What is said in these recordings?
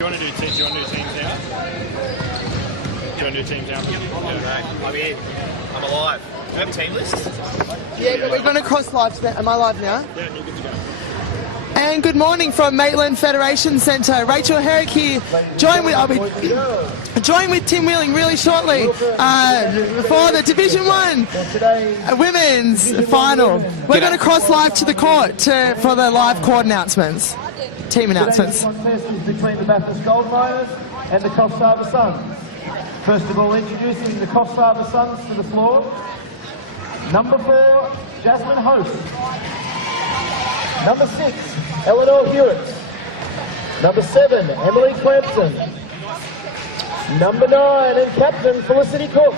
Do you want to do teams now? Do you want to do teams now? I'm in. I'm alive. Do you have a team list? Yeah, but we're going to cross live. Am I live now? Yeah, you're good to go. And good morning from Maitland Federation Centre. Rachel Herrick here. Join with Tim Wheeling really shortly for the Division 1 Women's Final. We're going to cross live to the court for the live court announcements. Team announcements. Today's contest is between the Bathurst Goldminers and the Coffs Harbour Suns. First of all, introducing the Coffs Harbour Suns to the floor. Number 4, Jasmine Host. Number 6, Eleanor Hewitt. Number 7, Emily Crampton. Number 9 and captain Felicity Cook.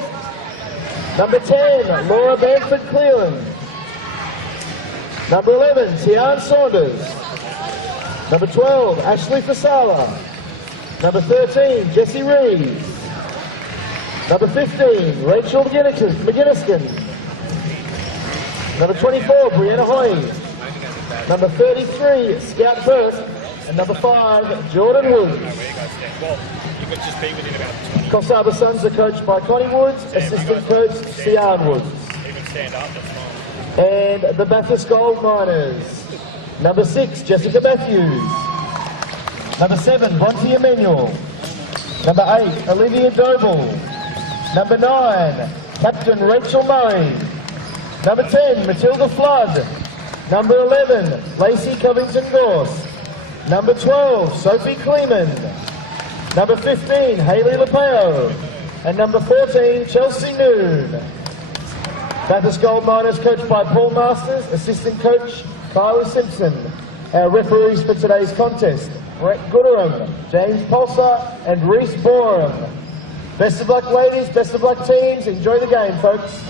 Number 10, Laura Bamford Cleland. Number 11, Tian Saunders. Number 12, Ashley Fasala. Number 13, Jessie Reeves. Number 15, Rachel McGinniskin. Number 24, Brianna Hoy. Number 33, Scout Burke. And number 5, Jordan Woods. Coffs Harbour Suns are coached by Connie Woods, assistant coach Sian Woods. And the Bathurst Goldminers. Number 6, Jessica Matthews. Number 7, Bonti Emanuel. Number 8, Olivia Doble. Number 9, Captain Rachel Murray. Number 10, Matilda Flood. Number 11, Lacey Covington-Gorse. Number 12, Sophie Kleeman. Number 15, Hayley Lapeo. And number 14, Chelsea Noon. Bathurst Goldminers coached by Paul Masters, assistant coach Kylie Simpson. Our referees for today's contest, Brett Gooderham, James Pulsar and Reese Borum. Best of luck ladies, best of luck teams, enjoy the game folks.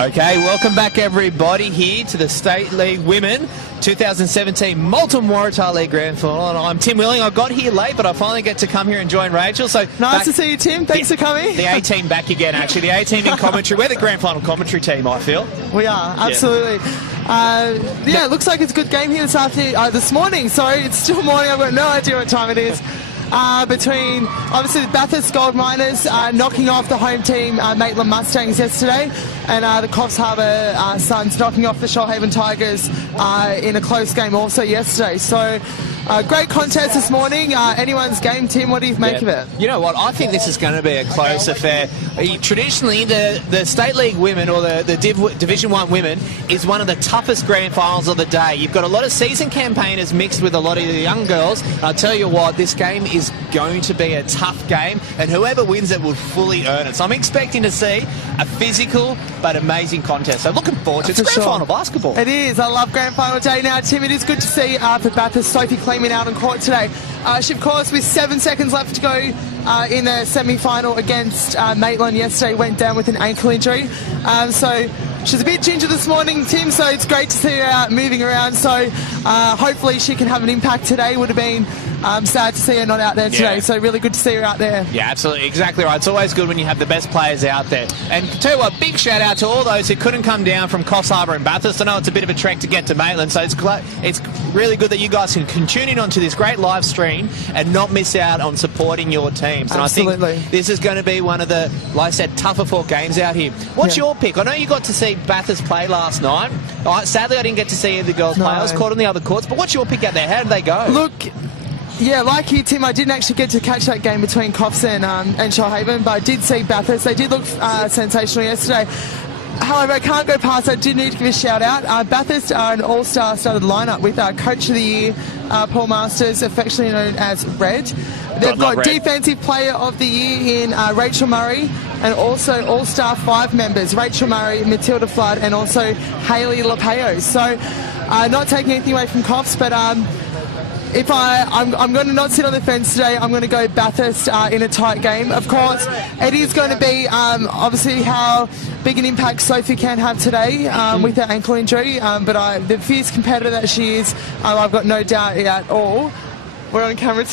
Okay, welcome back everybody here to the State League Women 2017 Malton Waratah League Grand Final. And I'm Tim Wheeling. I got here late, but I finally get to come here and join Rachel. So nice to see you, Tim. Thanks for coming. The A-team back again, actually. The A-team in commentary. We're the Grand Final commentary team, I feel. We are, absolutely. Yeah, it looks like it's a good game here this morning. Sorry, it's still morning. I've got no idea what time it is. Between obviously the Bathurst Goldminers knocking off the home team Maitland Mustangs yesterday, and the Coffs Harbour Suns knocking off the Shoalhaven Tigers in a close game also yesterday. So great contest this morning. Anyone's game, Tim. What do you make of it? You know what? I think this is going to be a close affair. Traditionally, the State League Women or the Division 1 Women is one of the toughest grand finals of the day. You've got a lot of seasoned campaigners mixed with a lot of the young girls. And I'll tell you what, this game is going to be a tough game, and whoever wins it will fully earn it. So I'm expecting to see a physical but amazing contest. So looking forward to it. It's grand final basketball. It is. I love grand final day. Now, Tim, it is good to see for Bathurst Sophie Kleeman out on court today. She, of course, with 7 seconds left to go in the semi-final against Maitland yesterday, went down with an ankle injury. So she's a bit ginger this morning, Tim, so it's great to see her out moving around. So hopefully she can have an impact today. Would have been sad to see her not out there today. Yeah. So really good to see her out there. Yeah, absolutely. Exactly right. It's always good when you have the best players out there. And tell you what, big shout out to all those who couldn't come down from Coffs Harbour and Bathurst. I know it's a bit of a trek to get to Maitland, so it's really good that you guys can tune in onto this great live stream and not miss out on supporting your teams. And absolutely. I think this is going to be one of the, like I said, tougher 4 games out here. What's your pick? I know you got to see Bathurst play last night. Sadly, I didn't get to see the girls play. I was caught on the other courts. But what's your pick out there? How did they go? Look, yeah, like you, Tim, I didn't actually get to catch that game between Coffs and Shoalhaven, but I did see Bathurst. They did look sensational yesterday. However, I can't go past. I do need to give a shout out. Bathurst are an all-star started lineup with Coach of the Year, Paul Masters, affectionately known as Red. They've got Defensive Player of the Year in Rachel Murray, and also all-star 5 members, Rachel Murray, Matilda Flood, and also Hayley Lapeo. So, not taking anything away from Coffs, but if I'm going to not sit on the fence today. I'm going to go Bathurst in a tight game. Of course, it is going to be obviously how big an impact Sophie can have today with her ankle injury. But the fierce competitor that she is, I've got no doubt at all. We're on camera.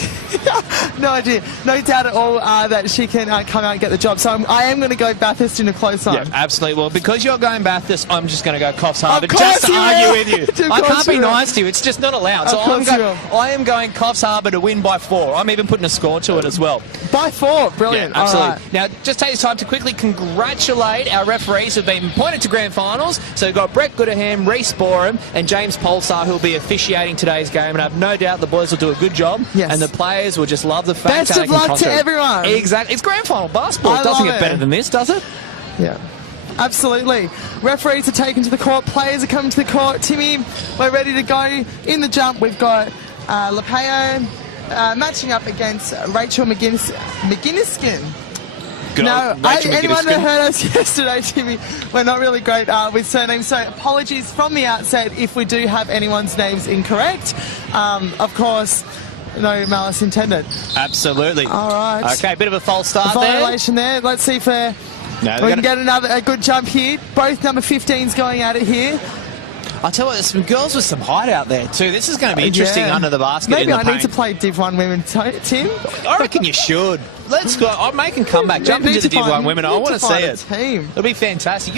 No idea. No doubt at all that she can come out and get the job. So I am going to go Bathurst in a close one. Yeah, absolutely. Well, because you're going Bathurst, I'm just going to go Coffs Harbour Of course just to you argue will. with you. Of I course can't be you will. nice to you. It's just not allowed. So Of course you will. I am going Coffs Harbour to win by 4. I'm even putting a score to it as well. By 4. Brilliant. Yeah, absolutely. All right. Now, just take this time to quickly congratulate our referees who have been appointed to grand finals. So we've got Brett Goodaham, Reece Boreham and James Polsar who will be officiating today's game. And I have no doubt the boys will do a good job. Yes. And the players will just love the fact Best that of they can luck conquer to it. everyone. Exactly. It's grand final basketball. I It doesn't love get it. better than this, does it? Yeah. Absolutely. Referees are taken to the court. Players are coming to the court. Timmy, we're ready to go. In the jump, we've got Lapeo matching up against Rachel McGinniskin. No, anyone that heard us yesterday, Timmy, we're not really great with surnames, so apologies from the outset if we do have anyone's names incorrect. Of course, no malice intended. Absolutely. All right. Okay, bit of a false start Violation there. Let's see if we can get a good jump here. Both number 15s going at it here. I'll tell you what, there's some girls with some height out there too. This is going to be interesting under the basket. Maybe in the I need to play Div 1 women, Tim. I reckon you should. Let's go. I'm making comeback. Jump into the Div 1 women. I want to see it. Team. It'll be fantastic.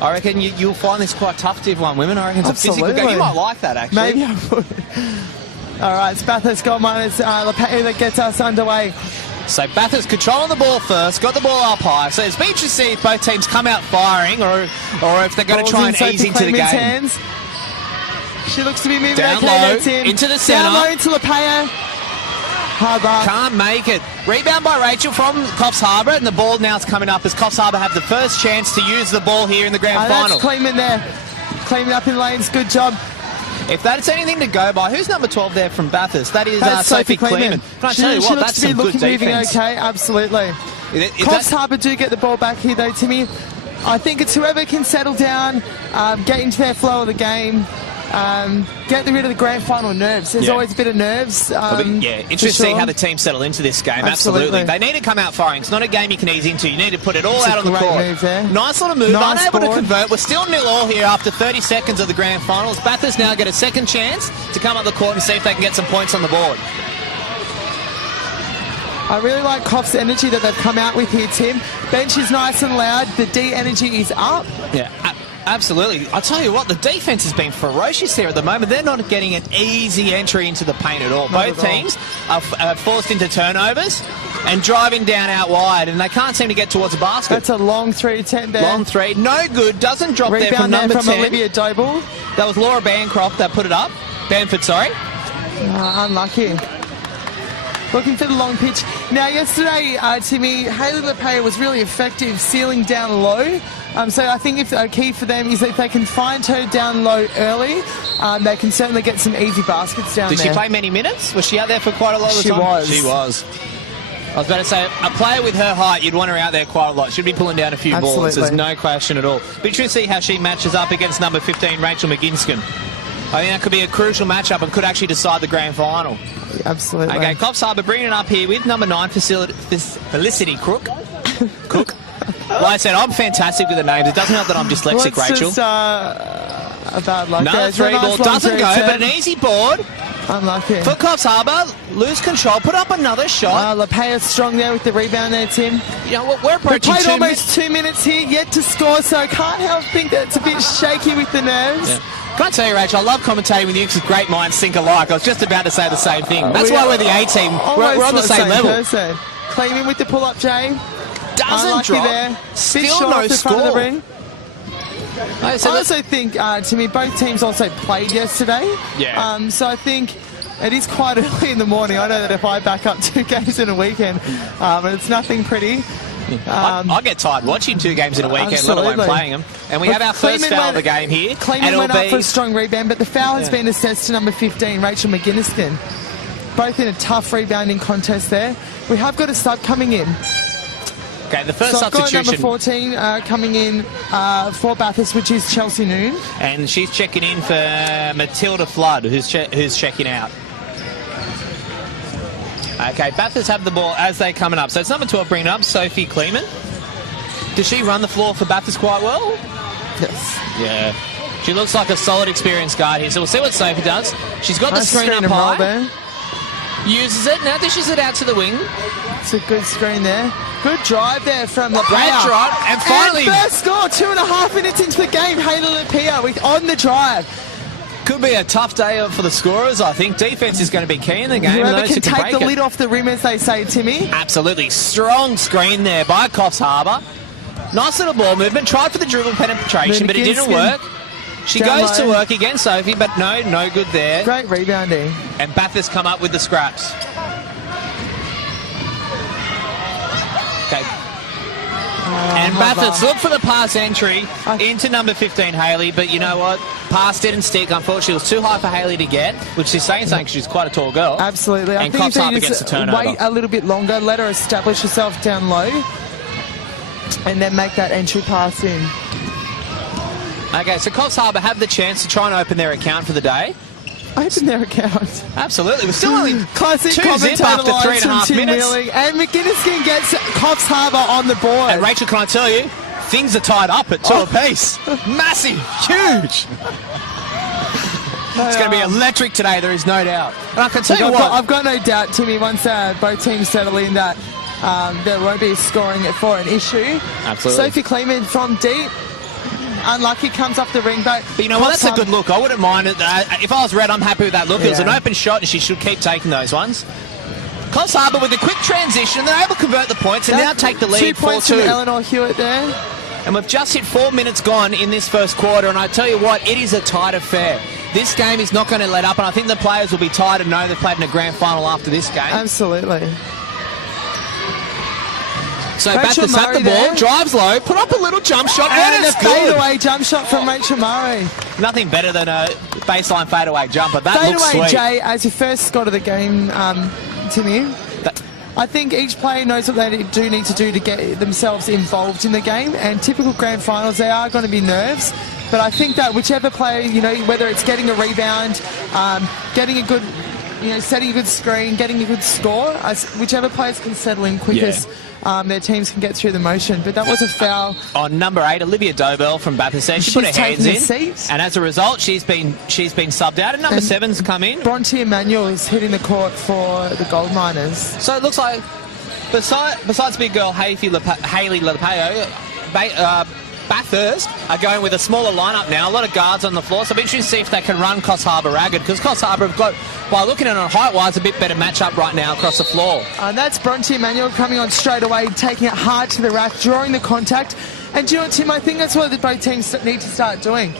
I reckon you'll find this quite tough, Div 1 women. I reckon it's a physical game. You might like that, actually. Maybe I would. All right, it's Bathurst Goldminers Lapeo that gets us underway. So Bathurst controlling the ball first, got the ball up high. So it's been interesting to see if both teams come out firing or if they're going to try and ease into the game. Hands. She looks to be moving down okay. low, into the centre. Down low into Lapeo. Harbour. Can't make it. Rebound by Rachel from Coffs Harbour, and the ball now is coming up as Coffs Harbour have the first chance to use the ball here in the grand final. That's Kleeman there. Kleeman up in lanes. Good job. If that's anything to go by, who's number 12 there from Bathurst? That is Sophie Kleeman. Can I tell you what, that's some good defence. Moving okay, absolutely. Coffs Harbour do get the ball back here though, Timmy. I think it's whoever can settle down, get into their flow of the game, get rid of the grand final nerves. There's always a bit of nerves. Interesting to see how the team settle into this game. Absolutely. They need to come out firing. It's not a game you can ease into. You need to put it all out on the court. Move there. Nice little move. Nice Unable board. to convert. We're still 0-0 here after 30 seconds of the grand finals. Bathurst now get a second chance to come up the court and see if they can get some points on the board. I really like Coffs' energy that they've come out with here, Tim. Bench is nice and loud. The D energy is up. Yeah. Absolutely. I'll tell you what, the defence has been ferocious here at the moment. They're not getting an easy entry into the paint at all. Both teams are forced into turnovers and driving down out wide, and they can't seem to get towards the basket. That's a long 3 attempt there. Long 3. No good. Doesn't drop Rebound there from number 10. Olivia Doble. That was Laura Bancroft that put it up. Banford, sorry. Unlucky. Looking for the long pitch. Now, yesterday, Timmy, Hayley Lapeo was really effective sealing down low. So I think if a key for them is that if they can find her down low early, they can certainly get some easy baskets down there. Did she play many minutes? Was she out there for quite a lot of the time? She was. I was about to say, a player with her height, you'd want her out there quite a lot. She'd be pulling down a few balls. There's no question at all. But you see how she matches up against number 15, Rachel McGinniskin. I think that could be a crucial matchup and could actually decide the grand final. Absolutely. Okay, Coffs Harbour bringing it up here with number 9, Felicity Cook. Like I said, I'm fantastic with the names. It doesn't help that I'm dyslexic, Rachel. Just, a bad luck. Another 3 ball. Doesn't go, but an easy board. Unlucky. For Coffs Harbour, lose control, put up another shot. Lapeo strong there with the rebound there, Tim. You know what, we're approaching They played almost 2 minutes here, yet to score, so I can't help think that it's a bit shaky with the nerves. Yeah. Can I tell you, Rachel, I love commentating with you because great minds think alike. I was just about to say the same thing. That's why we're the A-team. We're on the same level. Kleeman with the pull-up, Jay. Doesn't drop. There. Still no score. I also think, to me, both teams also played yesterday. Yeah. So I think it is quite early in the morning. I know that if I back up 2 games in a weekend, it's nothing pretty. I get tired watching 2 games in a weekend, let alone playing them. And we have our first foul of the game here. Kleeman went up for a strong rebound, but the foul has been assessed to number 15, Rachel McGinniskin. Both in a tough rebounding contest there. We have got a sub coming in. Okay, the first so I've got substitution. number 14 coming in for Bathurst, which is Chelsea Noon. And she's checking in for Matilda Flood, who's checking out. Okay, Bathurst have the ball as they're coming up. So it's number 12 bringing up, Sophie Kleeman. Does she run the floor for Bathurst quite well? Yes. Yeah. She looks like a solid, experienced guard here. So we'll see what Sophie does. She's got the screen up high. Uses it, now dishes it out to the wing. It's a good screen there. Good drive there from the Great drive, and finally... first score, 2.5 minutes into the game, Hayley Lapia on the drive. Could be a tough day for the scorers, I think. Defence is going to be key in the game. Whoever Those can who take the break lid off the rim, as they say, Timmy. Absolutely. Strong screen there by Coffs Harbour. Nice little ball movement. Tried for the dribble penetration, but it didn't work. She goes to work again, Sophie, but no good there. Great rebounding. And Bathurst come up with the scraps. Okay. And Bathurst look for the pass entry into number 15, Hayley, but you know what? Pass didn't stick. Unfortunately, it was too high for Hayley to get, which is saying something. She's quite a tall girl. Absolutely. And Coffs Harbour gets the turnover. Wait a little bit longer, let her establish herself down low, and then make that entry pass in. Okay, so Coffs Harbour have the chance to try and open their account for the day. Open their account. Absolutely. We're still only classic 2-0 after 3.5 minutes. Wheeling, and McGinniskin gets Coffs Harbour on the board. And Rachel, can I tell you, things are tied up at 2 apiece. Massive, huge. It's going to be electric today, there is no doubt. And I can tell you what. I've got no doubt, Timmy, once both teams settle in, that there won't be scoring for an issue. Absolutely. Sophie Kleeman from deep. Unlucky, comes off the ring, but you know what? That's a good look. I wouldn't mind it. If I was Red, I'm happy with that look. Yeah. It was an open shot, and she should keep taking those ones. Coffs Harbour with a quick transition. They're able to convert the points and now take the lead 2 points from 4-2. Eleanor Hewitt there. And we've just hit 4 minutes gone in this first quarter, and I tell you what, it is a tight affair. This game is not going to let up, and I think the players will be tired and know they've played in a grand final after this game. Absolutely. So Bathurst at the ball, drives low, put up a little jump shot, and a fadeaway jump shot from Rachel Murray. Nothing better than a baseline fadeaway jumper. That looks sweet. Fadeaway, Jay, as your first score of the game, Timmy. I think each player knows what they do need to do to get themselves involved in the game, and typical grand finals, they are going to be nerves. But I think that whichever player, you know, whether it's getting a rebound, getting a good, you know, setting a good screen, getting a good score, whichever players can settle in quickest, their teams can get through the motion. But that was a foul on number 8, Olivia Dobell from Bathurst. She put her hands in, and as a result, she's been subbed out. And number 7's come in. Bronte Emanuel's hitting the court for the Goldminers. So it looks like, besides big girl Hayley Lapeo, Bathurst are going with a smaller lineup now. A lot of guards on the floor, so I'll be interested to see if they can run Coffs Harbour ragged, because Coffs Harbour have got, by looking at it on height-wise, a bit better matchup right now across the floor. And that's Bronte Emanuel coming on straight away, taking it hard to the rack, drawing the contact. And do you know what, Tim, I think that's what both teams need to start doing.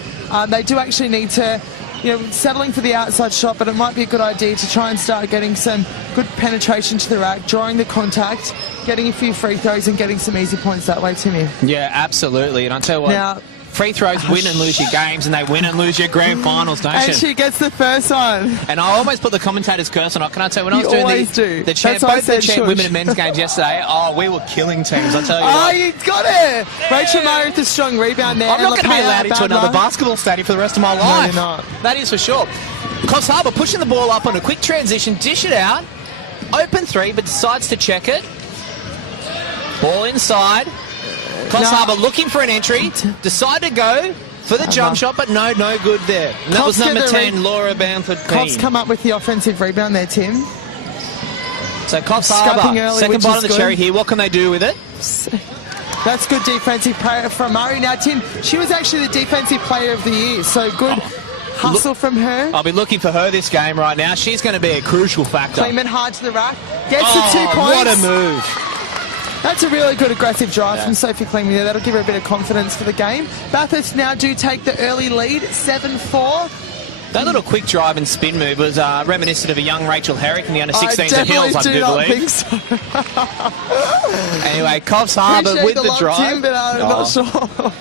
They do actually need to, you know, settling for the outside shot, but it might be a good idea to try and start getting some good penetration to the rack, drawing the contact, getting a few free throws and getting some easy points that way, Timmy. Yeah, absolutely. And I'll tell you what, now, free throws win and lose your games, and they win and lose your grand finals, don't you? And she gets the first one. And I almost put the commentator's curse on it. Can I tell you, when I was doing both the champ women and men's games yesterday, we were killing teams, I tell you what. You got it! Rachel Murray with a strong rebound there. I'm not going to be allowed into another basketball stadium for the rest of my life. No, you're not. That is for sure. Coffs Harbour pushing the ball up on a quick transition, dish it out, open three, but decides to check it. Ball inside. Coffs Harbour looking for an entry, decide to go for the jump shot, but no good there. And that was number 10, Laura Bamford. Coffs come up with the offensive rebound there, Tim. So Coffs Harbour, second bite of the cherry here. What can they do with it? That's good defensive play from Murray. Now, Tim, she was actually the defensive player of the year, so good hustle from her. I'll be looking for her this game right now. She's going to be a crucial factor. Kleeman hard to the rack, gets the 2 points. What a move. That's a really good aggressive drive from Sophie Kleeman there. That'll give her a bit of confidence for the game. Bathurst now do take the early lead, 7-4. That little quick drive and spin move was reminiscent of a young Rachel Herrick in the under-16s at Hills, I do believe. Think so. Anyway, Coffs Harbour with the drive. Tim, but I'm not sure.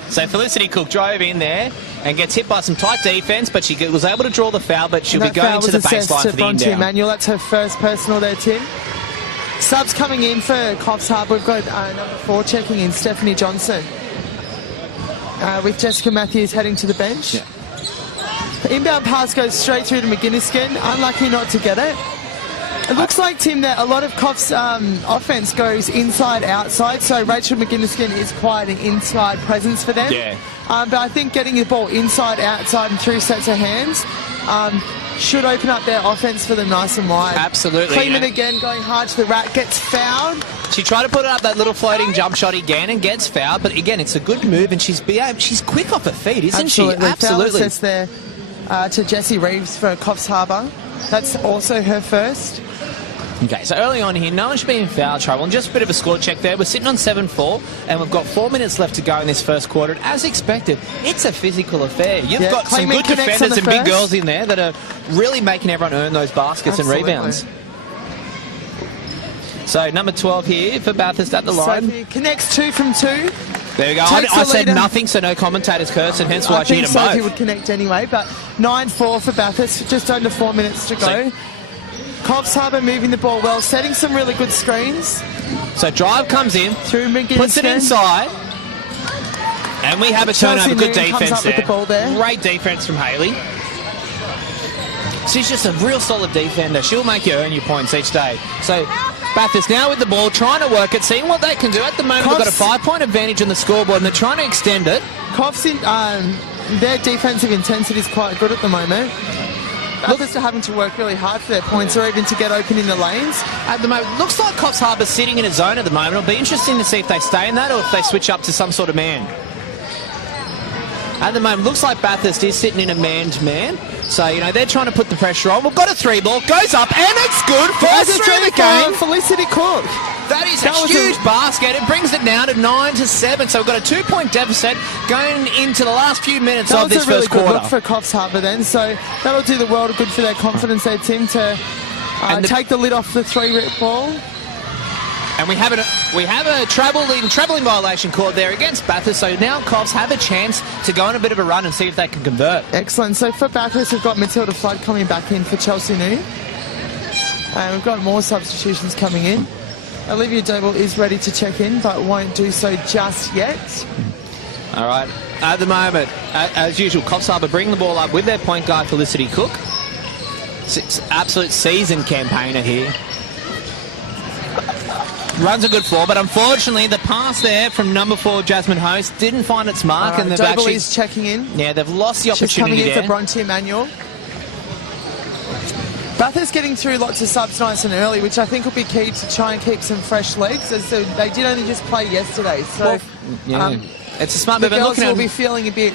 So Felicity Cook drove in there and gets hit by some tight defence, but she was able to draw the foul, but she'll be going to the baseline for the Bronte in-down. Emanuel. That's her first personal there, Tim. Subs coming in for Coffs Harbour. We've got number 4 checking in, Stephanie Johnson. With Jessica Matthews heading to the bench. Yeah. The inbound pass goes straight through to McGinniskin. Unlucky not to get it. It looks like, Tim, that a lot of Coffs' offense goes inside-outside, so Rachel McGinniskin is quite an inside presence for them. Yeah. But I think getting the ball inside, outside, and through sets of hands should open up their offense for them nice and wide. Absolutely. Kleeman again going hard to the rack, gets fouled. She tried to put up that little floating jump shot again and gets fouled, but again, it's a good move, and she's quick off her feet, isn't she? Absolutely. Foul assist there to Jessie Reeves for Coffs Harbour. That's also her first. Okay, so early on here, no one should be in foul trouble, and just a bit of a score check there. We're sitting on 7-4, and we've got 4 minutes left to go in this first quarter. And as expected, it's a physical affair. You've got some Kleeman good defenders and big first. girls in there that are really making everyone earn those baskets and rebounds. So number 12 here for Bathurst at the line. Sophie connects 2 from 2. There we go. I said nothing, so no commentators curse, and hence why she hit them both. I think Sophie would connect anyway, but 9-4 for Bathurst, just under 4 minutes to go. Coffs Harbour moving the ball well, setting some really good screens. So drive comes in, through McGinnis, puts it inside, and we have a turnover. Good defense there. With the ball there. Great defense from Hayley. She's just a real solid defender. She'll make you earn your points each day. So Bathurst now with the ball, trying to work it, seeing what they can do. At the moment, they've got a 5-point advantage on the scoreboard, and they're trying to extend it. Coffs, their defensive intensity is quite good at the moment. Bathurst are having to work really hard for their points or even to get open in the lanes. At the moment, looks like Coffs Harbour's sitting in a zone at the moment. It'll be interesting to see if they stay in that or if they switch up to some sort of man. At the moment, looks like Bathurst is sitting in a man-to-man. So, you know, they're trying to put the pressure on. We've got a 3-ball, goes up, and it's good. First three of the game. Felicity Cook. That is a huge basket. It brings it down to 9-7. So we've got a 2-point deficit going into the last few minutes of this first quarter. That was a really good look for Coffs Harbour then. So that'll do the world of good for their confidence there, Tim, to take the lid off the 3-ball. And we have a travelling violation called there against Bathurst. So now Coffs have a chance to go on a bit of a run and see if they can convert. Excellent. So for Bathurst, we've got Matilda Flood coming back in for Chelsea New. And we've got more substitutions coming in. Olivia Doble is ready to check in, but won't do so just yet. All right. At the moment, as usual, Coffs Harbour bring the ball up with their point guard, Felicity Cook. Absolute seasoned campaigner here. Runs a good floor, but unfortunately the pass there from number 4, Jasmine Host, didn't find its mark. Right, and they've Doble actually is checking in. Yeah, they've lost the opportunity. She's coming in for Bronte Emanuel. Bathurst getting through lots of subs nice and early, which I think will be key to try and keep some fresh legs, as they did only just play yesterday. So it's a smart move. The girls will be feeling a bit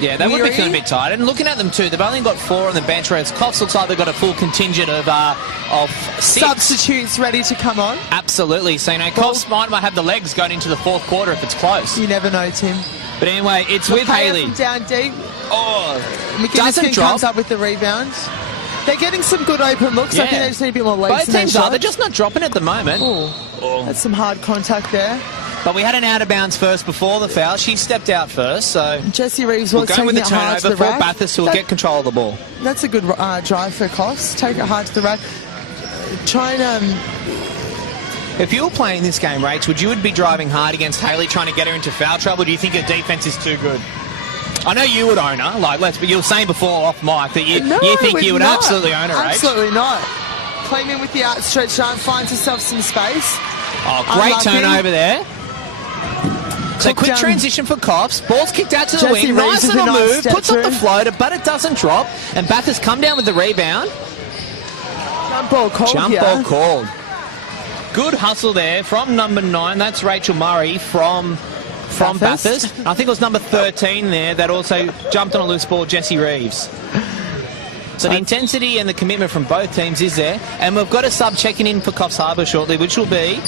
they would be feeling a bit tired. And looking at them too, they've only got 4 on the bench, whereas Coffs looks like they've got a full contingent of 6 substitutes ready to come on. Absolutely. So, you know, Coffs might have the legs going into the 4th quarter if it's close. You never know, Tim. But anyway, it's with Hayley. Down deep. Doesn't drop. Comes up with the rebound. They're getting some good open looks. I think they just need a bit more legs. Both teams are. They're just not dropping at the moment. That's some hard contact there. But we had an out-of-bounds first before the foul. She stepped out first, so Jessie Reeves was taking with the it hard to turnover the for rack. Bathurst, who will get control of the ball. That's a good drive for Coffs. Take it hard to the rack. Try and... If you were playing this game, Rach, would you be driving hard against Hayley, trying to get her into foul trouble? Do you think her defence is too good? I know you would own her. But you were saying before off mic that you think you would absolutely own her, Rach. Absolutely not. Kleeman with the outstretched arm finds herself some space. Oh, great turnover there. So quick transition for Coffs. Ball's kicked out to the wing. Nice little move. Puts up the floater, but it doesn't drop. And Bathurst come down with the rebound. Jump ball called. Jump ball called. Good hustle there from number 9. That's Rachel Murray from Bathurst. I think it was number 13 there that also jumped on a loose ball, Jessie Reeves. So the intensity and the commitment from both teams is there. And we've got a sub checking in for Coffs Harbour shortly, which will be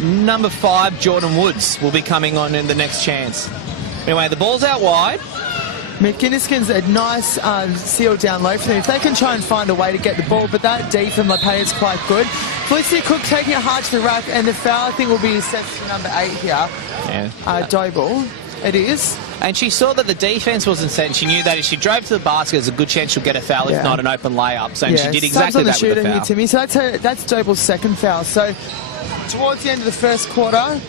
number 5, Jordan Woods, will be coming on in the next chance. Anyway, the ball's out wide. McGinniskin's a nice seal down low for them. If they can try and find a way to get the ball, but that D from LePay is quite good. Felicity Cook taking it hard to the rack, and the foul, I think, will be set to number 8 here. Yeah. Doble. It is. And she saw that the defence wasn't set, and she knew that if she drove to the basket, there's a good chance she'll get a foul, if not an open layup. So she did exactly that with the foul. Here, Timmy. So that's Doble's second foul. So towards the end of the first quarter,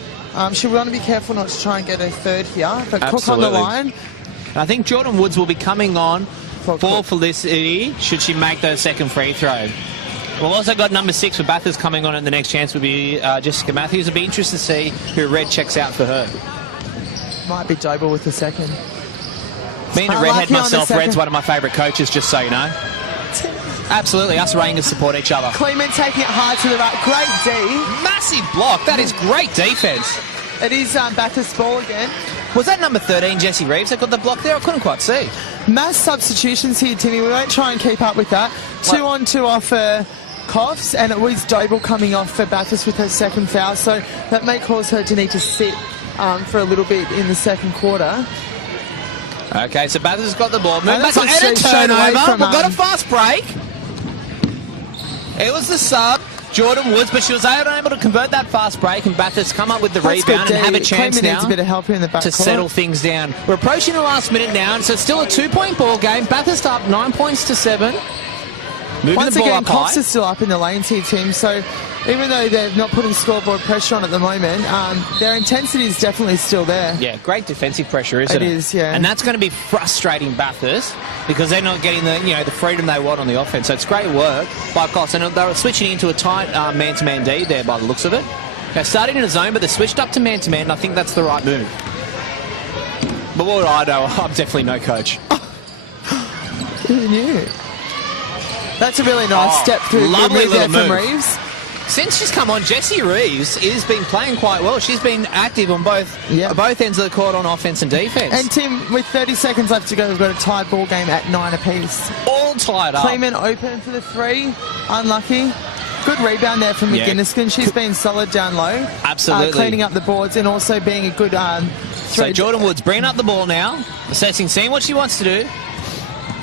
she'll want to be careful not to try and get a third here. But Cook on the line. And I think Jordan Woods will be coming on for Felicity should she make the second free throw. We've also got number 6 for Bathurst coming on, and the next chance would be Jessica Matthews. It'll be interesting to see who Red checks out for her. Might be Doble with the second. Being a redhead myself, Red's one of my favourite coaches, just so you know. Absolutely, us Rangers support each other. Kleeman taking it hard to the right. Great D. Massive block. That is great defence. It is Bathurst ball again. Was that number 13, Jesse Reeves, that got the block there? I couldn't quite see. Mass substitutions here, Timmy. We won't try and keep up with that. 2 on, 2 off for Coffs, and it was Doble coming off for Bathurst with her second foul, so that may cause her to need to sit for a little bit in the second quarter. Okay, so Bathurst has got the ball. Move And back that's on, and a straight away turnover. from, We've got a fast break. It was the sub, Jordan Woods, but she was unable to convert that fast break, and Bathurst come up with the rebound and have a chance Kleeman now needs a bit of help here in the back to court. settle things down. We're approaching the last minute now, and so it's still a 2-point ball game. Bathurst up 9 points to 7. Moving Once the ball again, up high. Coffs are still up in the lanes here, Tim, so even though they're not putting scoreboard pressure on at the moment, their intensity is definitely still there. Yeah, great defensive pressure, isn't it? It is, yeah. And that's going to be frustrating Bathurst because they're not getting the freedom they want on the offense. So it's great work by Coffs, and they were switching into a tight man-to-man D there by the looks of it. They're starting in a zone, but they switched up to man-to-man, and I think that's the right move. But what would I know? I'm definitely no coach. Who knew? That's a really nice step through. Lovely there little from move. Reeves. Since she's come on, Jessie Reeves has been playing quite well. She's been active on both ends of the court on offense and defence. And Tim, with 30 seconds left to go, we've got a tied ball game at 9 apiece. All tied up. Kleeman open for the 3. Unlucky. Good rebound there from McGinniskin. She's been solid down low. Absolutely. Cleaning up the boards and also being a good So Jordan Woods bringing up the ball now, assessing, seeing what she wants to do.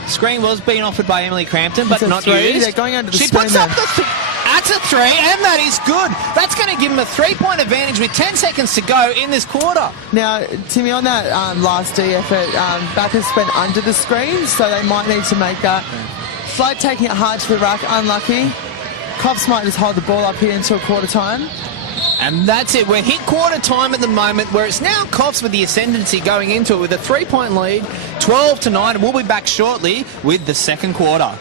Screen was being offered by Emily Crampton, but not used. They're going under the She puts up the that's a 3, and that is good. That's going to give them a 3-point advantage with 10 seconds to go in this quarter. Now, Timmy, on that last D effort, Bathurst went under the screen, so they might need to make that. Flood taking it hard to the rack, unlucky. Coffs might just hold the ball up here until quarter time. And that's it. We're hit quarter time at the moment, where it's now Coffs with the ascendancy going into it with a 3-point lead, 12-9, and we'll be back shortly with the second quarter.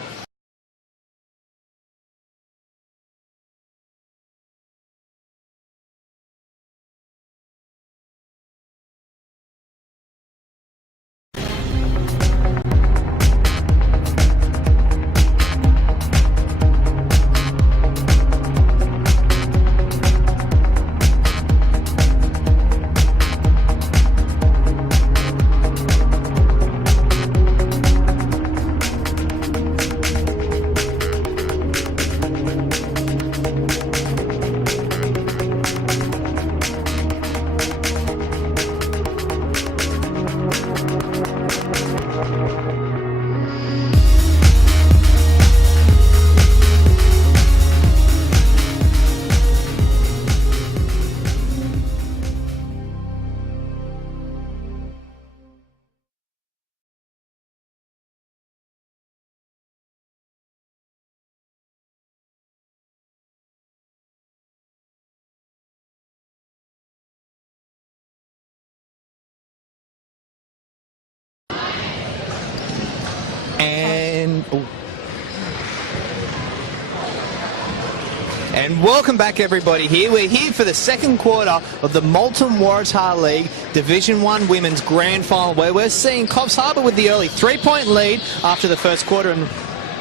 And welcome back, everybody. We're here for the second quarter of the Moulton Waratah League Division 1 Women's Grand Final, where we're seeing Coffs Harbour with the early 3-point lead after the first quarter. And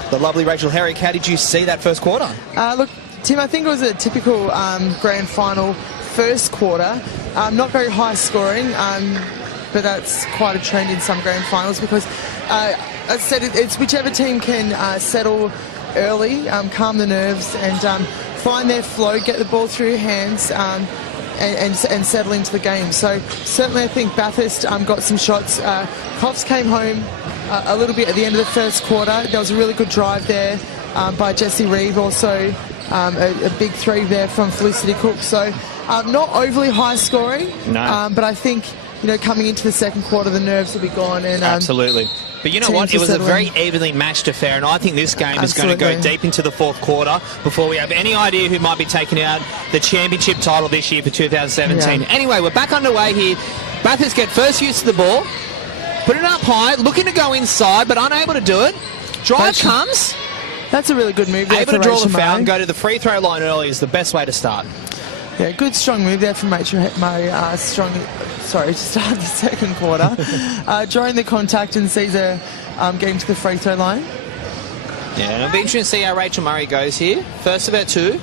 the lovely Rachel Herrick, how did you see that first quarter? Look, Tim, I think it was a typical Grand Final first quarter. Not very high scoring, but that's quite a trend in some Grand Finals because, as I said, it's whichever team can settle early, calm the nerves and find their flow, get the ball through your hands and settle into the game. So certainly I think Bathurst got some shots. Coffs came home a little bit at the end of the first quarter. There was a really good drive there by Jessie Reeve, also a big 3 there from Felicity Cook. So not overly high scoring, but I think, coming into the second quarter, the nerves will be gone. And absolutely. But you know what? It was a very evenly matched affair, and I think this game is going to go deep into the fourth quarter before we have any idea who might be taking out the championship title this year for 2017. Yeah. Anyway, we're back underway here. Bathurst get first use of the ball, put it up high, looking to go inside, but unable to do it. Drive comes. That's a really good move there. Able to draw the foul and go to the free throw line early is the best way to start. Yeah, good strong move there from Rachel to start the second quarter. Drawing the contact and sees her getting to the free throw line. Yeah, and it'll be interesting to see how Rachel Murray goes here. First of her two.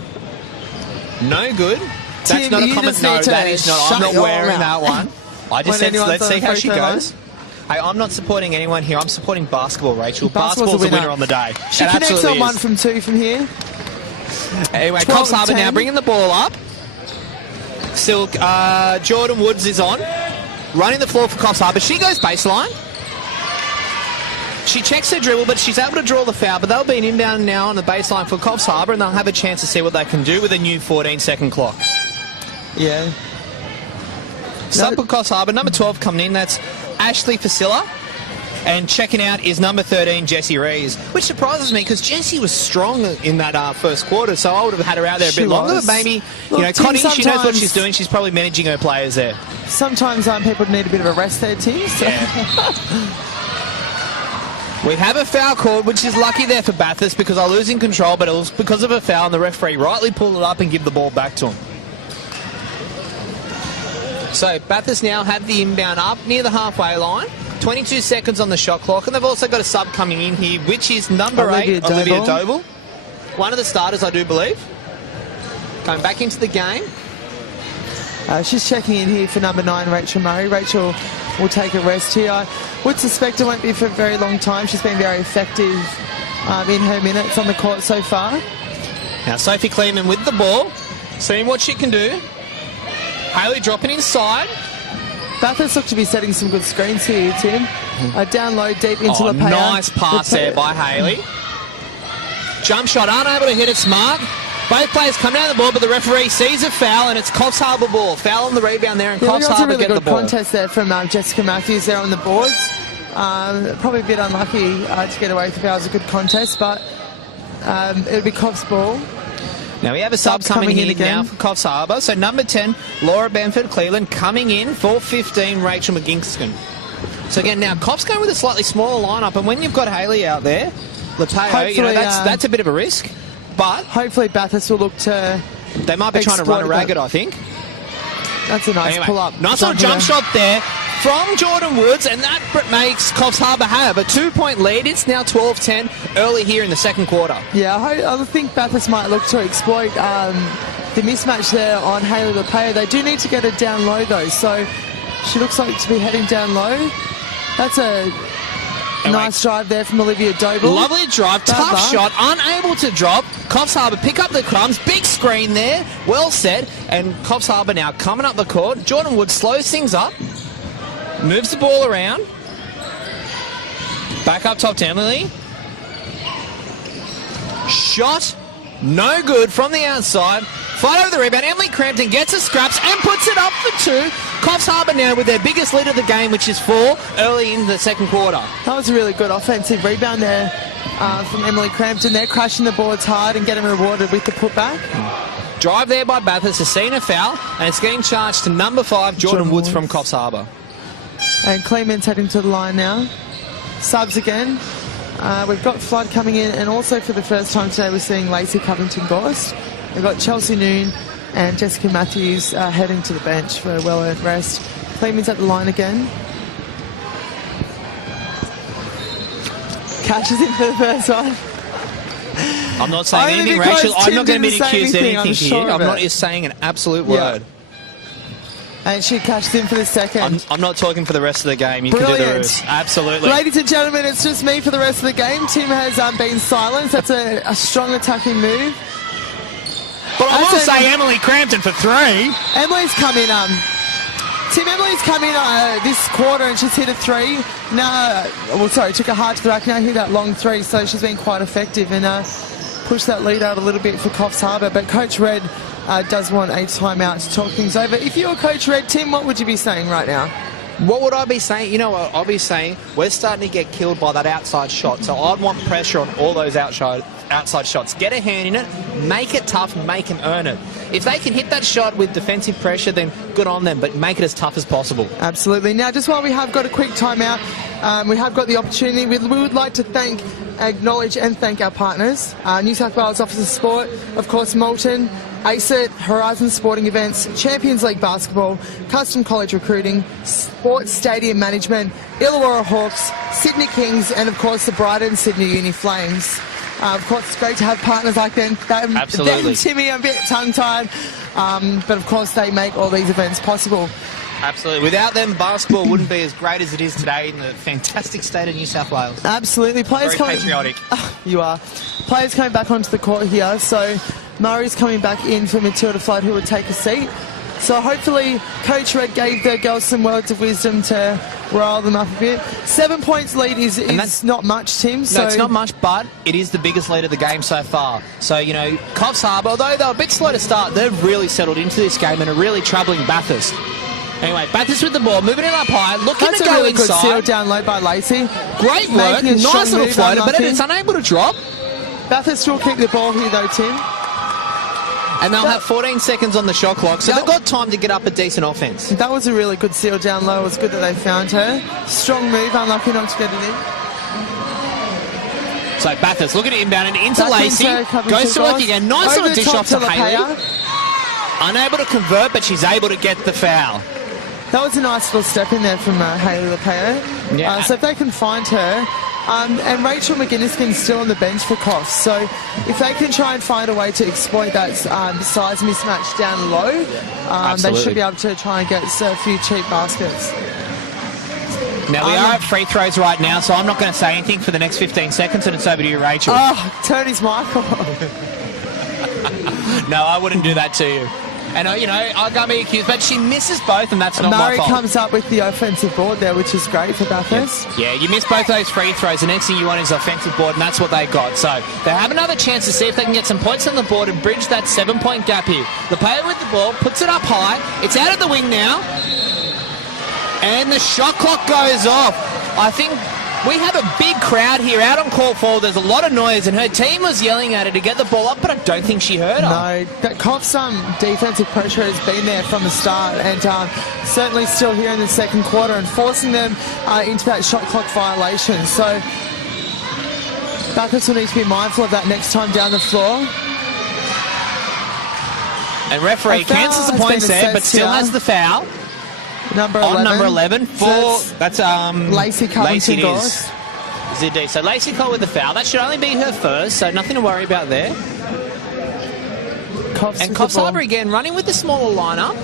No good. That's Tim, not a you comment. just No, need to that is not. I'm shut not your wearing mouth. that one. I just When said, anyone's let's on see the how free she throw line. goes. Hey, I'm not supporting anyone here. I'm supporting basketball, Rachel. Basketball's Basketball's the winner on the day. She It connects absolutely on is. 1 from 2 from here. Anyway, 12 Coffs Harbour 10. now bringing the ball up. Still, Jordan Woods is on. Running the floor for Coffs Harbour. She goes baseline. She checks her dribble, but she's able to draw the foul. But they'll be an inbound now on the baseline for Coffs Harbour, and they'll have a chance to see what they can do with a new 14-second clock. Yeah. Sub for Coffs Harbour. Number 12 coming in. That's Ashley Facilla. And checking out is number 13, Jessie Rees, which surprises me because Jessie was strong in that first quarter, so I would have had her out there a bit longer. But maybe, Look, Tim, Connie, she knows what sometimes- she's doing. She's probably managing her players there. Sometimes people need a bit of a rest there, Tim. So. We have a foul called, which is lucky there for Bathurst because they're losing control, but it was because of a foul, and the referee rightly pulled it up and give the ball back to him. So Bathurst now have the inbound up near the halfway line. 22 seconds on the shot clock, and they've also got a sub coming in here, which is number 8, Olivia Doble. One of the starters, I do believe. Going back into the game. She's checking in here for number 9, Rachel Murray. Rachel will take a rest here. I would suspect it won't be for a very long time. She's been very effective in her minutes on the court so far. Now Sophie Kleeman with the ball, seeing what she can do. Hayley dropping inside. Bathurst look to be setting some good screens here, Tim. Down low, deep into the pair. Nice pass there by Hayley. Jump shot, unable to hit its mark. Both players come down the ball, but the referee sees a foul, and it's Coffs Harbour ball. Foul on the rebound there, and Coffs Harbour get the ball. Really good contest there from Jessica Matthews there on the boards. Probably a bit unlucky to get away with the foul. It was a good contest, but it'll be Coffs ball. Now we have a sub coming in again now for Coffs Harbour. So number 10, Laura Bamford Cleveland, coming in for 15, Rachel McGinkston. So again, now Coffs going with a slightly smaller lineup, and when you've got Hayley out there, Lepeo, that's a bit of a risk. But hopefully Bathurst will look to. They might be trying to run a ragged, I think. That's a nice pull up. Nice little jump shot there from Jordan Woods, and that makes Coffs Harbour have a 2-point lead. It's now 12-10 early here in the second quarter. Yeah, I think Bathurst might look to exploit the mismatch there on Hayley Lepeo. They do need to get her down low though, so she looks like to be heading down low. That's a nice drive there from Olivia Doble. Lovely drive, tough shot, unable to drop. Coffs Harbour pick up the crumbs, big screen there, well set, and Coffs Harbour now coming up the court. Jordan Wood slows things up, moves the ball around, back up top to Emily. Shot, no good from the outside. Fight over the rebound. Emily Crampton gets a scraps and puts it up for 2. Coffs Harbour now with their biggest lead of the game, which is 4, early in the second quarter. That was a really good offensive rebound there from Emily Crampton. They're crashing the boards hard and getting rewarded with the putback. Drive there by Bathurst, has seen a foul, and it's getting charged to number 5, Jordan Woods from Coffs Harbour. And Kleeman's heading to the line now. Subs again. We've got Flood coming in, and also for the first time today we're seeing Lacey Covington-Gorst. We've got Chelsea Noon and Jessica Matthews heading to the bench for a well-earned rest. Kleeman's at the line again. Catches him for the first one. I'm not saying anything, Rachel. I'm not going to be accused of anything here. I'm not just saying an absolute word. And she catches him for the second. I'm not talking for the rest of the game. You can do the rest. Absolutely. Ladies and gentlemen, it's just me for the rest of the game. Tim has been silenced. That's a strong attacking move. But I want to say Emily Crampton for 3. Emily's come in. Tim, Emily's come in this quarter and she's hit a 3. Now, took a hard to the rack. Now hit that long 3, so she's been quite effective and pushed that lead out a little bit for Coffs Harbour. But Coach Red does want a timeout to talk things over. If you're Coach Red, Tim, what would you be saying right now? What would I be saying? You know what? I'll be saying we're starting to get killed by that outside shot. So I'd want pressure on all those outside shots. Get a hand in it, make it tough, make them earn it. If they can hit that shot with defensive pressure, then good on them, but make it as tough as possible. Absolutely. Now, just while we have got a quick timeout, we have got the opportunity. We would like to acknowledge and thank our partners. New South Wales Office of Sport, of course, Moulton, ACET, Horizon Sporting Events, Champions League Basketball, Custom College Recruiting, Sports Stadium Management, Illawarra Hawks, Sydney Kings, and of course the Brighton Sydney Uni Flames. Of course, it's great to have partners like them. Absolutely. Them, Timmy, a bit tongue-tied. But, of course, they make all these events possible. Absolutely. Without them, basketball wouldn't be as great as it is today in the fantastic state of New South Wales. Absolutely. Players Very patriotic. You are. Players coming back onto the court here. So Murray's coming back in for Matilda Flood, who would take a seat. So hopefully Coach Red gave the girls some words of wisdom to rile them up a bit. 7 points lead is not much, Tim. So no, it's not much, but it is the biggest lead of the game so far. So, you know, Coffs Harbour, although they were a bit slow to start, they've really settled into this game and are really troubling Bathurst. Anyway, Bathurst with the ball, moving it up high, looking That's to go a really inside. good seal down low by Lacey. Great work, Making a nice strong little move, floater, but unlucky. it's unable to drop. Bathurst will keep the ball here though, Tim. And they'll have 14 seconds on the shot clock, so they've got time to get up a decent offence. That was a really good seal down low. It was good that they found her. Strong move, unlucky not to get it in. So Bathurst looking at inbound and into Back Lacey. into covering Goes two to work goals. again. Nice Over little the dish top off to to Haley. Lapaya. Unable to convert, but she's able to get the foul. That was a nice little step in there from Haley Lapaya. Yeah. So if they can find her, and Rachel McGinniskin's still on the bench for Coffs, so if they can try and find a way to exploit that size mismatch down low, they should be able to try and get a few cheap baskets. Now, we are at free throws right now, so I'm not going to say anything for the next 15 seconds, and it's over to you, Rachel. Oh, Tony's Michael. No, I wouldn't do that to you. And, you know, I can't be accused, but she misses both, and that's not Murray my fault. comes up with the offensive board there, which is great for Bathurst. Yeah, you miss both those free throws. The next thing you want is offensive board, and that's what they got. So they have another chance to see if they can get some points on the board and bridge that 7-point gap here. The player with the ball puts it up high. It's out of the wing now. And the shot clock goes off. I think we have a big crowd here out on court 4. There's a lot of noise, and her team was yelling at her to get the ball up, but I don't think she heard her. No, that Coffs defensive pressure has been there from the start, and certainly still here in the second quarter, and forcing them into that shot clock violation. So Bathurst will need to be mindful of that next time down the floor. And referee cancels the points there, but still has the foul. Number 11. On number 11 for that's Lacey Covington Doris. ZD. So Lacey Cole with the foul. That should only be her first, so nothing to worry about there. And Coffs Harbour again running with the smaller lineup.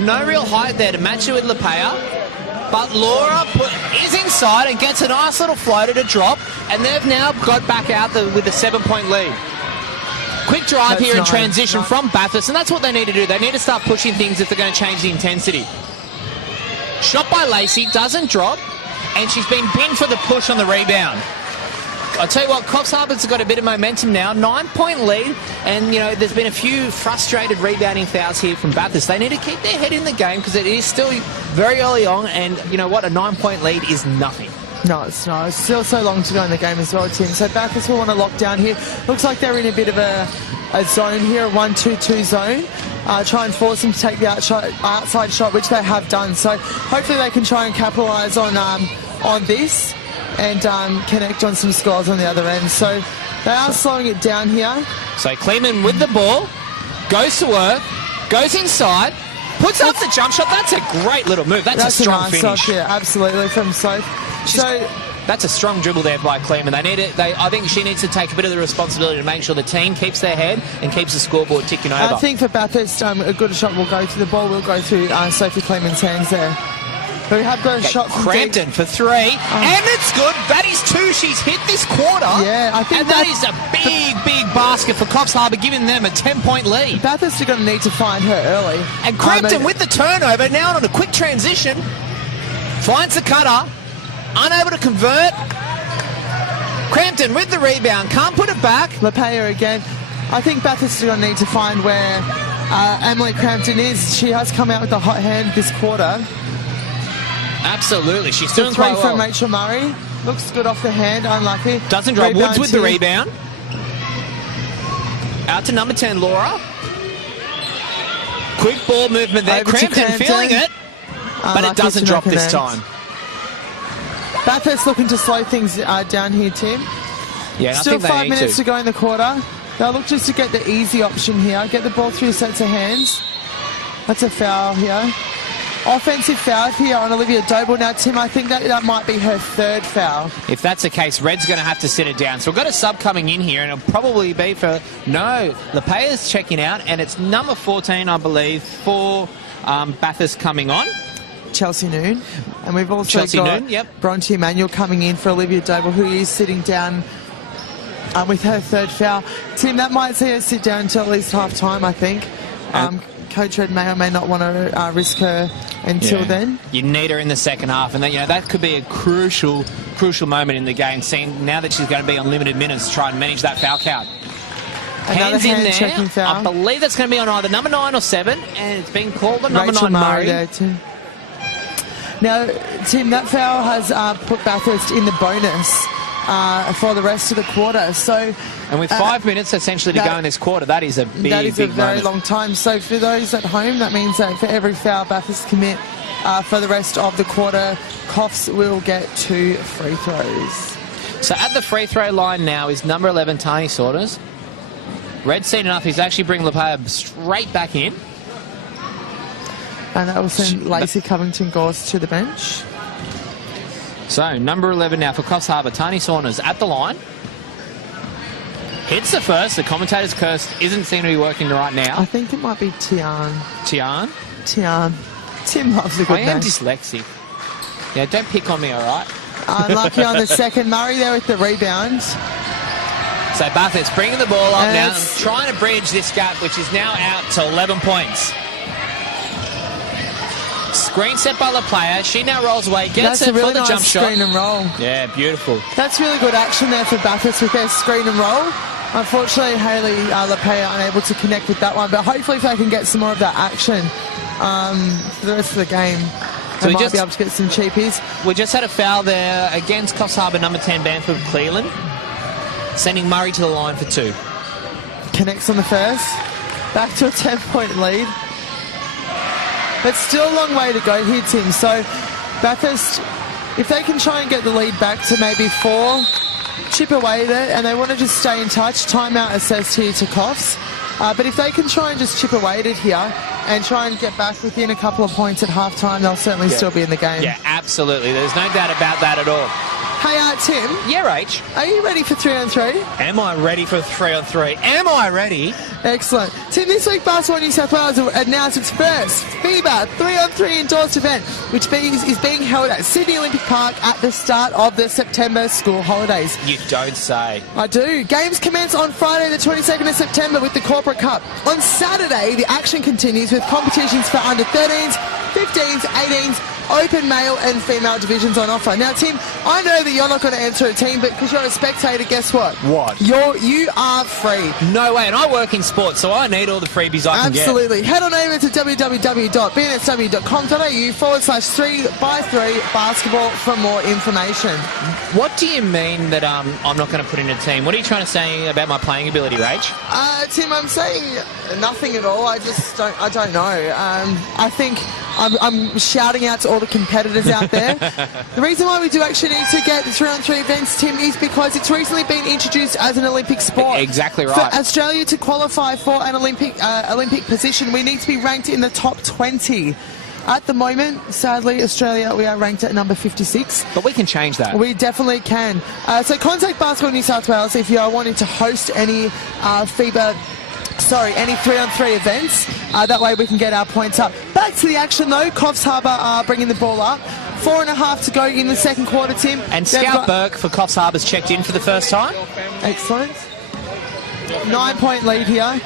No real height there to match it with Lapaya. But Laura is inside and gets a nice little floater to drop, and they've now got back out with a 7-point lead. Quick drive here in transition from Bathurst, and that's what they need to do. They need to start pushing things if they're going to change the intensity. Shot by Lacey, doesn't drop, and she's been pinned for the push on the rebound. I'll tell you what, Coffs Harbour's got a bit of momentum now, 9-point lead, and, you know, there's been a few frustrated rebounding fouls here from Bathurst. They need to keep their head in the game because it is still very early on, and, you know what, a 9-point lead is nothing. No, it's not. It's still so long to go in the game as well, Tim. So Bathurst will want to lock down here. Looks like they're in a bit of a zone here, a 1-2-2 zone. Try and force them to take the outside shot, which they have done. So hopefully they can try and capitalise on this and connect on some scores on the other end. So they are slowing it down here. So Kleeman with the ball, goes to work, goes inside, puts up the jump shot. That's a great little move. That's a strong nice finish. Shot, yeah, absolutely, from Soph. That's a strong dribble there by Kleeman. I think she needs to take a bit of the responsibility to make sure the team keeps their head and keeps the scoreboard ticking over. I think for Bathurst, a good shot will go through the ball. Will go through Sophie Kleeman's hands there. But we have got a shot from Crampton for 3, and it's good. That is 2 she's hit this quarter. Yeah, I think that is a big basket for Coffs Harbour, giving them a 10-point lead. Bathurst are going to need to find her early. And Crampton with the turnover, now on a quick transition, finds the cutter, unable to convert. Crampton with the rebound, can't put it back. Lapaya again. I think Bathurst are going to need to find where Emily Crampton is. She has come out with a hot hand this quarter. Absolutely, she's doing quite well. 3 from Rachel Murray. Looks good off the hand, unlucky. Doesn't drop. Woods with the rebound. Out to number 10, Laura. Quick ball movement there. Crampton feeling it, but it doesn't drop this time. Bathurst looking to slow things down here, Tim. Yeah, Still 5 minutes to go in the quarter. They'll look just to get the easy option here. Get the ball through sets of hands. That's a foul here. offensive foul here on Olivia Doble. Now, Tim, I think that might be her third foul. If that's the case, Red's going to have to sit it down. So we've got a sub coming in here, and it'll probably be for... No, Lepea's checking out, and it's number 14, I believe, for Bathurst coming on. Chelsea Noon. And we've also got Bronte Emanuel coming in for Olivia Doble, who is sitting down with her third foul. Tim, that might see her sit down until at least half-time, I think. Coach Red may or may not want to risk her until then. You need her in the second half, and that could be a crucial moment in the game, seeing now that she's going to be on limited minutes, try and manage that foul count. Another Hands in there. checking foul. I believe that's going to be on either number 9 or 7, and it's being called on number 9, Murray. There, Tim. Now, Tim, that foul has put Bathurst in the bonus for the rest of the quarter. So, and with 5 minutes essentially to go in this quarter, that is a big, that is a very moment. long time. So for those at home, that means that for every foul Bathurst commit for the rest of the quarter, Coffs will get 2 free throws. So at the free throw line now is number 11, Tani Saunders. Red's seen enough. He's actually bringing Lepea straight back in. And that will send Lacey Covington-Gorse to the bench. So, number 11 now for Coffs Harbour, Tani Saunders at the line. Hits the first. The commentator's curse isn't seem to be working right now. I think it might be Tian. Tian? Tian. Tim loves a good name. I am dyslexic. Yeah, don't pick on me, all right? Unlucky on the second. Murray there with the rebound. So, Bathurst bringing the ball up now, trying to bridge this gap, which is now out to 11 points. Screen set by Lepea. She now rolls away, gets it for the jump shot. Screen and roll. Yeah, beautiful. That's really good action there for Bathurst with their screen and roll. Unfortunately, Hayley Lepea unable to connect with that one, but hopefully if they can get some more of that action for the rest of the game, they might be able to get some cheapies. We just had a foul there against Coffs Harbour, number 10, Bamford Cleland, sending Murray to the line for 2. Connects on the first. Back to a 10-point lead. But still a long way to go here, Tim. So Bathurst, if they can try and get the lead back to maybe 4, chip away there, and they want to just stay in touch. Timeout assessed here to Coffs. But if they can try and just chip away at it here and try and get back within a couple of points at half-time, they'll certainly still be in the game. Yeah, absolutely. There's no doubt about that at all. Hey, Tim. Yeah, H. Are you ready for 3-on-3? Am I ready for 3-on-3? Am I ready? Excellent. Tim, this week Basketball New South Wales announced its first FIBA 3-on-3 endorsed event, which is being held at Sydney Olympic Park at the start of the September school holidays. You don't say. I do. Games commence on Friday the 22nd of September with the Corporate Cup. On Saturday, the action continues with competitions for under 13s, 15s, 18s, open male and female divisions on offer. Now, Tim, I know that you're not going to enter a team, but because you're a spectator, guess what? What? You are free. No way, and I work in sports, so I need all the freebies I can get. Absolutely. Head on over to www.bnsw.com.au/3x3 basketball for more information. What do you mean that I'm not going to put in a team? What are you trying to say about my playing ability, Rach? Tim, I'm saying nothing at all. I don't know. I think I'm shouting out to all the competitors out there. The reason why we do actually need to get the 3-on-3 events, Tim, is because it's recently been introduced as an Olympic sport. Exactly right. For Australia to qualify for an Olympic position, we need to be ranked in the top 20. At the moment, sadly, Australia, we are ranked at number 56. But we can change that. We definitely can. So contact Basketball New South Wales if you are wanting to host any any 3-on-3 events. That way we can get our points up. Back to the action though. Coffs Harbour are bringing the ball up. 4.5 to go in the second quarter, Tim. And Scout Burke for Coffs Harbour's checked in for the first time. Excellent. 9-point lead here.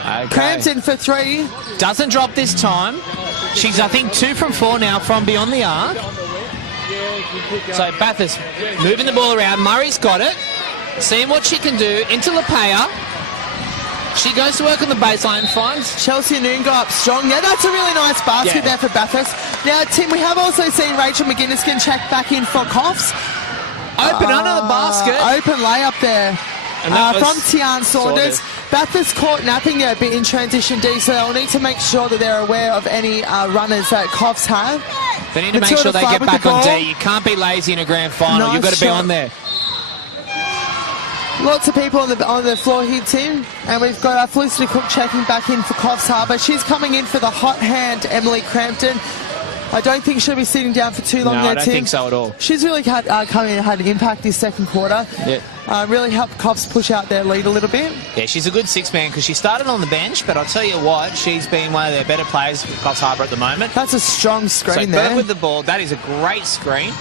Okay. Crampton for 3. Doesn't drop this time. She's, I think, 2 from 4 now from beyond the arc. So Bathurst moving the ball around. Murray's got it. Seeing what she can do. Into Lepea. She goes to work on the baseline, finds Chelsea Noon go up strong. Yeah, that's a really nice basket there for Bathurst. Now, Tim, we have also seen Rachel McGuinness can check back in for Coffs. Open under the basket. Open layup there from Tian Saunders. Bathurst caught napping there a bit in transition D, so they'll need to make sure that they're aware of any runners that Coffs have. They need to make sure they get back on D. You can't be lazy in a grand final. Nice You've got to be on there. Lots of people on the floor here, Tim, and we've got Felicity Cook checking back in for Coffs Harbour. She's coming in for the hot hand, Emily Crampton. I don't think she'll be sitting down for too long No, there, I don't Tim. think so at all. She's really come in and had an impact this second quarter. Yeah. Really helped Coffs push out their lead a little bit. Yeah, she's a good six-man because she started on the bench, but I'll tell you what, she's been one of their better players for Coffs Harbour at the moment. That's a strong screen So there. Berg with the ball, that is a great screen.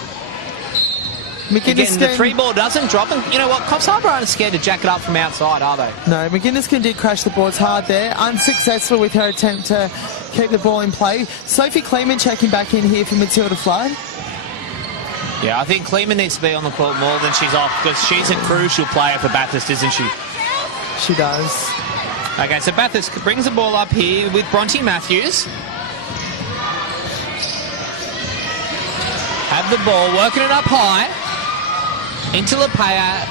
McGuinness Again, the three ball doesn't drop, and you know what, Coffs Harbour aren't scared to jack it up from outside, are they? No, McGuinness did crash the boards hard there. Unsuccessful with her attempt to keep the ball in play. Sophie Kleeman checking back in here for Matilda Flood. Yeah, I think Kleeman needs to be on the court more than she's off because she's a crucial player for Bathurst, isn't she? She does. Okay, so Bathurst brings the ball up here with Bronte Matthews. Have the ball, working it up high. Into Lapaya.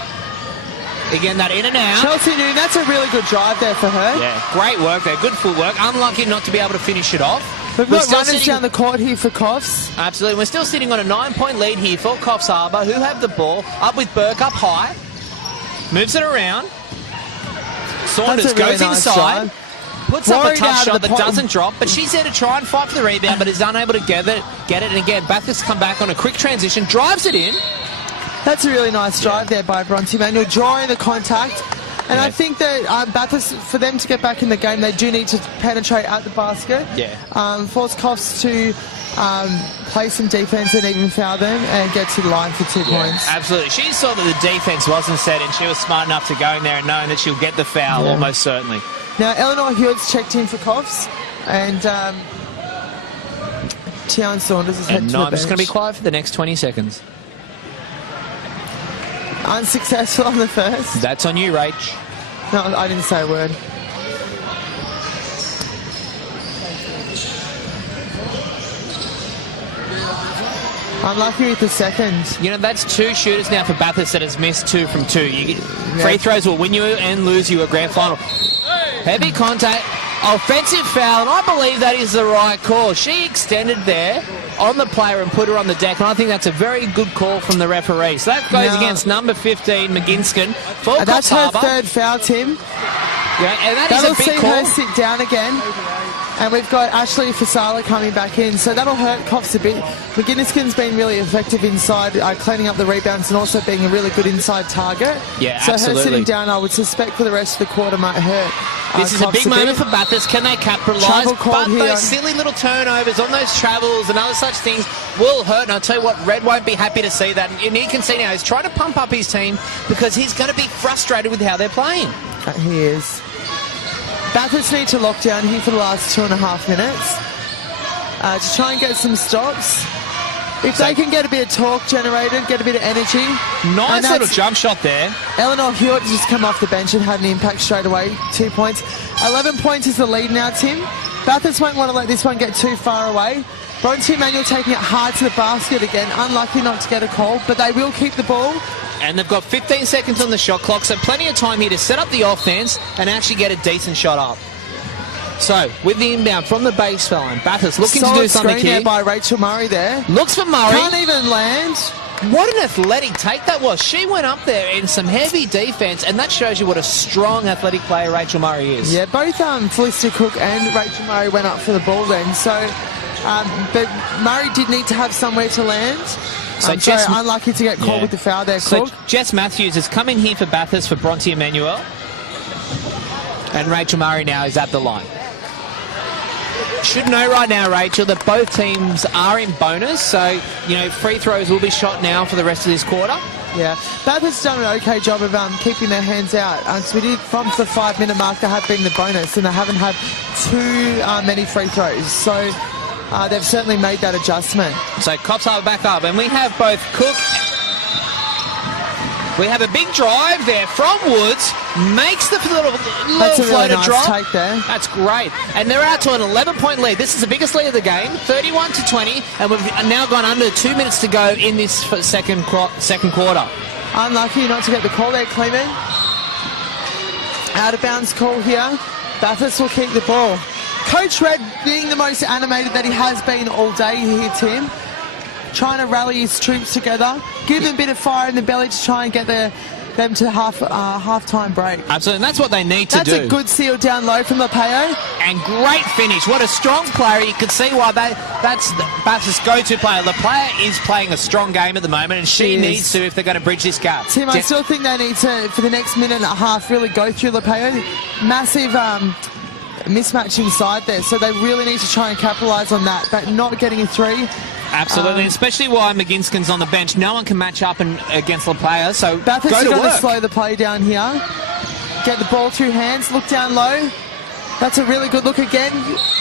Again, that in and out. Chelsea Noon, that's a really good drive there for her. Yeah, great work there. Good footwork. Unlucky not to be able to finish it off. We've We're got still runners sitting- down the court here for Coffs. Absolutely. We're still sitting on a 9-point lead here for Coffs Harbour, who have the ball. Up with Burke up high. Moves it around. Saunders That's a really goes nice inside. drive. Puts up a Worried tough out of shot the that pot- doesn't drop, but she's there to try and fight for the rebound, but is unable to get it. And again, Bathurst come back on a quick transition, drives it in. That's a really nice drive there by Bronte Manuel, drawing the contact. And Yeah. I think that Bathurst, for them to get back in the game, they do need to penetrate at the basket. Yeah. Force Coffs to play some defence and even foul them and get to the line for 2 points. Absolutely. She saw that the defence wasn't set, and she was smart enough to go in there and knowing that she'll get the foul almost certainly. Now, Eleanor Hewitt's checked in for Coffs, and Tian Saunders is heading And to no, the I'm just going to be bench. quiet for the next 20 seconds. Unsuccessful on the first. That's on you, Rach. No, I didn't say a word. Unlucky with the second. You know, that's 2 shooters now for Bathurst that has missed 2 from 2. Free throws will win you and lose you a grand final. Heavy contact, offensive foul, and I believe that is the right call. She extended there on the player and put her on the deck, and I think that's a very good call from the referee. So that goes against number 15, McGinskin, for Coffs That's her Harbour. third foul, Tim. Yeah, and that That'll is a big see call. her sit down again. And we've got Ashley Fasala coming back in, so that'll hurt Coffs a bit. McGinniskin's been really effective inside, cleaning up the rebounds and also being a really good inside target. Yeah, so absolutely. her sitting down, I would suspect for the rest of the quarter might hurt. This is a Coffs big moment bit. for Bathurst. Can they capitalise? Travel call But here. those silly little turnovers on those travels and other such things will hurt. And I'll tell you what, Red won't be happy to see that. And you can see now he's trying to pump up his team because he's going to be frustrated with how they're playing. He is. Bathurst need to lock down here for the last 2.5 minutes to try and get some stops. If they can get a bit of torque generated, get a bit of energy. Nice And little jump shot there. Eleanor Hewitt just come off the bench and had an impact straight away. 2 points. 11 points is the lead now, Tim. Bathurst won't want to let this one get too far away. Bronte Manuel taking it hard to the basket again. Unlucky not to get a call, but they will keep the ball. And they've got 15 seconds on the shot clock, so plenty of time here to set up the offense and actually get a decent shot up. So, with the inbound from the baseline, Bathurst looking to do something screen here. there by Rachel Murray there. Looks for Murray. Can't even land. What an athletic take that was. She went up there in some heavy defence, and that shows you what a strong athletic player Rachel Murray is. Yeah, both Felicity Cook and Rachel Murray went up for the ball then. So, but Murray did need to have somewhere to land. So So unlucky to get caught with the foul there, So Cook. Jess Matthews has come in here for Bathurst for Bronte Emmanuel. And Rachel Murray now is at the line. Should know right now, Rachel, that both teams are in bonus. So, you know, free throws will be shot now for the rest of this quarter. Yeah, Bathurst done an okay job of keeping their hands out. So we did from the 5-minute mark. They have been the bonus, and they haven't had too many free throws. So they've certainly made that adjustment. So Coffs are back up, and we have both Cook. We have a big drive there from Woods, makes the little That's a really floater nice drop. take there. That's great. And they're out to an 11-point lead. This is the biggest lead of the game, 31-20, and we've now gone under 2 minutes to go in this second quarter. Unlucky not to get the call there, Clement. Out of bounds call here. Bathurst will keep the ball. Coach Red being the most animated that he has been all day here, Tim. Trying to rally his troops together, give them a bit of fire in the belly to try and get the them to half-time break. Absolutely, and that's what they need to do. That's a good seal down low from Lapeo. And great finish. What a strong player. You can see why that's Bathurst's go-to player. The player is playing a strong game at the moment, and she needs to if they're going to bridge this gap. Tim, I still think they need to, for the next minute and a half, really go through Lapeo. Massive mismatch inside there, so they really need to try and capitalise on that, but not getting a three. Absolutely, especially while McGinskin's on the bench. No one can match up against Lapeo, so Bathurst go to going work. to slow the play down here. Get the ball through hands, look down low. That's a really good look again.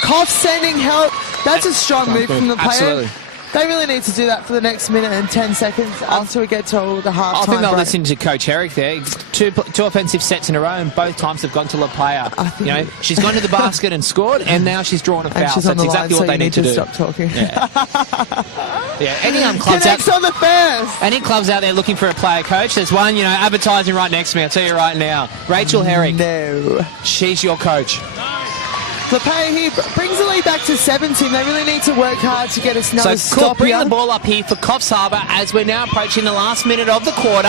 Coffs sending help. That's a strong move from the player. Absolutely. They really need to do that for the next minute and 10 seconds until we get to the half-time I think they'll break. listen to Coach Herrick there. Two offensive sets in a row, and both times have gone to Lapeo. You know, she's gone to the basket and scored, and now she's drawn a foul. And she's So on that's the exactly line, what so they you need to do. Stop talking. Yeah, any clubs Connects out, on the first. any clubs out there looking for a player coach? There's one, you know, advertising right next to me. I'll tell you right now, Rachel Herrick. No. She's your coach. Lapeo here brings the lead back to 17. They really need to work hard to get us another So Cook stop bring here. the ball up here for Coffs Harbour as we're now approaching the last minute of the quarter.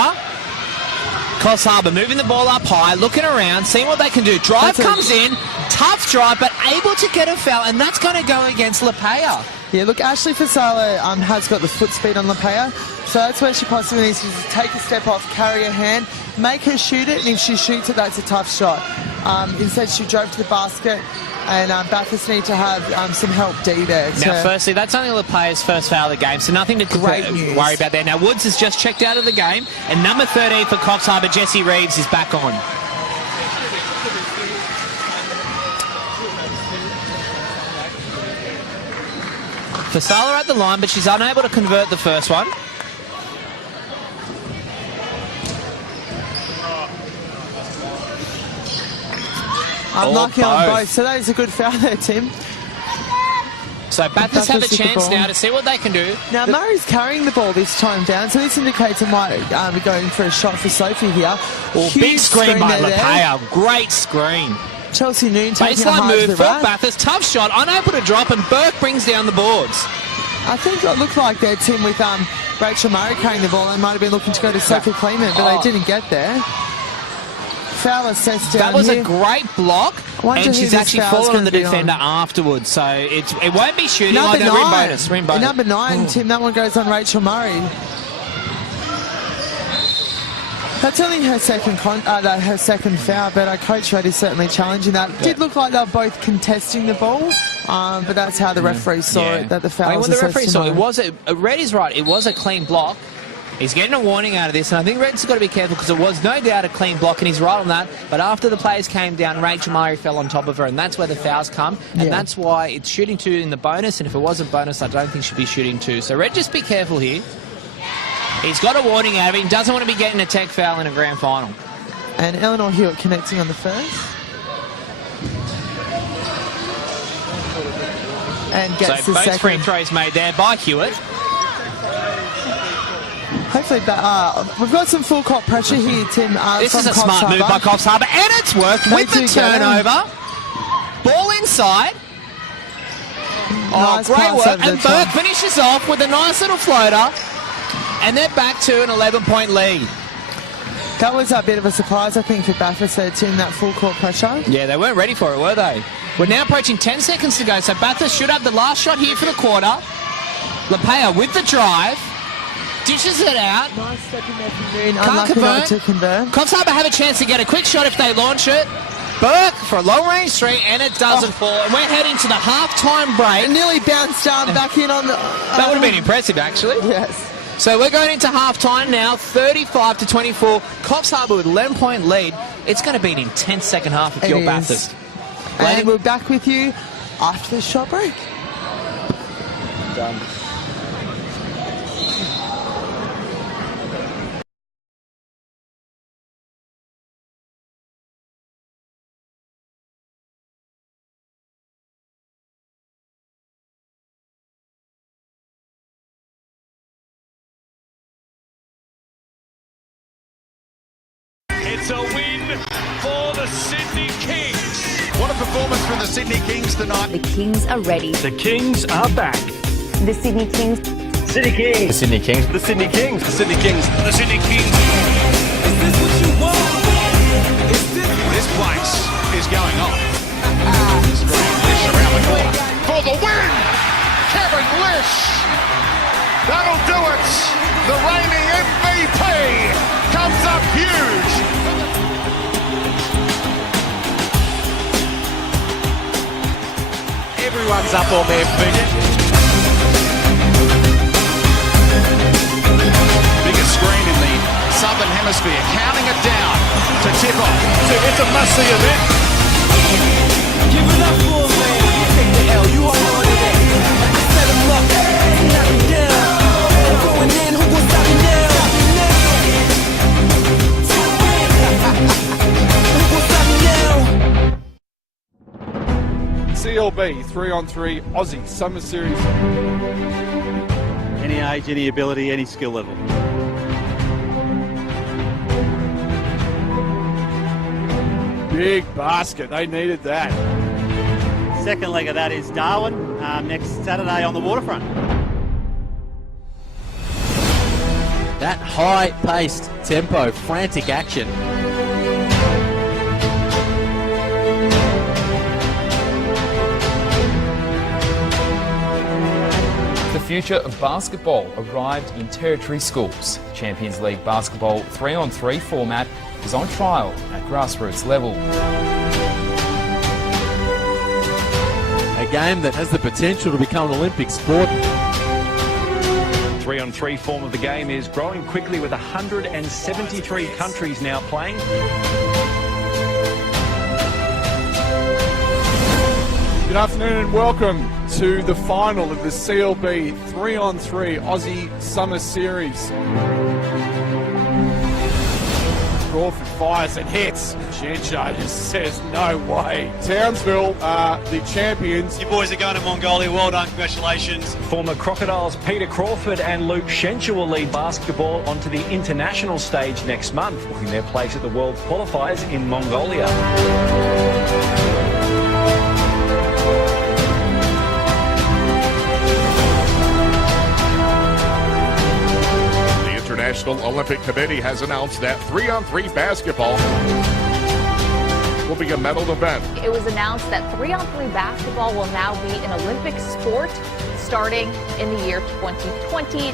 Coffs Harbour moving the ball up high, looking around, seeing what they can do. Drive comes in, tough drive, but able to get a foul, and that's going to go against Lapeo. Yeah, look, Ashley Fasalo has got the foot speed on Lapeo, so that's where she possibly needs to take a step off, carry her hand, make her shoot it, and if she shoots it, that's a tough shot. Instead, she drove to the basket, and Bathurst need to have some help D there. Now, firstly, that's only Lapeo's first foul of the game, so nothing to worry about there. Now, Woods has just checked out of the game, and number 13 for Coffs Harbour, Jessie Reeves, is back on. Fasala at the line, but she's unable to convert the first one. Unlucky on both, so that is a good foul there, Tim. So Bathurst have a with the chance ball. now to see what they can do. Now, Murray's carrying the ball this time down, so this indicates it might be going for a shot for Sophie here. Big Huge screen by there. Lapeo. Great screen. Chelsea Noon taking it Baseline hard to move the for rack. Bathurst. Tough shot, unable to drop, and Burke brings down the boards. I think it looked like there, Tim, with Rachel Murray carrying the ball. They might have been looking to go to Sophie Clement, but they didn't get there. Foul assessed down That was here. a great block, wonder and who she's this actually foul's fallen on the gonna be on. defender afterwards. So it won't be shooting. Number Like, no, 9. we're in bonus. Number 9, Tim, that one goes on Rachel Murray. That's only her second foul, but our coach Red is certainly challenging that. It did look like they were both contesting the ball, but that's how the referee saw it, that the foul was when the referee assessed saw it, tonight. Red is right. It was a clean block. He's getting a warning out of this, and I think Red's got to be careful because it was no doubt a clean block, and he's right on that. But after the players came down, Rachel Murray fell on top of her, and that's where the fouls come, and that's why it's shooting 2 in the bonus, and if it was a bonus, I don't think she'd be shooting 2. So Red, just be careful here. He's got a warning out of it. He doesn't want to be getting a tech foul in a grand final. And Eleanor Hewitt connecting on the first. And gets So the both second. free throws made there by Hewitt. Hopefully, we've got some full court pressure here, Tim. This from is a Coffs smart move Harbour. by Coffs Harbour, and it's worked They with the do get him. turnover. Ball inside. Nice Great pass work. over the And top. Burke finishes off with a nice little floater. And they're back to an 11-point lead. That was a bit of a surprise, I think, for Bathurst there, Tim, that full court pressure. Yeah, they weren't ready for it, were they? We're now approaching 10 seconds to go, so Bathurst should have the last shot here for the quarter. Lapeo with the drive. Dishes it out. Nice step in there from Noon. Can't Unlucky convert. not to convert. Coffs Harbour have a chance to get a quick shot if they launch it. Burke for a long-range three, and it doesn't fall. And we're heading to the half-time break. It nearly bounced back in on the... That would have been impressive, actually. Yes. So we're going into half-time now, 35-24. Coffs Harbour with an 11-point lead. It's going to be an intense second half if It you're is. Bathurst. And we're back with you after the shot break. Done. It's a win for the Sydney Kings. What a performance from the Sydney Kings tonight. The Kings are ready. The Kings are back. The Sydney Kings. Sydney Kings. The Sydney Kings. The Sydney Kings. The Sydney Kings. The Sydney Kings. place is going on. Lish around the corner for the win. Kevin Lish. That'll do it. The reigning MVP comes up huge. Everyone's up on their feet. Biggest screen in the Southern Hemisphere, counting it down to tip off. It's a must-see event. Give it up for a man. Take the L, you all on it. I set him up, knock him down. I'm going in, who gon' stop me now? Who gon' stop me now? CLB 3-on-3 Aussie Summer Series. Any age, any ability, any skill level. Big basket, they needed that. Second leg of that is Darwin next Saturday on the waterfront. That high-paced tempo, frantic action. The future of basketball arrived in territory schools. Champions League basketball 3-on-3 format is on trial at grassroots level. A game that has the potential to become an Olympic sport. 3-on-3 form of the game is growing quickly with 173 countries now playing. Good afternoon and welcome to the final of the CLB 3-on-3 Aussie Summer Series. Crawford fires and hits. Chencho just says no way. Townsville are the champions. You boys are going to Mongolia. Well done. Congratulations. Former Crocodiles Peter Crawford and Luke Schencher will lead basketball onto the international stage next month, booking their place at the World Qualifiers in Mongolia. The International Olympic Committee has announced that 3-on-3 basketball will be a medal event. It was announced that 3-on-3 basketball will now be an Olympic sport starting in the year 2020.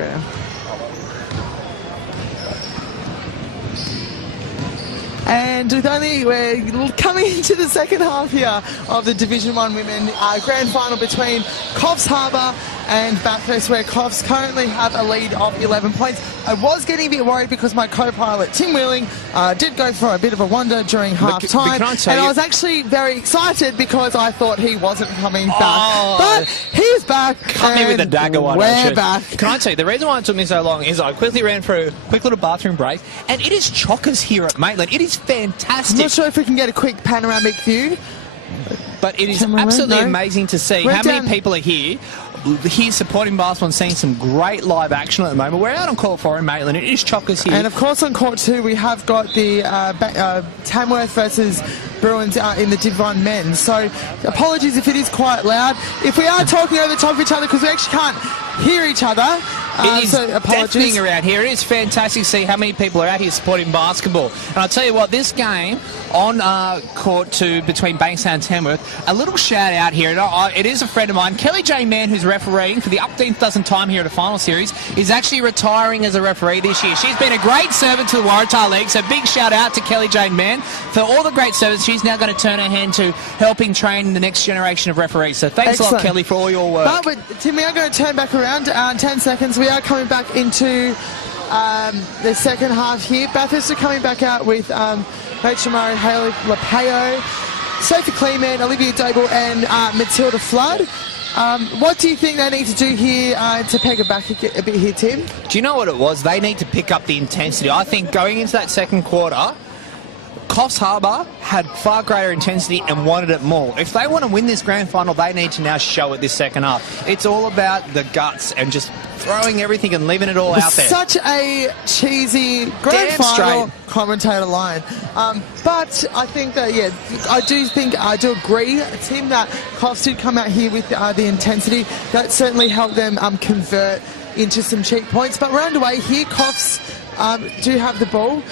Graham. And we're coming into the second half here of the Division 1 Women Grand Final between Coffs Harbour and Bathurst, where Coffs currently have a lead of 11 points. I was getting a bit worried because my co-pilot Tim Wheeling did go for a bit of a wander during half-time, and I was actually very excited because I thought he wasn't coming back. But he's back. Come in with a dagger one. We're back. Can I tell you, the reason why it took me so long is I quickly ran for a quick little bathroom break, and it is chockers here at Maitland. It is fantastic. I'm not sure if we can get a quick panoramic view, but it is absolutely amazing to see how many people are here supporting basketball and seeing some great live action at the moment. We're out on court 4 in Maitland. It is chockers here. And of course on court 2 we have got the Tamworth versus Bruins in the Div 1 men. So apologies if it is quite loud. If we are talking over the top of each other because we actually can't hear each other. It is so apologies. deafening around here. It is fantastic to see how many people are out here supporting basketball. And I'll tell you what, this game on court 2 between Bankstown and Tamworth, a little shout out here. And it is a friend of mine, Kelly Jane Mann, who's refereeing for the upteenth dozen time here at the final series, is actually retiring as a referee this year. She's been a great servant to the Waratah League, so big shout out to Kelly Jane Mann for all the great service. She's now going to turn her hand to helping train the next generation of referees. So thanks a lot, Kelly, for all your work. But Tim, we are going to turn back around in 10 seconds. We are coming back into the second half here. Bathurst are coming back out with Rachel Murray, Hayley Lapeo, Sophie Kleeman, Olivia Doble and Matilda Flood. What do you think they need to do here to peg it back a bit here, Tim? Do you know what it was? They need to pick up the intensity. I think going into that second quarter, Coffs Harbour had far greater intensity and wanted it more. If they want to win this grand final, they need to now show it this second half. It's all about the guts and just throwing everything and leaving it all out there. Such a cheesy grand final commentator line. But I think that, yeah, I do agree, Tim, that Coffs did come out here with the intensity. That certainly helped them convert into some cheap points. But we're underway here. Coffs do have the ball.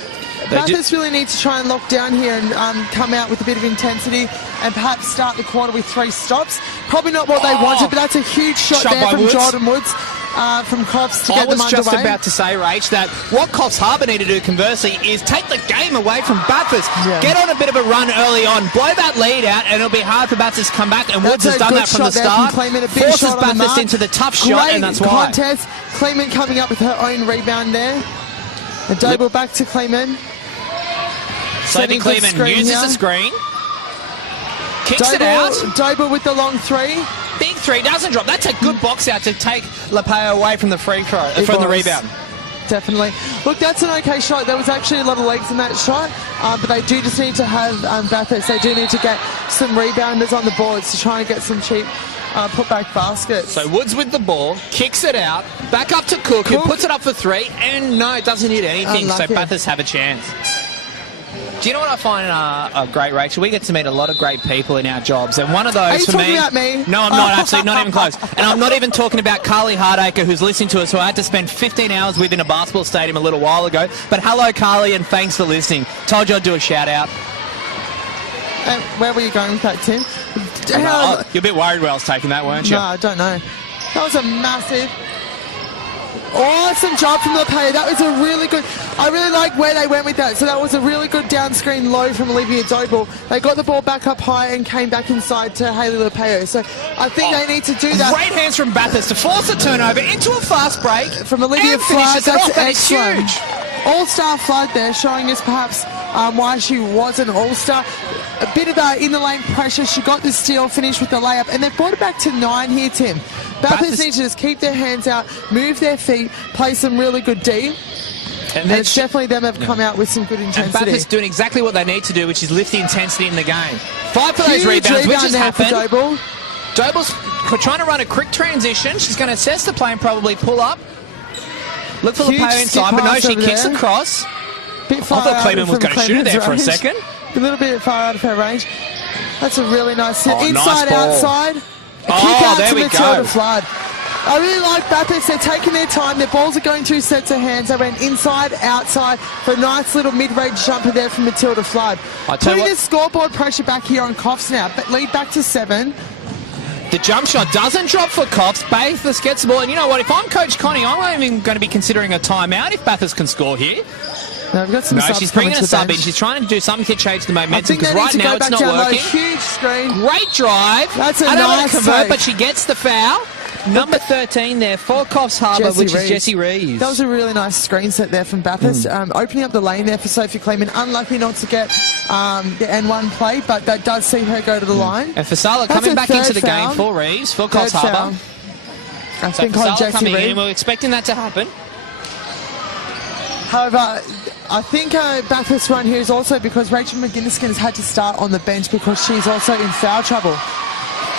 Bathurst really need to try and lock down here and come out with a bit of intensity and perhaps start the quarter with 3 stops. Probably not what they wanted, but that's a huge shot there from Jordan Woods from Coffs to get them underway. I was just about to say, Rach, that what Coffs Harbour need to do, conversely, is take the game away from Bathurst. Yeah. Get on a bit of a run early on, blow that lead out, and it'll be hard for Bathurst to come back. And Woods has done that from the start. Forces Bathurst into the tough shot, and that's why. Contest. Kleeman coming up with her own rebound there. A double back to Kleeman. Sophie Kleeman uses the screen. Kicks it out. Doble with the long 3. Big 3, doesn't drop. That's a good box out to take Lapeo away from the free throw, from the rebound. Definitely. Look, that's an okay shot. There was actually a lot of legs in that shot, but they do just need to have Bathurst. They do need to get some rebounders on the boards to try and get some cheap put-back baskets. So Woods with the ball, kicks it out, back up to Cook, who puts it up for 3, and no, it doesn't hit anything, so Bathurst have a chance. Do you know what I find great, Rachel? We get to meet a lot of great people in our jobs, and one of those for me... Are you talking about me? No, I'm not, absolutely, not even close. And I'm not even talking about Carly Hardacre, who's listening to us, who I had to spend 15 hours with in a basketball stadium a little while ago. But hello, Carly, and thanks for listening. Told you I'd do a shout-out. Where were you going with that, Tim? You're a bit worried where I was taking that, weren't you? No, I don't know. That was a massive... Awesome job from Lapeo. That was a really good... I really like where they went with that. So that was a really good down screen low from Olivia Doble. They got the ball back up high and came back inside to Hayley Lapeo. So I think they need to do that. Great hands from Bathurst to force a turnover into a fast break. From Olivia Flood. That's excellent. Huge. All-star Flood there, showing us perhaps why she was an all-star. A bit of in the lane pressure. She got the steal, finished with the layup, and they've brought it back to 9 here, Tim. Bathurst need to just keep their hands out, move their feet, play some really good D. And it's definitely them have come out with some good intensity. And Bathurst doing exactly what they need to do, which is lift the intensity in the game. 5 for those rebounds, which has happened. Doble's trying to run a quick transition. She's going to assess the play and probably pull up. Look for Lapeo inside, but no, she kicks across. I thought Kleeman was going to shoot it there for a second. A little bit far out of her range. That's a really nice hit. Inside, outside. A kick out to Matilda Flood. I really like Bathurst. They're taking their time. Their balls are going through sets of hands. They went inside, outside for a nice little mid-range jumper there from Matilda Flood. Putting the scoreboard pressure back here on Coffs now, but lead back to 7. The jump shot doesn't drop for Coffs. Bathurst gets the ball. And you know what? If I'm Coach Connie, I'm not even going to be considering a timeout if Bathurst can score here. No, we've got some subs she's bringing coming a to the sub in. bench. She's trying to do something to change the I momentum think they because need right to now go it's back not down low. working. Huge screen. Great drive. That's a I don't want nice to convert, save. but she gets the foul. Number 13 there for Coffs Harbour, which is Jessie Reeves. That was a really nice screen set there from Bathurst. Opening up the lane there for Sophie Kleeman. Unlucky not to get the N1 play, but that does see her go to the line. And Fasala coming back into the game for Reeves, for Coffs Harbour. I So think on Fasala Jessie coming Reeves. in, we're expecting that to happen. However, I think Bathurst's run here is also because Rachel McGuinness has had to start on the bench because she's also in foul trouble.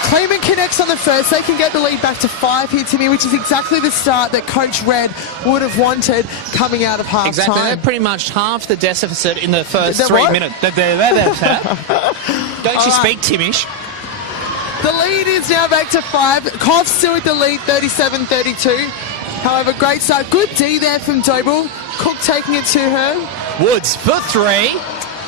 Kleeman connects on the first. They can get the lead back to 5 here, Timmy, which is exactly the start that Coach Red would have wanted coming out of half Exactly. time. They're pretty much half the deficit in the first 3 what? minutes. Don't you speak Timish? The lead is now back to 5. Coffs still with the lead, 37-32. However, great start. Good D there from Doble. Cook taking it to her. Woods for 3.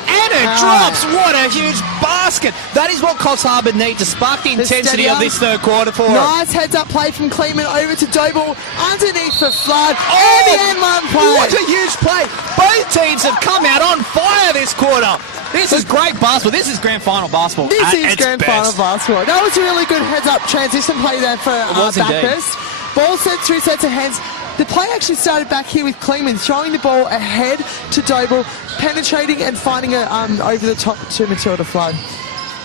And it drops. What a huge basket. That is what Coffs Harbour need to spark the intensity of this third quarter for them. Nice heads-up play from Kleeman over to Doble. Underneath for Flood. And the N1 play. What a huge play. Both teams have come out on fire this quarter. This is great basketball. This is grand final basketball. This is grand final basketball. That was a really good heads-up transition play there for Bathurst. Ball set through sets of hands. The play actually started back here with Kleeman throwing the ball ahead to Doble, penetrating and finding it over the top to Matilda Flood.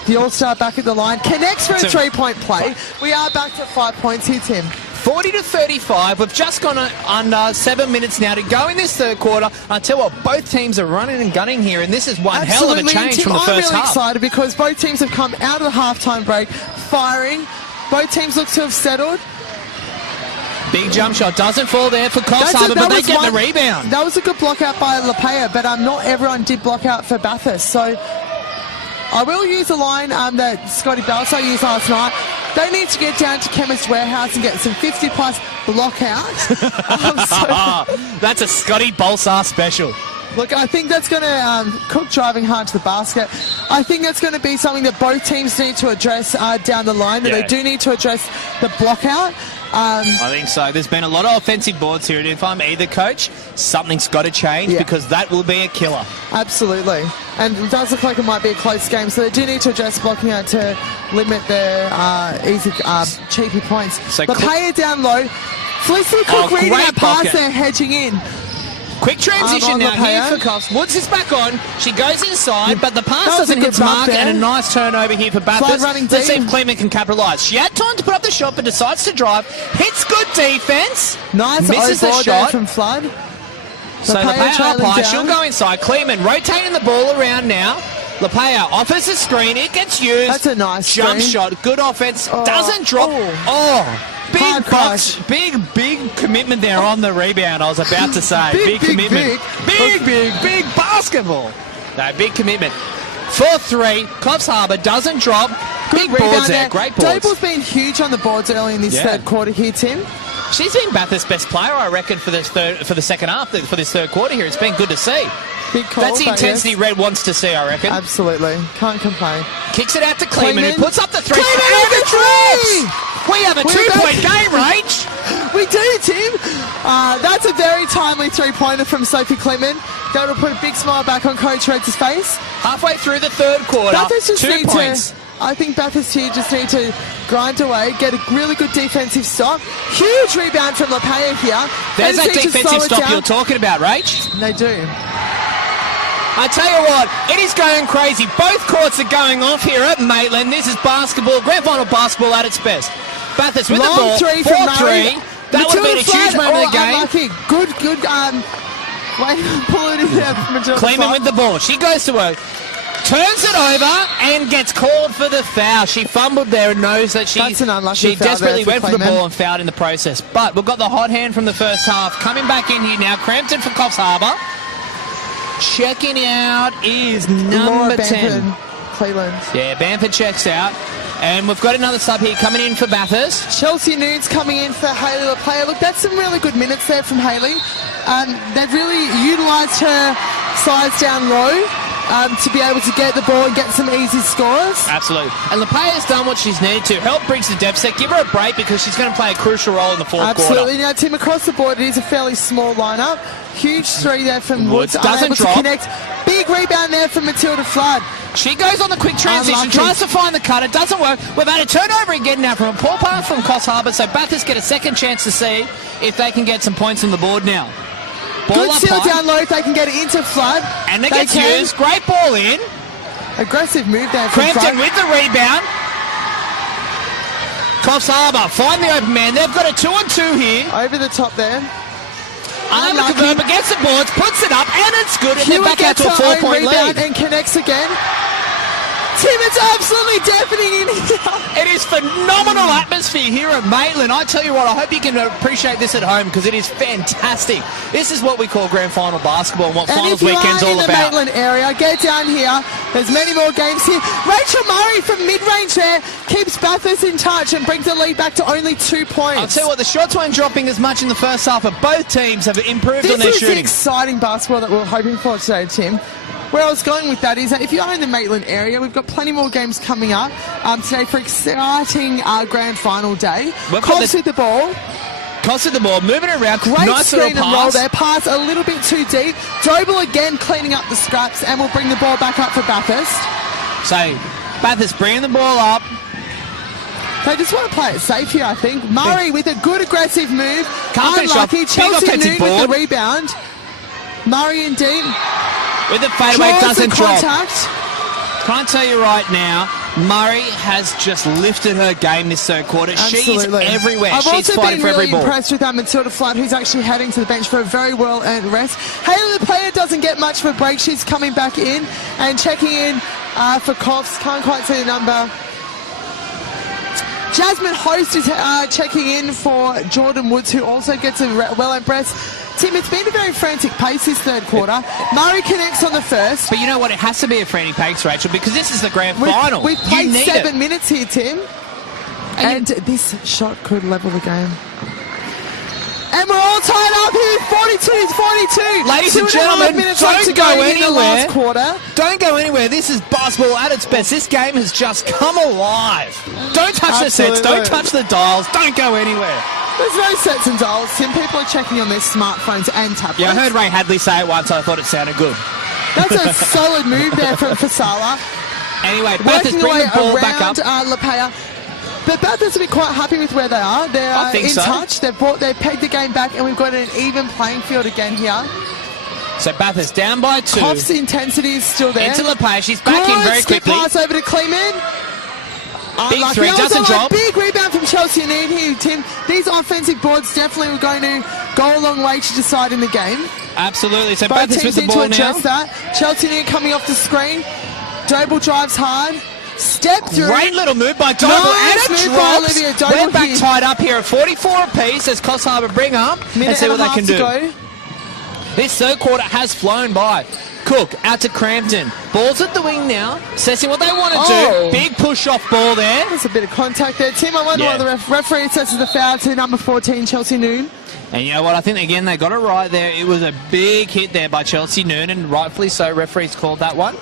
The All-Star back at the line, connects for a three-point play. We are back to 5 points here, Tim. 40-35. We've just gone under 7 minutes now to go in this third quarter. I tell you what, both teams are running and gunning here, and this is one hell of a change Tim, from the first I'm really half. excited because both teams have come out of the halftime break firing. Both teams look to have settled. Big jump shot doesn't fall there for Coffs Harbour, but they get the rebound. That was a good block out by Lapea, but not everyone did block out for Bathurst. So I will use the line that Scotty Balso used last night. They need to get down to Chemist Warehouse and get some 50-plus blockouts. That's a Scotty Balsar special. Look, I think that's going to Cook driving hard to the basket. I think that's going to be something that both teams need to address down the line. That they do need to address the blockout. I think so. There's been a lot of offensive boards here, and if I'm either coach, something's got to change because that will be a killer. Absolutely. And it does look like it might be a close game, so they do need to address blocking out to limit their easy, cheapy points. So Lapea down low. Felicity Cook reading that pass there, hedging in. Quick transition now here for Coffs. Woods is back on. She goes inside, but the pass doesn't hit mark, and a nice turnover here for Bathurst. Let's see if Kleeman can capitalise. She had time to put up the shot, but decides to drive. Hits good defence. Nice misses the shot from Flood. So Lapea up high. She'll go inside. Kleeman rotating the ball around now. Lapea offers a screen. It gets used. That's a nice jump screen. shot. Good offense. Doesn't drop. Big box, big commitment there on the rebound, I was about to say. Big commitment. Big basketball. No, big commitment. 4-3, Coffs Harbour doesn't drop. Big boards there, great boards. Doble's been huge on the boards early in this third quarter here, Tim. She's been Bathurst's best player, I reckon, for the second half, for this third quarter here. It's been good to see. Big call, that's the intensity Red wants to see, I reckon. Absolutely. Can't complain. Kicks it out to Kleeman, who puts up the three. Kleeman and it drops! We have a 2-point game, Rach. We do, Tim. That's a very timely three-pointer from Sophie Kleeman. That'll put a big smile back on Coach Red's face. Halfway through the third quarter, Bathurst just 2 points. I think Bathurst here just need to grind away, get a really good defensive stop. Huge rebound from Lapea here. There's that defensive stop you're talking about, Rach. They do. I tell you what, it is going crazy. Both courts are going off here at Maitland. This is basketball, grand final basketball at its best. Bathurst with the ball, 4-3. That would have been a huge moment of the game. Unlucky. Good, wait, pull it in there from Matilda Kleeman with the ball. She goes to work. Turns it over and gets called for the foul. She fumbled there and knows that she desperately went for the ball and fouled in the process. But we've got the hot hand from the first half. Coming back in here now, Crampton for Coffs Harbour. Checking out is number 10. Cleveland. Yeah, Bamford checks out. And we've got another sub here coming in for Bathurst. Chelsea Nunes coming in for Hayley Lapea. Look, that's some really good minutes there from Hayley. They've really utilised her size down low. to be able to get the ball and get some easy scores. Absolutely. And Lepea's done what she's needed to. Help bridge the deficit. Give her a break because she's going to play a crucial role in the fourth quarter. Absolutely. Now, Tim, across the board, it is a fairly small lineup. Huge three there from Woods. Doesn't drop. To connect. Big rebound there from Matilda Flood. She goes on the quick transition, tries to find the cutter, doesn't work. We've had a turnover again now from a poor pass from Coffs Harbour, so Bathurst get a second chance to see if they can get some points on the board now. Ball Good up steal high. down low if they can get it into Flood. And they get used. Great ball in. Aggressive move there from Crampton Flood. with the rebound. Coffs Harbour find the open man. They've got a 2-on-2 here. Over the top there. Unable to convert, but gets the boards, puts it up, and it's good. And they're back out to a 4-point lead. And connects again. Tim, it's absolutely deafening in here. It is phenomenal atmosphere here at Maitland. I tell you what, I hope you can appreciate this at home because it is fantastic. This is what we call grand final basketball and what finals weekend's all about. And if you are in the Maitland area, get down here. There's many more games here. Rachel Murray from mid-range there keeps Bathurst in touch and brings the lead back to only 2 points. I'll tell you what, the shots weren't dropping as much in the first half, but both teams have improved on their shooting. This is exciting basketball that we're hoping for today, Tim. Where I was going with that is that if you are in the Maitland area, we've got plenty more games coming up today for exciting grand final day. Coffs with the ball. Coffs with the ball, moving around. Great nice screen and pass. roll there. Pass a little bit too deep. Doble again cleaning up the scraps and we'll bring the ball back up for Bathurst. So, Bathurst bringing the ball up. They just want to play it safe here, I think. Murray with a good aggressive move. Unlucky. Chelsea Noon with the rebound. Murray in deep. With the fadeaway, doesn't drop. Contact. Can't tell you right now, Murray has just lifted her game this third quarter. Absolutely. She's everywhere. I've She's also fighting been for every really ball. impressed with Matilda Flood, who's actually heading to the bench for a very well-earned rest. Haley, the player, doesn't get much of a break. She's coming back in and checking in for Coffs. Can't quite see the number. Jasmine Host is checking in for Jordan Woods, who also gets a well-earned rest. Tim, it's been a very frantic pace this third quarter. Murray connects on the first. But you know what? It has to be a frantic pace, Rachel, because this is the grand final. We've played 7 minutes here, Tim. And this shot could level the game. And we're all tied up here. 42-42. Ladies and gentlemen, don't go anywhere. Last quarter. Don't go anywhere. This is basketball at its best. This game has just come alive. Don't touch the sets. Don't touch the dials. Don't go anywhere. There's no sets and dials, Tim. People are checking on their smartphones and tablets. Yeah, I heard Ray Hadley say it once. I thought it sounded good. That's a solid move there from Fasala. Anyway, Bathurst bring the ball back up. Lepea's. But Bathurst will be quite happy with where they are. They're in touch. They've pegged the game back, and we've got an even playing field again here. So Bathurst down by 2. Coffs' intensity is still there. Into Lepea. She's back in very quickly. Pass over to Kleeman. Big three, doesn't drop. Big rebound from Chelsea Noon here, Tim. These offensive boards definitely were going to go a long way to deciding the game. Absolutely. So Both Bathurst with the teams ball need to now. address that. Chelsea Noon coming off the screen. Doble drives hard. Step through. Great little move by Doble. Nice and it move by drops. Olivia Doble We're back here. tied up here at 44 apiece as Coffs Harbour bring up and see what they can do. Go. This third quarter has flown by. Cook out to Crampton. Ball's at the wing now. Assessing what they want to do. Big push-off ball there. There's a bit of contact there. Tim, I wonder why the referee assesses the foul to number 14, Chelsea Noon. And you know what? I think, again, they got it right there. It was a big hit there by Chelsea Noon, and rightfully so. Referees called that one.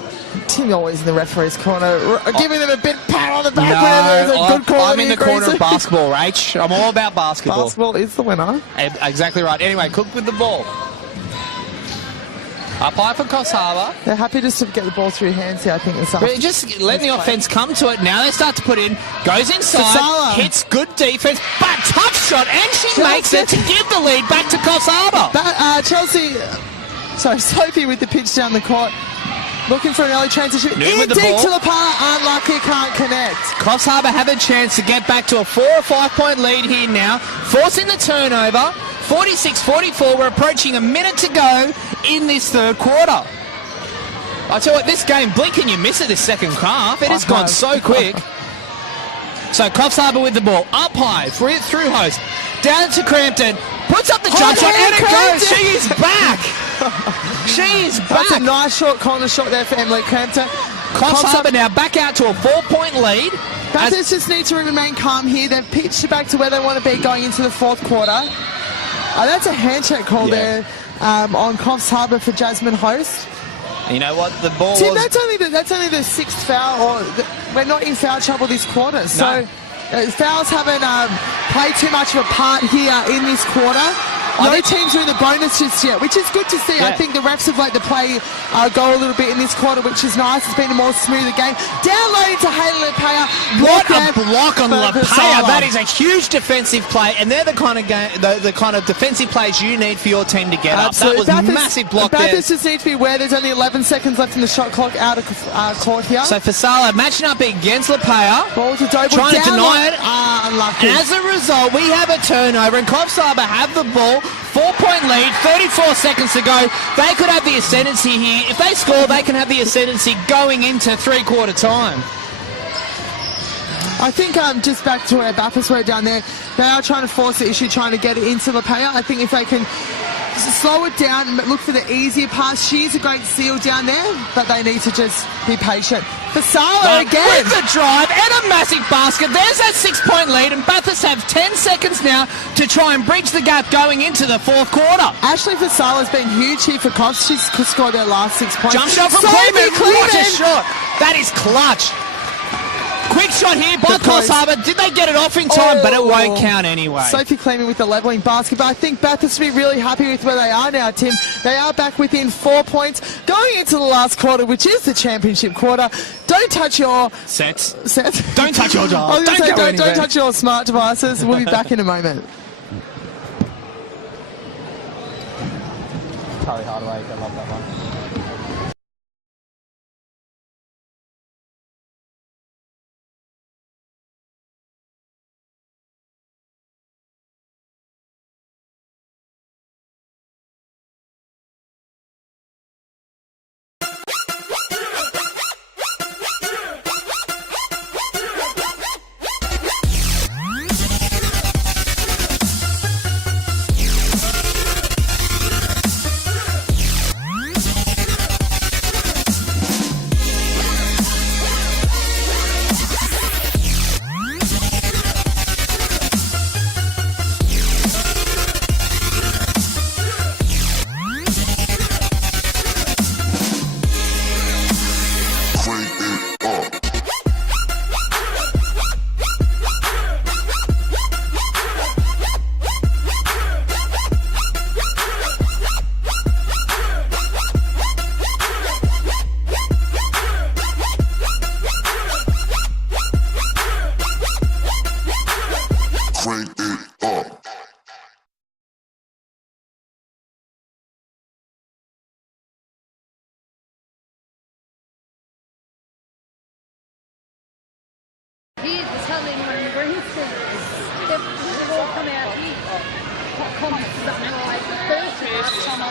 Tim always in the referee's corner, giving them a bit pat on the back whenever there's a good call. I'm in the corner of basketball, Rach. I'm all about basketball. Basketball is the winner. Exactly right. Anyway, Cook with the ball. Up high for Coffs Harbour. They're happy just to get the ball through hands here, I think. But just letting the offense come to it. Now they start to put in. Goes inside. Fasala. Hits good defense. But tough shot. And she makes it to give the lead back to Coffs Harbour. Sophie with the pitch down the court. Looking for an early transition. Noon with the deep ball. to the par. Unlucky, can't connect. Coffs Harbour have a chance to get back to a 4 or 5 point lead here now. Forcing the turnover. 46-44. We're approaching a minute to go in this third quarter. I tell you what, this game, blink and you miss it this second half. It has gone so quick. So Coffs Harbour with the ball. Up high. Through Host. Down to Crampton. Puts up the jump shot and it goes. She is back. She is back. That's a nice short corner shot there for Emily Crampton. Coffs Harbour now back out to a 4 point lead. Bathurst just need to remain calm here. They've pitched it back to where they want to be going into the fourth quarter. That's a handshake call there on Coffs Harbour for Jasmine Host. You know what? The ball Tim, was... that's only the sixth foul. We're not in foul trouble this quarter. So fouls haven't played too much of a part here in this quarter. No teams are in the bonus just yet, which is good to see. Yeah. I think the refs have let the play go a little bit in this quarter, which is nice. It's been a more smoother game. Down low to Haley Lepaya. What a block on Lepaya. That is a huge defensive play, and they're the kind of the kind of defensive plays you need for your team to get Absolutely. up. That was a massive block there. Bathurst just need to be aware there's only 11 seconds left in the shot clock out of court here. So Fasala matching up against Lepaya. Ball to Doble. Trying to deny it. Unlucky. And as a result, we have a turnover, and Coffs Harbour have the ball. 4-point lead, 34 seconds to go. They could have the ascendancy here. If they score, they can have the ascendancy going into three-quarter time. I think just back to where Bathurst were down there, they are trying to force the issue, trying to get it into Lepaya. I think if they can slow it down and look for the easier pass. She is a great seal down there, but they need to just be patient. Fasala again. With the drive and a massive basket. There's that 6-point lead, and Bathurst have 10 seconds now to try and bridge the gap going into the fourth quarter. Ashley Fasala's been huge here for Coffs. She's scored their last 6 points. Jump shot from Cleveland. What a shot. That is clutch. Quick shot here by Coffs Harbour. Did they get it off in time? But it won't count anyway. Sophie Kleeman with the levelling basket. But I think Bathurst will be really happy with where they are now, Tim. They are back within 4 points going into the last quarter, which is the championship quarter. Don't touch your... Sets. Don't touch your dial. Don't touch your smart devices. We'll be back in a moment. Charlie Hardaway, I love that one.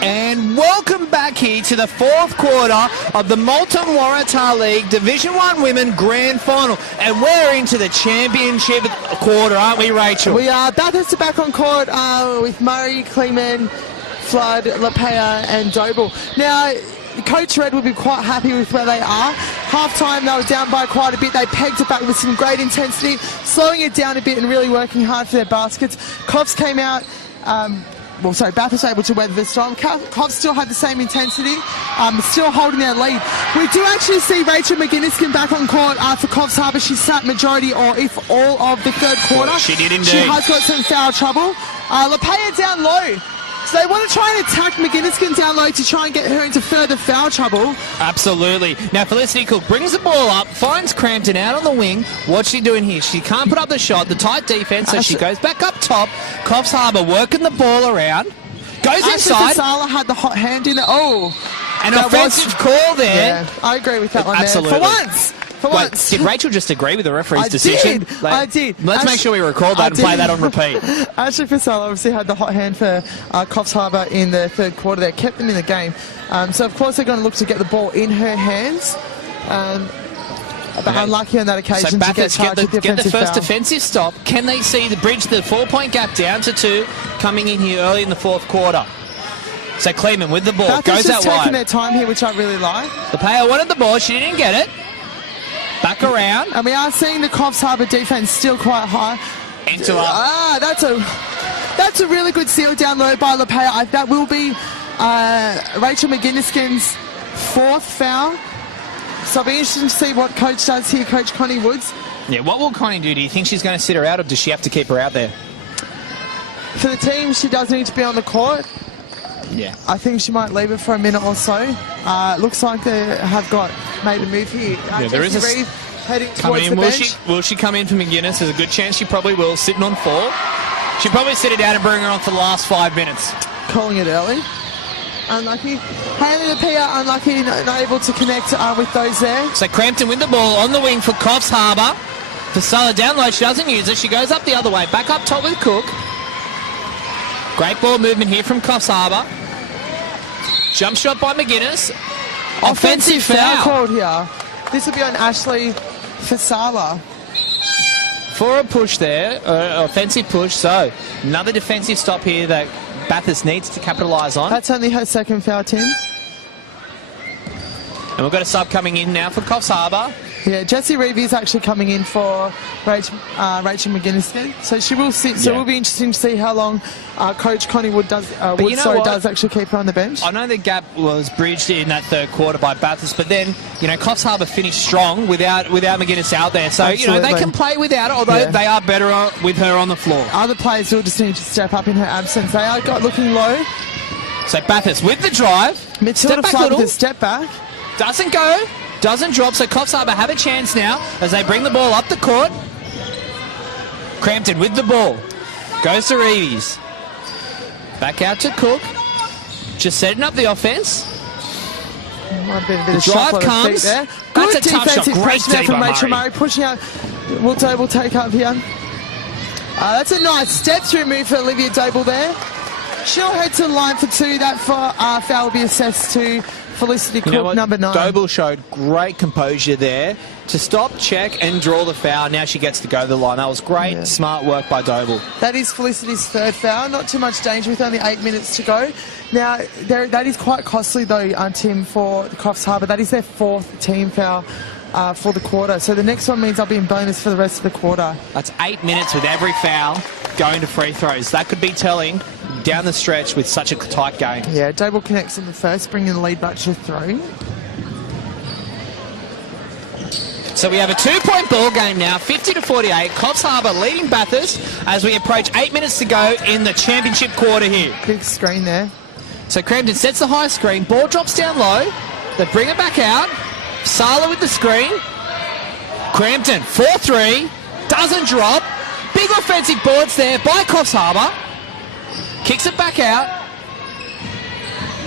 And welcome back here to the fourth quarter of the Maitland Waratah League Division 1 Women Grand Final. And we're into the championship quarter, aren't we, Rachel? We are. Bathurst are back on court with Murray, Kleeman, Flood, Lepaya and Doble. Now, Coach Red will be quite happy with where they are. Half-time, they were down by quite a bit. They pegged it back with some great intensity, slowing it down a bit and really working hard for their baskets. Coffs came out... Bathurst able to weather the storm. Coffs still had the same intensity, still holding their lead. We do actually see Rachel McGinniskin back on court for Coffs Harbour. She sat majority or if all of the third quarter. She did indeed. She has got some foul trouble. Lepaya down low. So they want to try and attack McGinniskin down low to try and get her into further foul trouble. Absolutely. Now Felicity Cook brings the ball up, finds Crampton out on the wing. What's she doing here? She can't put up the shot, the tight defence, so she goes back up top. Coffs Harbour working the ball around. Goes inside. Fasala had the hot hand in there. Oh. An offensive call there. Yeah, I agree with that one. Absolutely. There. For once. Did Rachel just agree with the referee's decision? I did. Let's make sure we record that and play that on repeat. Ashley Fasala obviously had the hot hand for Coffs Harbour in the third quarter. They kept them in the game. So, of course, they're going to look to get the ball in her hands. But unlucky on that occasion so Bathurst to get the first foul. defensive stop. Can they see the bridge the 4-point gap down to 2 coming in here early in the fourth quarter? So Kleeman with the ball Bathurst goes out wide. taking their time here, which I really like. The player wanted the ball, she didn't get it. Back around. And we are seeing the Coffs Harbour defence still quite high. Into up. That's a really good seal down low by Lepaya. That will be Rachel McGinniskin's 4th foul. So it'll be interesting to see what Coach does here, Coach Connie Woods. Yeah, what will Connie do? Do you think she's going to sit her out, or does she have to keep her out there? For the team, she does need to be on the court. Yeah. I think she might leave it for a minute or so. Looks like they have made a move here. There is Jessie Reeve heading towards the bench. Will she come in for McGuinness? There's a good chance she probably will, sitting on 4. She'll probably sit her down and bring her on for the last 5 minutes. Calling it early. Unlucky. Hayley Lapia, unlucky, not able to connect with those there. So Crampton with the ball on the wing for Coffs Harbour. Fasala down low, she doesn't use it. She goes up the other way, back up top with Cook. Great ball movement here from Coffs Harbour. Jump shot by McGuinness. Offensive foul called here. This will be on Ashley Fasala. for a push there, offensive push. So another defensive stop here that Bathurst needs to capitalise on. That's only her 2nd foul, Tim. And we've got a sub coming in now for Coffs Harbour. Yeah, Jessie Reeve is actually coming in for Rachel McGuinness. So she will sit. So it will be interesting to see how long Coach Connie Wood does actually keep her on the bench. I know the gap was bridged in that 3rd quarter by Bathurst, but then Coffs Harbour finished strong without McGuinness out there. So Absolutely. they can play without it, although they are better with her on the floor. Other players will just need to step up in her absence. They are looking low. So Bathurst with the drive. Matilda Flood with a step back. Doesn't go. Doesn't drop, so Coffs Harbour have a chance now as they bring the ball up the court. Crampton with the ball. Goes to Reeves. Back out to Cook. Just setting up the offense. The drive comes. There. That's Good a tough shot. defensive Great pressure there D from by Rachel Murray. Murray. Pushing out. Will Doble take up here? That's a nice step-through move for Olivia Doble there. She'll head to the line for 2. That foul will be assessed to Felicity Cook, number 9. Doble showed great composure there to stop, check, and draw the foul. Now she gets to go to the line. That was great, smart work by Doble. That is Felicity's 3rd foul. Not too much danger with only 8 minutes to go. Now, that is quite costly, though, Tim, for Coffs Harbour. That is their 4th team foul for the quarter. So the next one means I'll be in bonus for the rest of the quarter. That's 8 minutes with every foul going to free throws. That could be telling down the stretch with such a tight game. Yeah, Doble connects on the first, bringing the lead back to 3. So we have a 2-point ball game now, 50-48. Coffs Harbour leading Bathurst as we approach 8 minutes to go in the championship quarter here. Big screen there. So Crampton sets the high screen, ball drops down low, they bring it back out. Sala with the screen. Crampton, 4-3, doesn't drop. Big offensive boards there by Coffs Harbour. Kicks it back out.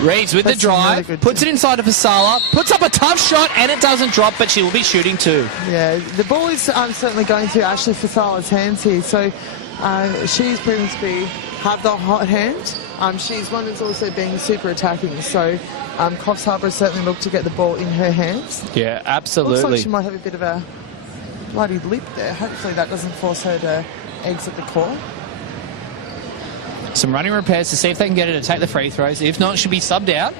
Reeves with the drive, puts it inside of Fasala, puts up a tough shot, and it doesn't drop, but she will be shooting 2. Yeah, the ball is certainly going to Ashley Fasala's hands here, so she's proven to have the hot hand. She's one that's also being super attacking, so Coffs Harbour certainly look to get the ball in her hands. Yeah, absolutely. Looks like she might have a bit of a bloody lip there. Hopefully that doesn't force her to exit the court. Some running repairs to see if they can get her to take the free throws. If not, she'll be subbed out.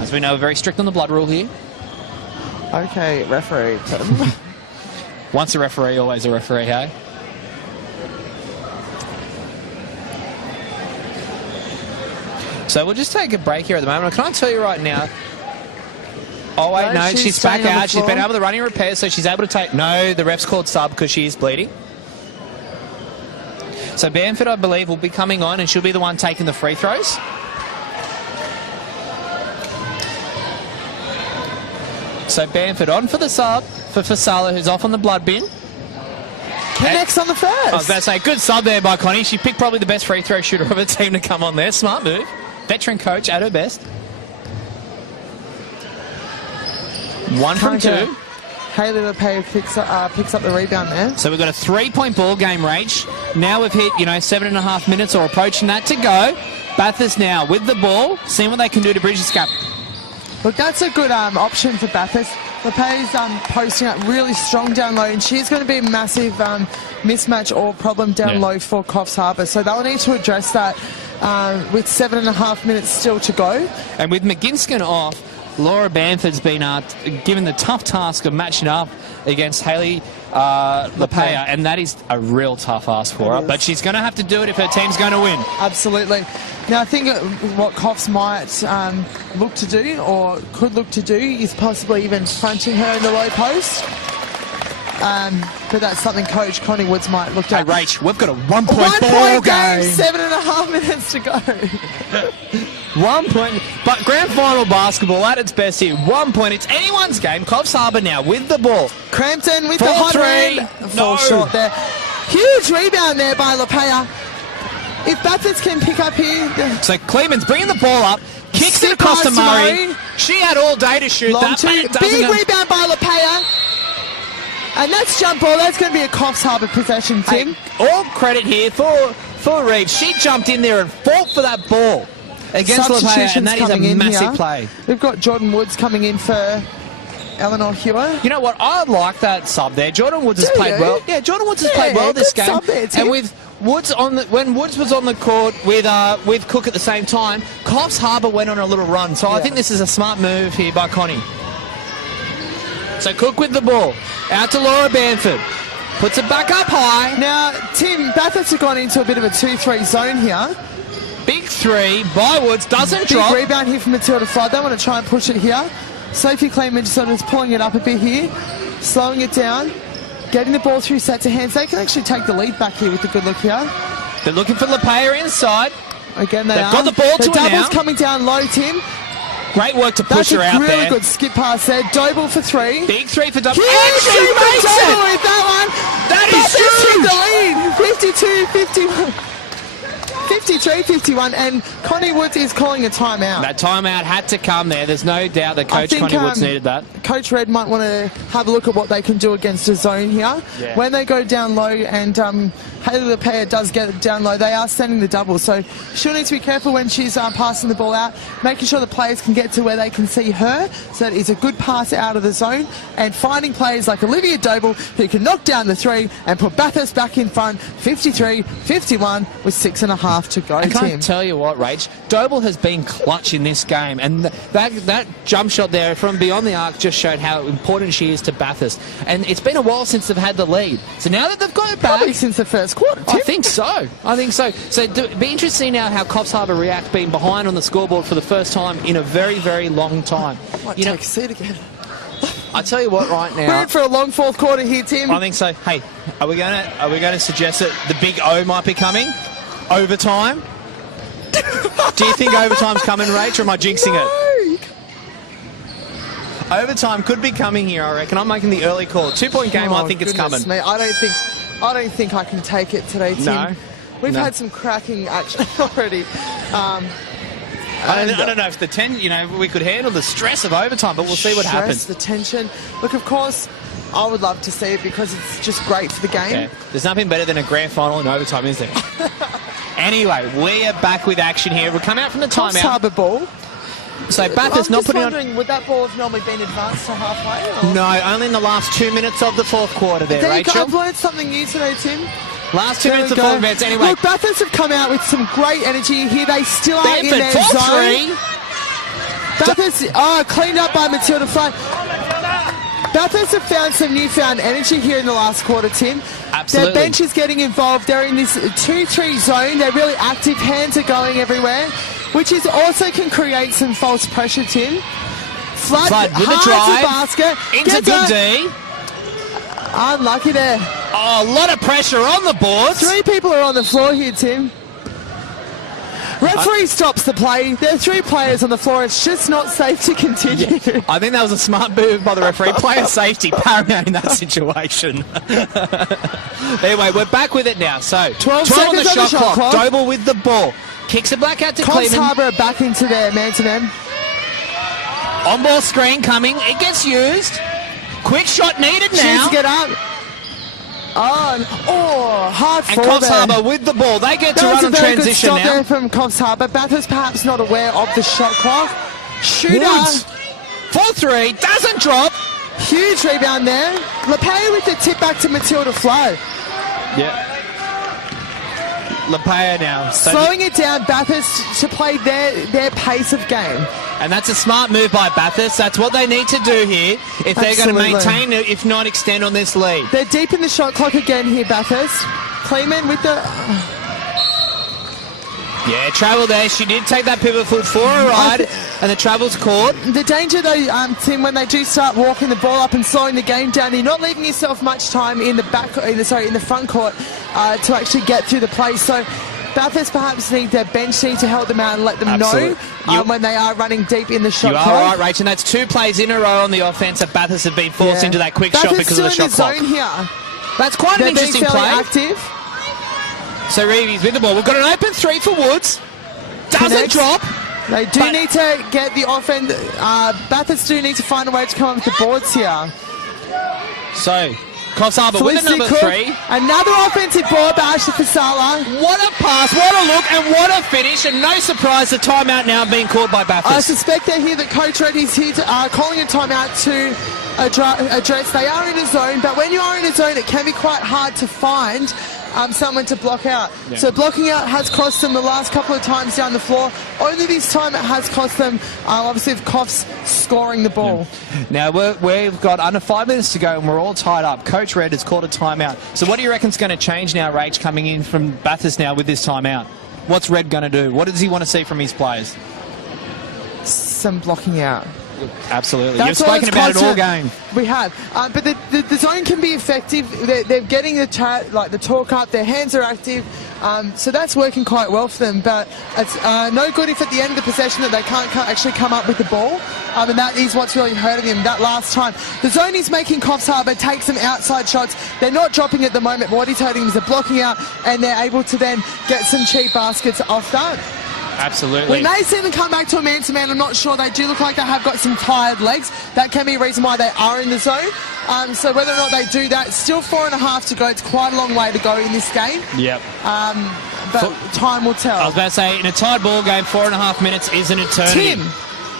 As we know, we're very strict on the blood rule here. Okay, referee. Once a referee, always a referee, hey? So we'll just take a break here at the moment. Can I tell you right now? Oh, wait, no, she's back out. She's been able to running repairs, so she's able to take... No, the ref's called sub because she is bleeding. So Bamford, I believe, will be coming on and she'll be the one taking the free throws. So Bamford on for the sub for Fasala, who's off on the blood bin. Connects on the first. I was about to say, good sub there by Connie. She picked probably the best free throw shooter of her team to come on there. Smart move. Veteran coach at her best. 1 from 2. Hayley Lepay picks up the rebound there. So we've got a 3-point ball game, Rach. Now we've hit, 7.5 minutes or approaching that to go. Bathurst now with the ball, seeing what they can do to bridge this gap. Look, that's a good option for Bathurst. Lepay's posting up really strong down low, and she's going to be a massive mismatch or problem down low for Coffs Harbour. So they'll need to address that with 7.5 minutes still to go. And with McGinskin off, Laura Bamford's been given the tough task of matching up against Hayley Lepay, and that is a real tough ask for her. But she's going to have to do it if her team's going to win. Absolutely. Now, I think what Coffs might look to do, or could look to do, is possibly even fronting her in the low post. But that's something Coach Connie Woods might look at. Hey, Rach, we've got a 1 point ball game. 7.5 minutes to go. 1 point. But grand final basketball at its best here. 1 point. It's anyone's game. Coffs Harbour now with the ball. Crampton with the hot hand. Fall short there. Huge rebound there by LaPaya. If Bathurst can pick up here. So Cleeman's bringing the ball up, kicks it across to Murray. She had all day to shoot that. Big rebound by LaPaya. And that's jump ball. That's going to be a Coffs Harbour possession, Tim. Hey, all credit here for Reed. She jumped in there and fought for that ball against LaPaya, and that is a massive play. We've got Jordan Woods coming in for Eleanor Hewer. You know what? I like that sub there. Jordan Woods has played well. Yeah, Jordan Woods has played well this game. And with Woods when Woods was on the court with Cook at the same time, Coffs Harbour went on a little run. So I think this is a smart move here by Connie. So Cook with the ball. Out to Laura Banford. Puts it back up high. Now, Tim, Bathurst have gone into a bit of a 2-3 zone here. Big three by Woods. Doesn't drop. Big rebound here from Matilda Flood. They want to try and push it here. Sophie Kleeman just sort of is pulling it up a bit here. Slowing it down. Getting the ball through set to hands. They can actually take the lead back here with a good look here. They're looking for LaPaya inside. Again, They've got the ball to her now. The double's coming down low, Tim. Great work to push her out there. That's a really good skip pass there. Doble for three. Big three for Doble. And she makes it! With that one. That is huge! The lead. 52-51. 53-51, and Connie Woods is calling a timeout. That timeout had to come there. There's no doubt that Coach Connie Woods needed that. Coach Red might want to have a look at what they can do against a zone here. Yeah. When they go down low and Hayley LaPaya does get down low, they are sending the double. So she'll need to be careful when she's passing the ball out, making sure the players can get to where they can see her. So that is a good pass out of the zone, and finding players like Olivia Doble who can knock down the three and put Bathurst back in front, 53-51 with 6.5 to go. I can't tell you what, Rach, Doble has been clutch in this game, and that jump shot there from beyond the arc just showed how important she is to Bathurst. And it's been a while since they've had the lead. So now that they've got it back... Probably since the first quarter, Tim. I think so. So it'll be interesting now how Coffs Harbour react being behind on the scoreboard for the first time in a very, very long time. Might take a seat again. I tell you what, right now, we're in for a long fourth quarter here, Tim. I think so. Hey, are we going to suggest that the big O might be coming? Overtime? Do you think overtime's coming, Rach, or am I jinxing it? Overtime could be coming here, I reckon. I'm making the early call. 2-point game, I think it's coming. Me. I don't think I can take it today, Tim. No. We've had some cracking action already. I don't know if the 10, we could handle the stress of overtime, but we'll see what happens. The tension. Look, of course, I would love to see it because it's just great for the game. Yeah. There's nothing better than a grand final in overtime, is there? Anyway, we are back with action here. We'll come out from the timeout. Coffs Harbour ball. So Bathurst not putting on... would that ball have normally been advanced to halfway? Or? No, only in the last 2 minutes of the fourth quarter there, Rachel. I've learned something new today, Tim. Last 2 minutes of 4 minutes, anyway. Look, Bathurst have come out with some great energy here. They still are in their zone. Bathurst, cleaned up by Matilda Flood. Bathurst have found some newfound energy here in the last quarter, Tim. Absolutely. Their bench is getting involved. They're in this 2-3 zone. They're really active. Hands are going everywhere, which is also can create some false pressure, Tim. Flood with a drive. Basket. Into good D. Unlucky there. Oh, a lot of pressure on the boards. 3 people are on the floor here, Tim. Referee stops the play. There are 3 players on the floor. It's just not safe to continue. Yeah. I think that was a smart move by the referee. Player safety paramount in that situation. Anyway, we're back with it now. So 12 on the seconds shot clock. Doble with the ball. Kicks it back out to Coffs Cleveland. Harbour back into their man-to-man. On-ball screen coming. It gets used. Quick shot needed now. She's get up. Hard fall and Coffs there. Harbour with the ball. They get to That run on was a very transition good stop now. there from Coffs Harbour. Bathurst perhaps not aware of the shot clock. Shooter. Woods. 4-3. Doesn't drop. Huge rebound there. LaPaya with the tip back to Matilda Flood. Yeah. LaPaya now. Slowing it down, Bathurst to play their pace of game. And that's a smart move by Bathurst. That's what they need to do here if they're going to maintain, if not extend on this lead. They're deep in the shot clock again here, Bathurst. Kleeman with the... Yeah, travel there. She did take that pivot foot for a ride, and the travel's caught. The danger, though, Tim, when they do start walking the ball up and slowing the game down, you're not leaving yourself much time in the front court to actually get through the play. So Bathurst perhaps need their bench team to help them out and let them know when they are running deep in the shot clock. You are right, Rach, and that's 2 plays in a row on the offense that Bathurst have been forced into that quick shot because of the shot clock. Zone here. That's quite an interesting play. Active. So Reeves with the ball. We've got an open 3 for Woods. Doesn't drop. They do need to get the offense. Bathurst do need to find a way to come up with the boards here. So Coffs Harbour with the number 3. Another offensive ball by Ashley Fasala. What a pass, what a look, and what a finish. And no surprise, the timeout now being called by Bathurst. I suspect they're here that Coach Reddy's here to, calling a timeout to address. They are in a zone, but when you are in a zone, it can be quite hard to find someone to block out. Yeah. So blocking out has cost them the last couple of times down the floor. Only this time it has cost them, obviously, of Coffs scoring the ball. Yeah. Now, we've got under 5 minutes to go and we're all tied up. Coach Red has called a timeout. So what do you reckon is going to change now, Rach, coming in from Bathurst now with this timeout? What's Red going to do? What does he want to see from his players? Some blocking out. Absolutely. You've spoken about it all game. We have. But the zone can be effective. They're getting the talk up. Their hands are active. So that's working quite well for them. But it's no good if at the end of the possession that they can't actually come up with the ball. And that is what's really hurting them that last time. The zone is making Coffs Harbour take some outside shots. They're not dropping at the moment, but what he's hurting them is they're blocking out, and they're able to then get some cheap baskets off that. Absolutely. We may see them come back to a man-to-man. I'm not sure. They do look like they have got some tired legs. That can be a reason why they are in the zone. So whether or not they do that, still 4.5 to go. It's quite a long way to go in this game. Yep. But time will tell. I was about to say, in a tied ball game, 4.5 minutes is an eternity. Tim,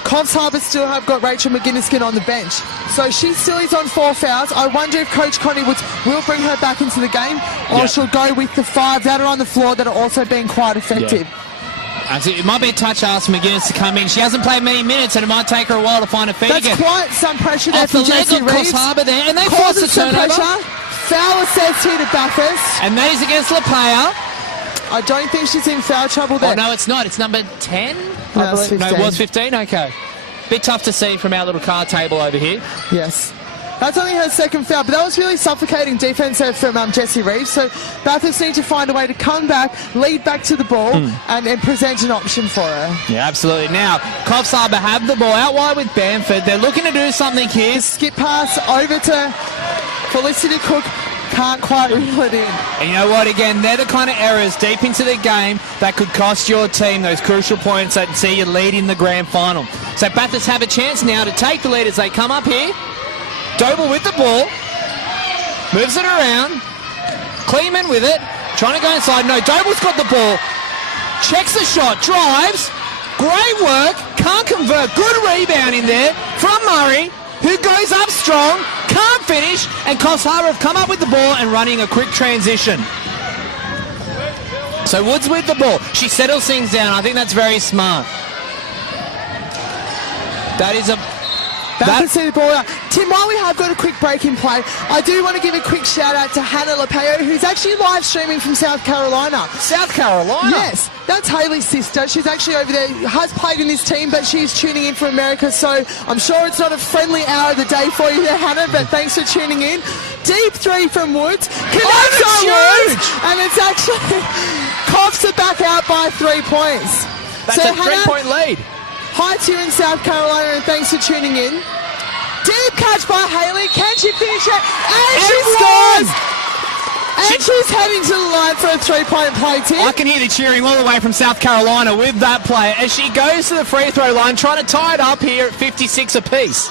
Coffs Harbour still have got Rachel McGinniskin on the bench. So she still is on 4 fouls. I wonder if Coach Connie Woods will bring her back into the game, or she'll go with the 5 that are on the floor that are also being quite effective. Yeah. It might be a touch ask McGuinness to come in. She hasn't played many minutes, and it might take her a while to find her feet again. That's quite some pressure there from Jessie Reeves. Coffs Harbour there, and they force the turnover. Foul assessed here to Bathurst. And that is against LaPlaya. I don't think she's in foul trouble there. Oh, no, it's not. It's number 10? No, it was 15? Okay. Bit tough to see from our little card table over here. Yes. That's only her 2nd foul, but that was really suffocating defence from Jessie Reeves. So Bathurst need to find a way to come back, lead back to the ball, and present an option for her. Yeah, absolutely. Now, Coffs Harbour have the ball out wide with Bamford. They're looking to do something here. The skip pass over to Felicity Cook. Can't quite reel it in. And you know what? Again, they're the kind of errors deep into the game that could cost your team those crucial points that see you lead in the grand final. So Bathurst have a chance now to take the lead as they come up here. Doble with the ball, moves it around, Kleeman with it, trying to go inside. No, Doble's got the ball, checks the shot, drives, great work, can't convert, good rebound in there from Murray, who goes up strong, can't finish, and Coffs Harbour have come up with the ball and running a quick transition. So Woods with the ball, she settles things down. I think that's very smart. That is a... Bathurst see the ball out. Tim, while we have got a quick break in play, I do want to give a quick shout out to Hannah Lapeo, who's actually live streaming from South Carolina. South Carolina? Yes, that's Hayley's sister. She's actually over there, has played in this team, but she's tuning in from America, so I'm sure it's not a friendly hour of the day for you there, Hannah, but thanks for tuning in. Deep 3 from Woods. Connects on Woods! And it's actually... Coffs are back out by 3 points. That's a 3-point lead. Hi to you in South Carolina, and thanks for tuning in. Deep catch by Hayley. Can she finish it? And she scores! And she's heading to the line for a 3-point play, Tim. I can hear the cheering all the way from South Carolina with that play as she goes to the free throw line, trying to tie it up here at 56 apiece.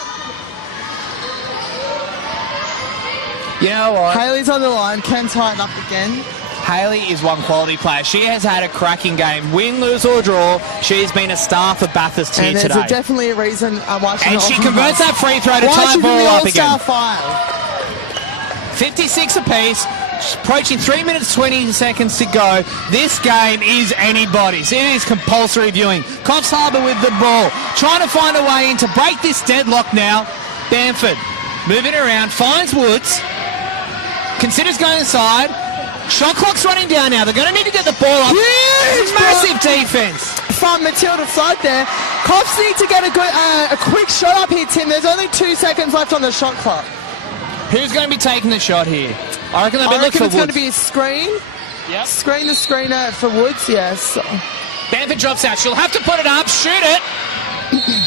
You know what? Hayley's on the line, can tie it up again. Hayley is one quality player. She has had a cracking game. Win, lose or draw, she's been a star for Bathurst here today. And there's definitely a reason I'm watching. And she converts that free throw to tie the ball up again. 56 apiece. Approaching 3 minutes 20 seconds to go. This game is anybody's. It is compulsory viewing. Coffs Harbour with the ball, trying to find a way in to break this deadlock now. Bamford moving around, finds Woods, considers going inside. Shot clock's running down now. They're going to need to get the ball up. Huge Massive defence. From Matilda Flood there. Coffs need to get a quick shot up here, Tim. There's only 2 seconds left on the shot clock. Who's going to be taking the shot here? I reckon they'll be looking for it's going to be a screen. Yep. Screen the screener for Woods, yes. Bamford drops out. She'll have to put it up, shoot it.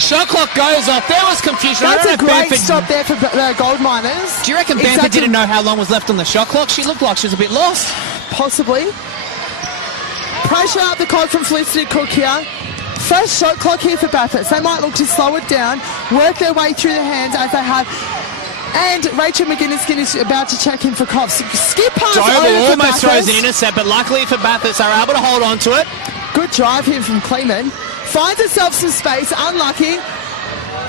Shot clock goes off. There was confusion. That's a great Bamford... stop there for the Goldminers. Do you reckon Bamford didn't know how long was left on the shot clock? She looked like she was a bit lost. Possibly. Pressure up the court from Felicity Cook here. Fresh shot clock here for Bathurst. They might look to slow it down, work their way through the hands as they have. And Rachel McGuinness is about to check in for Coffs. Skip pass over for almost Bathurst. Throws an intercept, but luckily for Bathurst, they were able to hold on to it. Good drive here from Kleeman. Finds herself some space, unlucky.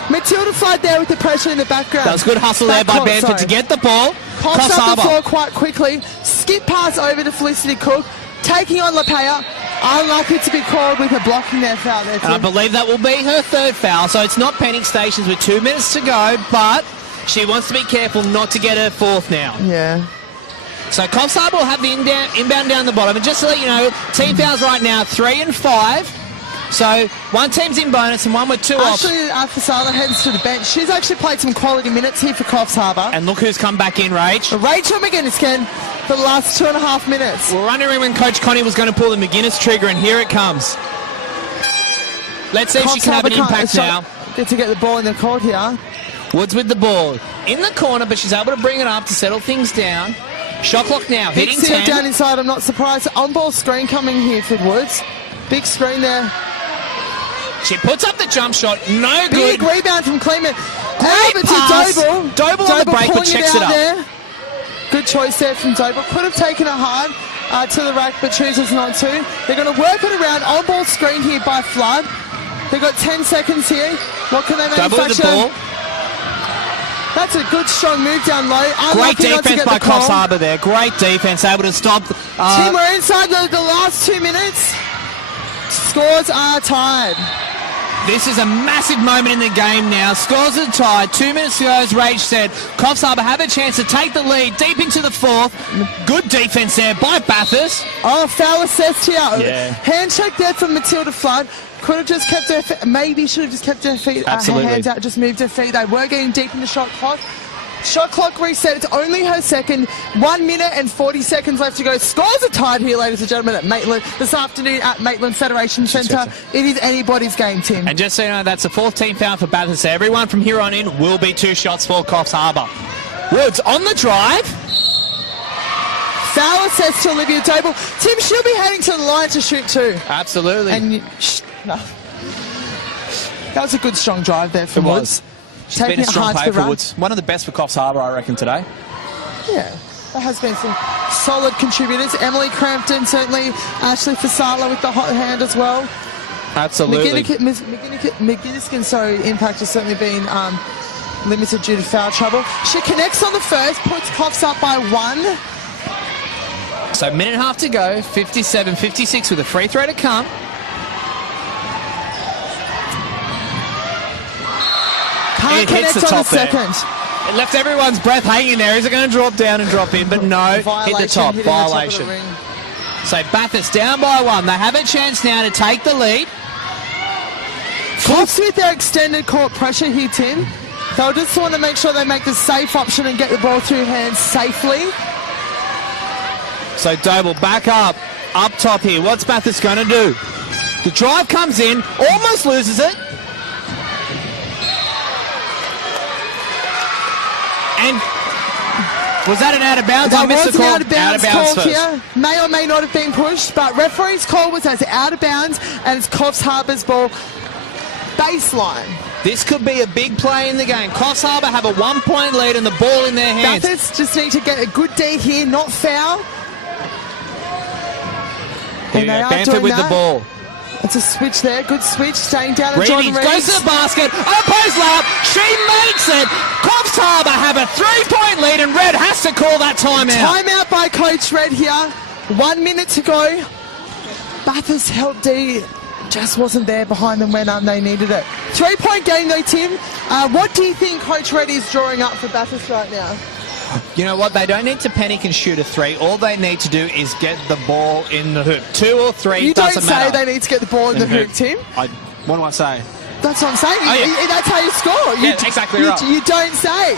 Matilda Flood there with the pressure in the background. That was good hustle there by Bamford to get the ball. Pops up the floor quite quickly. Skip pass over to Felicity Cook. Taking on Lapea. Unlucky to be called with a blocking their foul there, I believe that will be her third foul, so it's not penning stations with 2 minutes to go, but she wants to be careful not to get her fourth now. Yeah. So Coffs Harbour will have the inbound down the bottom. And just to let you know, team fouls right now 3 and 5. So one team's in bonus and one with 2 off. Actually, Fasala heads to the bench. She's actually played some quality minutes here for Coffs Harbour. And look who's come back in, Rach. Rachel McGuinness for the last 2.5 minutes. We're wondering when Coach Connie was going to pull the McGuinness trigger, and here it comes. Let's see if she can have an impact now. Get to get the ball in the court here. Woods with the ball. In the corner, but she's able to bring it up to settle things down. Shot clock now, hitting 10. Down inside, I'm not surprised. On-ball screen coming here for Woods. Big screen there. She puts up the jump shot, no good. Big rebound from Kleeman. Great pass. Doble on the break, but checks it up. There. Good choice there from Doble. Could have taken it hard to the rack, but chooses not to. They're going to work it around. On-ball screen here by Flood. They've got 10 seconds here. What can they manufacture? Double the ball. That's a good, strong move down low. Great defense by Coffs Harbour there. Great defense, able to stop. Team, we're inside the last 2 minutes. Scores are tied. This is a massive moment in the game now. Scores are tied. 2 minutes to go, as Rage said. Coffs Harbour have a chance to take the lead deep into the fourth. Good defense there by Bathurst. Oh, foul assessed here. Yeah. Handshake there from Matilda Flood. Could have just kept her feet. Maybe should have just kept her feet. Absolutely. Her hands out, just moved her feet. They were getting deep in the shot clock. Shot clock reset. It's only her second. 1 minute and 40 seconds left to go. Scores are tied here, ladies and gentlemen, at Maitland this afternoon at Maitland Federation Centre. It is anybody's game, Tim. And just so you know, that's the 4th team foul for Bathurst. So everyone from here on in will be 2 shots for Coffs Harbour. Woods on the drive. Foul assessed to Olivia Doble. Tim, she'll be heading to the line to shoot too. Absolutely. And no. That was a good, strong drive there from Woods. She's been a strong player for Woods. One of the best for Coffs Harbour, I reckon, today. Yeah, there has been some solid contributors. Emily Crampton, certainly. Ashley Fasala with the hot hand as well. Absolutely. McGuinness' impact has certainly been limited due to foul trouble. She connects on the first, puts Coffs up by 1. So a minute and a half to go, 57-56 with a free throw to come. Can't connect on the second. It left everyone's breath hanging there. Is it going to drop down and drop in? But no, hit the top. Violation. So Bathurst down by 1. They have a chance now to take the lead. Coffs with their extended court pressure here, Tim. They'll just want to make sure they make the safe option and get the ball through hands safely. So Doble back up top here. What's Bathurst going to do? The drive comes in, almost loses it. And was that an out of bounds? That I missed the call. Out of bounds call here. May or may not have been pushed, but referee's call was as out of bounds, and it's Coffs Harbour's ball baseline. This could be a big play in the game. Coffs Harbour have a 1-point lead and the ball in their hands. Bathurst just need to get a good D here, not foul. Here we go. Bamford with the ball. It's a switch there. Good switch. Staying down at Jordan Reeves goes to the basket. Opposed layup. She makes it. Coffs Harbour have a 3-point lead and Red has to call that timeout. Timeout by Coach Red here. 1 minute to go. Bathurst help D just wasn't there behind them when they needed it. 3-point game though, Tim. What do you think Coach Red is drawing up for Bathurst right now? You know what? They don't need to panic and shoot a 3. All they need to do is get the ball in the hoop. 2 or 3 You doesn't don't say matter. they need to get the ball in the hoop, Tim. What do I say? That's what I'm saying. That's how you score. Yeah, exactly right. You don't say.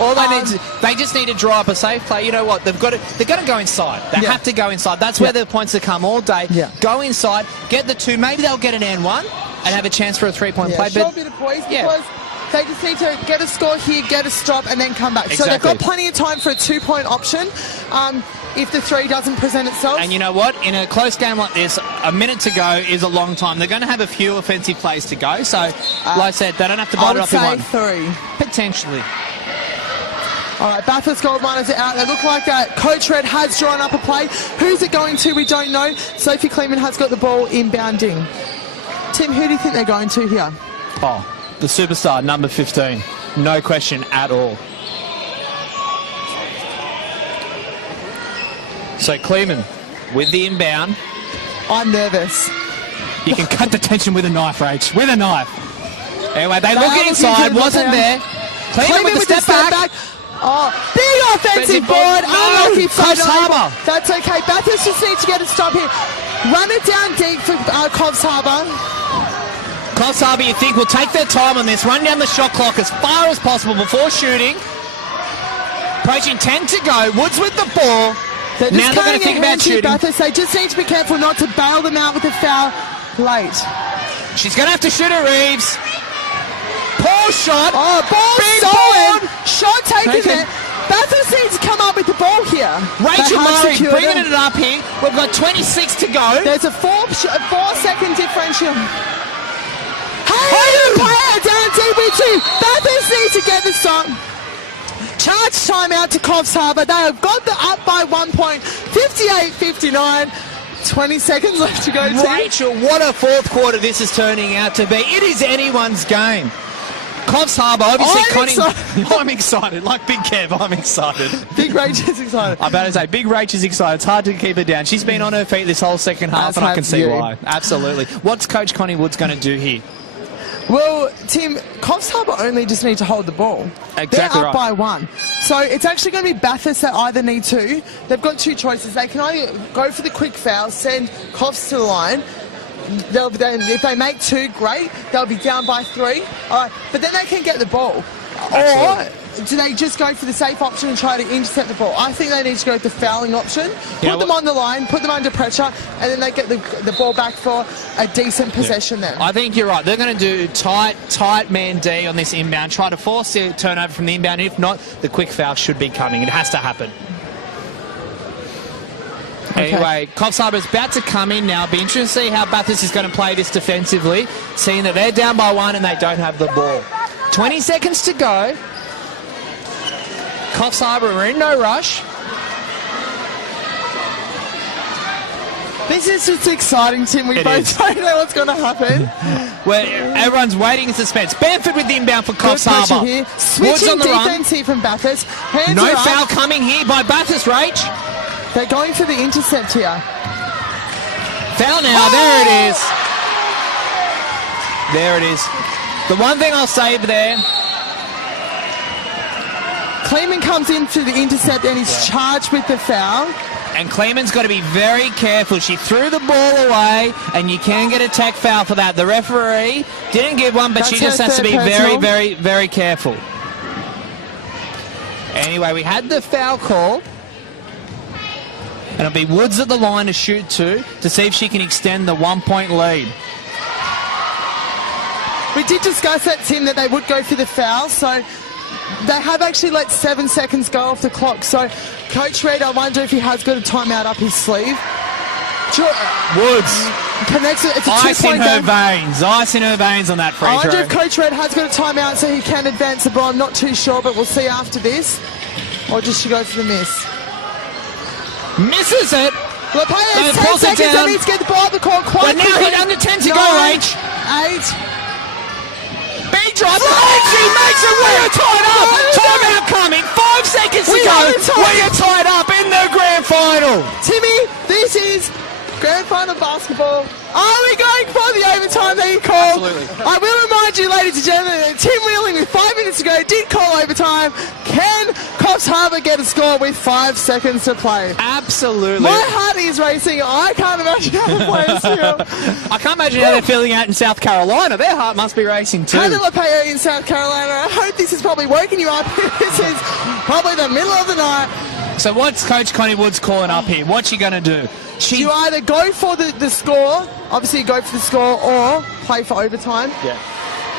All they just need to draw up a safe play. You know what? They're going to go inside. They have to go inside. That's where the points have come all day. Yeah. Go inside, get the 2. Maybe they'll get an and 1 and have a chance for a 3-point play. Show But a bit of poise because they just need to get a score here, get a stop, and then come back. Exactly. So they've got plenty of time for a 2-point option. If the 3 doesn't present itself. And you know what? In a close game like this, a minute to go is a long time. They're going to have a few offensive plays to go. So, like I said, they don't have to bite it off in one. I would say 3. Potentially. All right, Bathurst Goldminers are out. They look like Coach Red has drawn up a play. Who's it going to? We don't know. Sophie Kleeman has got the ball inbounding. Tim, who do you think they're going to here? Oh, the superstar, number 15. No question at all. So Kleeman with the inbound. I'm nervous. You can cut the tension with a knife, Rach. With a knife. Anyway, they look inside. Wasn't there. Kleeman with the step back. Oh, big offensive board. Unlucky for Coffs Harbour. That's okay. Bathurst just needs to get a stop here. Run it down deep for Coffs Harbour. Coffs Harbour, you think, will take their time on this. Run down the shot clock as far as possible before shooting. Approaching 10 to go. Woods with the ball. They're Now they're going to think about shooting. Bathurst. They just need to be careful not to bail them out with a foul late. She's going to have to shoot at Reeves. Poor shot. Oh, ball big stolen. board. Shot taken there. Bathurst needs to come up with the ball here. Rachel Murray bringing it up here. We've got 26 to go. There's a 4-second differential. Hayden player down DB2. Bathurst needs to get the stop. Charge timeout to Coffs Harbour. They have got the up by 1 point. 58-59. 20 seconds left to go, Tim. Rachel, what a fourth quarter this is turning out to be. It is anyone's game. Coffs Harbour, obviously. I'm excited. Like Big Kev, I'm excited. Big Rach is excited. I'm about to say, Big Rach is excited. It's hard to keep her down. She's been on her feet this whole second half, and I can see why. Absolutely. What's Coach Connie Woods going to do here? Well, Tim, Coffs Harbour only just need to hold the ball. Exactly They're up by 1. So it's actually going to be Bathurst that either need to. They've got 2 choices. They can either go for the quick foul, send Coffs to the line. If they make 2, great. They'll be down by 3. All right, but then they can get the ball. Absolutely. Or do they just go for the safe option and try to intercept the ball? I think they need to go with the fouling option. Put them on the line, put them under pressure, and then they get the ball back for a decent possession there. I think you're right. They're going to do tight man D on this inbound, try to force the turnover from the inbound. If not, the quick foul should be coming. It has to happen. Okay. Anyway, Coffs Harbour is about to come in now. Be interesting to see how Bathurst is going to play this defensively, seeing that they're down by 1 and they don't have the ball. 20 seconds to go. Coffs Harbour are in no rush. This is just exciting, Tim. We both don't know what's going to happen. Where everyone's waiting in suspense. Bamford with the inbound for Coffs Harbour. Here. Switching defence here from Bathurst. No foul coming here by Bathurst, Rach. They're going for the intercept here. Foul now. There it is. There it is. The one thing I'll say there. Kleeman comes in for the intercept and he's charged with the foul. And Kleeman's got to be very careful. She threw the ball away, and you can get a tech foul for that. The referee didn't give one, but she just has to be very, very, very careful. Anyway, we had the foul call. And it'll be Woods at the line to shoot to see if she can extend the 1 point lead. We did discuss that, Tim, that they would go for the foul, so they have actually let 7 seconds go off the clock. So Coach Red, I wonder if he has got a timeout up his sleeve. Woods connects it. It's a ice in 2-point her game. veins. Ice in her veins on that free throw. I wonder if Coach Red has got a timeout so he can advance the ball. I'm not too sure, but we'll see after this. Or does she go for the miss? Misses it. The player has 10 seconds. They need to get the ball up the court quite quickly. We're now hit under 10 to go, Rach. 8. Big drop. And she makes it. We are tied up. Timeout coming. 5 seconds to go. We are tied up in the grand final. Timmy, this is grand final basketball. Are we going for the overtime that you called? Absolutely. I will remind you, ladies and gentlemen, that Tim Wheeling with 5 minutes to go did call overtime. Can Coffs Coffs Harbour get a score with 5 seconds to play. Absolutely. My heart is racing. I can't imagine how the players feel. I can't imagine how they're feeling out in South Carolina. Their heart must be racing too. Hannah Lapeo in South Carolina. I hope this is probably woken you up. This is probably the middle of the night. So what's Coach Connie Woods calling up here? What's she going to do? You either go for the score, obviously go for the score, or play for overtime. Yeah.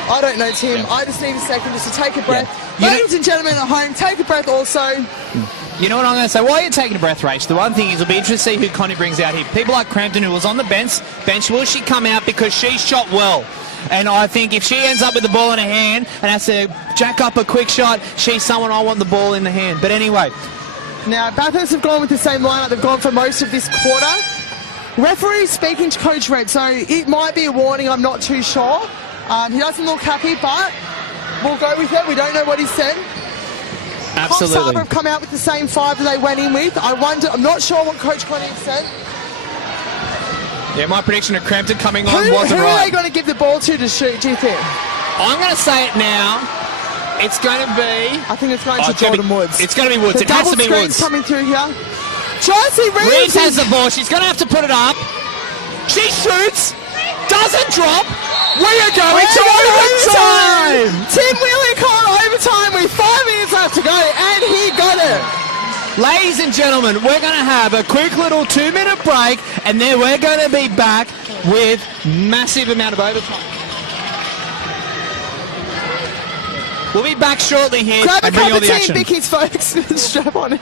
I don't know, Tim. I just need a second just to take a breath. Yeah. Ladies and gentlemen at home, take a breath also. You know what I'm going to say? While you're taking a breath, Rach, the one thing is it'll be interesting to see who Connie brings out here. People like Crampton, who was on the bench, will she come out because she shot well? And I think if she ends up with the ball in her hand and has to jack up a quick shot, she's someone I want the ball in the hand. But anyway. Now, Bathurst have gone with the same lineup. They've gone for most of this quarter. Referee speaking to Coach Red, so it might be a warning. I'm not too sure. He doesn't look happy, but we'll go with it. We don't know what he said. Absolutely. Coffs Harbour have come out with the same 5 that they went in with. I'm not sure what Coach Connie said. Yeah, my prediction of Crampton coming on wasn't right. Who are they going to give the ball to shoot, do you think? I'm going to say it now. It's going to be... I think it's going to Jordan Woods. It's going to be Woods. It has to be Woods. Coming through here. Josie Reeves has the ball. She's going to have to put it up. She shoots. Doesn't drop. We are going to overtime. Tim Wheeler called overtime with 5 minutes left to go, and he got it. Ladies and gentlemen, we're going to have a quick little 2-minute break, and then we're going to be back with massive amount of overtime. We'll be back shortly here. Grab a and bring cup all of the tea, action. Vicky's folks. Strap on it.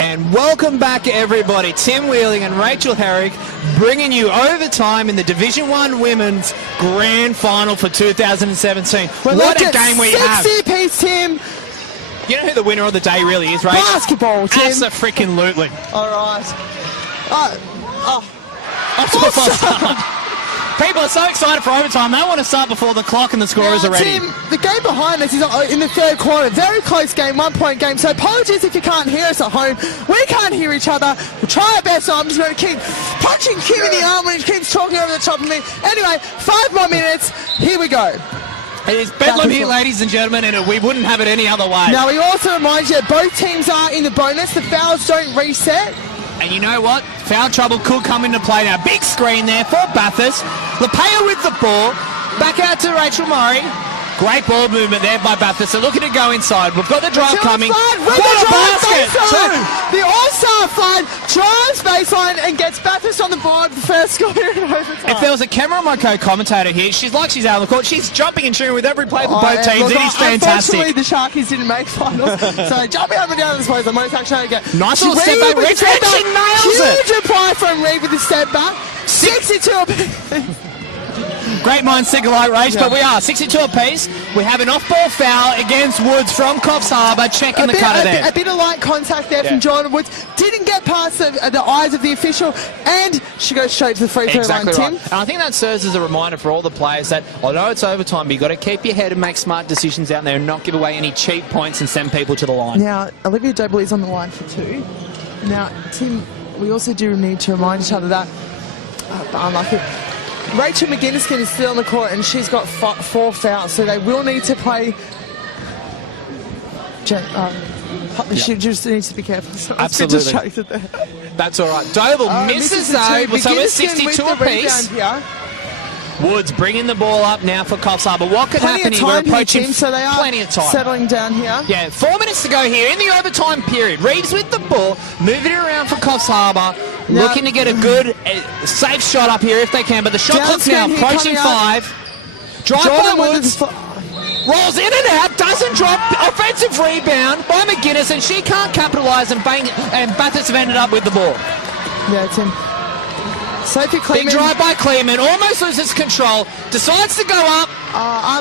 And welcome back, everybody. Tim Wheeling and Rachel Herrick bringing you overtime in the Division 1 Women's Grand Final for 2017. What a game we have. 60 apiece, Tim. You know who the winner of the day really is, right? Basketball, Tim. Abso-freaking-lutely. All right. People are so excited for overtime, they want to start before the clock and the scorers are ready. Tim, the game behind us is in the third quarter. Very close game, 1-point game. So apologies if you can't hear us at home. We can't hear each other. We'll try our best. So I'm just going to keep punching Kim in the arm when he keeps talking over the top of me. Anyway, 5 more minutes. Here we go. It is bedlam here, ladies and gentlemen, and we wouldn't have it any other way. Now, we also remind you that both teams are in the bonus. The fouls don't reset. And you know what? Foul trouble could come into play now. Big screen there for Bathurst. Lapeo with the ball. Back out to Rachel Murray. Great ball movement there by Bathurst. They're looking to go inside. We've got the drive coming. What a basket! The All-Star Flood drives baseline and gets Bathurst on the board. The first score in overtime. If there was a camera on my co-commentator here, she's like she's out on the court. She's jumping and cheering with every play for both teams. It is fantastic. Unfortunately, the Sharkies didn't make finals. So jumping up and down this place, the most actually again. Nice little step back. Reed, she nails it. Huge reply from Reed with the step back. 62 apiece. Great minds think alike, Rach, but we are 62 apiece. We have an off-ball foul against Woods from Coffs Harbour, checking the cutter there. A bit of light contact there from Jordan Woods. Didn't get past the eyes of the official, and she goes straight to the free throw line, Tim. And I think that serves as a reminder for all the players that, I know it's overtime, but you've got to keep your head and make smart decisions out there and not give away any cheap points and send people to the line. Now, Olivia Doble is on the line for 2. Now, Tim, we also do need to remind each other that unlucky. Rachel McGinniskin is still on the court and she's got 4 fouls, so they will need to play. She just needs to be careful. So Absolutely. I was a bit distracted there. That's all right. Doble misses though, so we're 62 apiece. Woods bringing the ball up now for Coffs Harbour. What could happen here? We're approaching team, so they are plenty of time. Settling down here. Yeah, 4 minutes to go here in the overtime period. Reeves with the ball, moving it around for Coffs Harbour, looking to get a good, safe shot up here if they can. But the shot clock's now approaching 5. Drive by Woods. Rolls in and out, doesn't drop. Offensive rebound by McGuinness, and she can't capitalise, and Bathurst have ended up with the ball. Yeah, Tim. Sophie Kleeman. Big drive by Kleeman, almost loses control, decides to go up,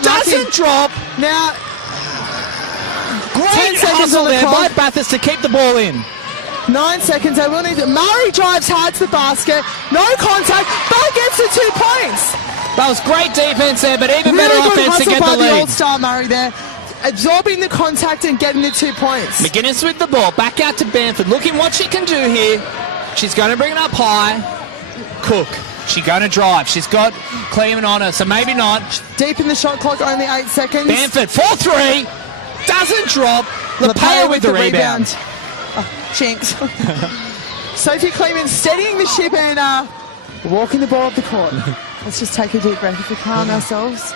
doesn't drop. Now, great hustle there by Bathurst to keep the ball in. 9 seconds, they will need to. Murray drives hard to the basket, no contact, but gets the 2 points. That was great defense there, but even really better good offense to get by the lead. The All-Star Murray there, absorbing the contact and getting the 2 points. McGuinness with the ball, back out to Bamford, looking what she can do here. She's going to bring it up high. Cook, she's going to drive. She's got Kleeman on her, so maybe not. Deep in the shot clock, only 8 seconds. Bamford, 4-3, doesn't drop. LePayer with the rebound. Jinx. Sophie Kleeman steadying the ship and walking the ball up the court. Let's just take a deep breath if we calm ourselves.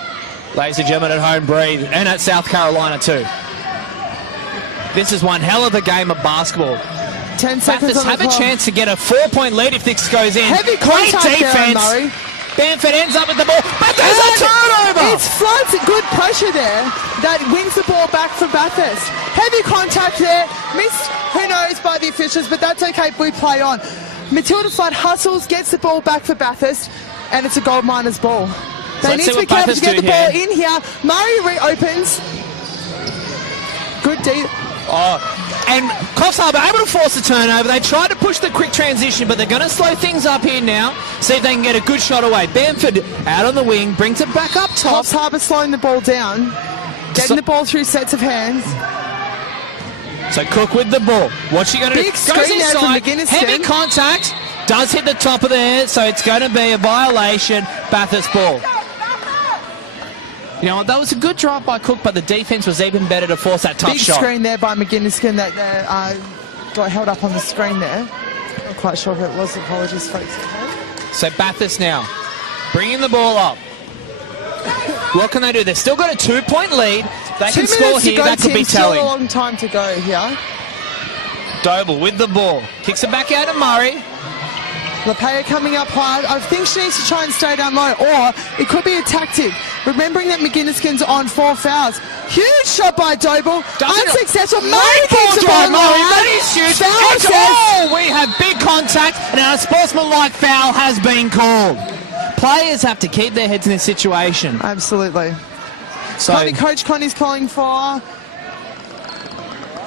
Ladies and gentlemen, at home, breathe, and at South Carolina too. This is one hell of a game of basketball. 10 seconds on the have clock. A chance to get a 4-point lead if this goes in. Heavy Great contact defense. there, Murray. Bamford ends up with the ball, but there's a turnover. It's floods, good pressure there that wins the ball back for Bathurst. Heavy contact there, missed, who knows, by the officials, but that's okay, we play on. Matilda Flood hustles, gets the ball back for Bathurst, and it's a Goldminers ball. They need to be careful to get the ball in here. Murray reopens. Good deep. And Coffs Harbour able to force a turnover. They try to push the quick transition, but they're going to slow things up here now. See if they can get a good shot away. Bamford out on the wing, brings it back up top. Coffs Harbour slowing the ball down, getting the ball through sets of hands. So Cook with the ball. What's she going to do? Big Goes screen there from inside. McGuinness. Heavy contact. Does hit the top of the head, so it's going to be a violation. Bathurst ball. You know what, that was a good drive by Cook, but the defense was even better to force that tough shot. Big screen there by McGinniskin that got held up on the screen there. Not quite sure who it was. Apologies, folks. So Bathurst now bringing the ball up. What can they do? They've still got a 2-point lead. They can score here. That could be telling. Still a long time to go here. Doble with the ball. Kicks it back out to Murray. LePayer coming up hard. I think she needs to try and stay down low, or it could be a tactic. Remembering that McGinniskin's on 4 fouls. Huge shot by Doble. Unsuccessful. Murray keeps the ball Murray. That is huge. We have big contact, and a sportsmanlike foul has been called. Players have to keep their heads in this situation. Absolutely. So Coach Connie's calling for...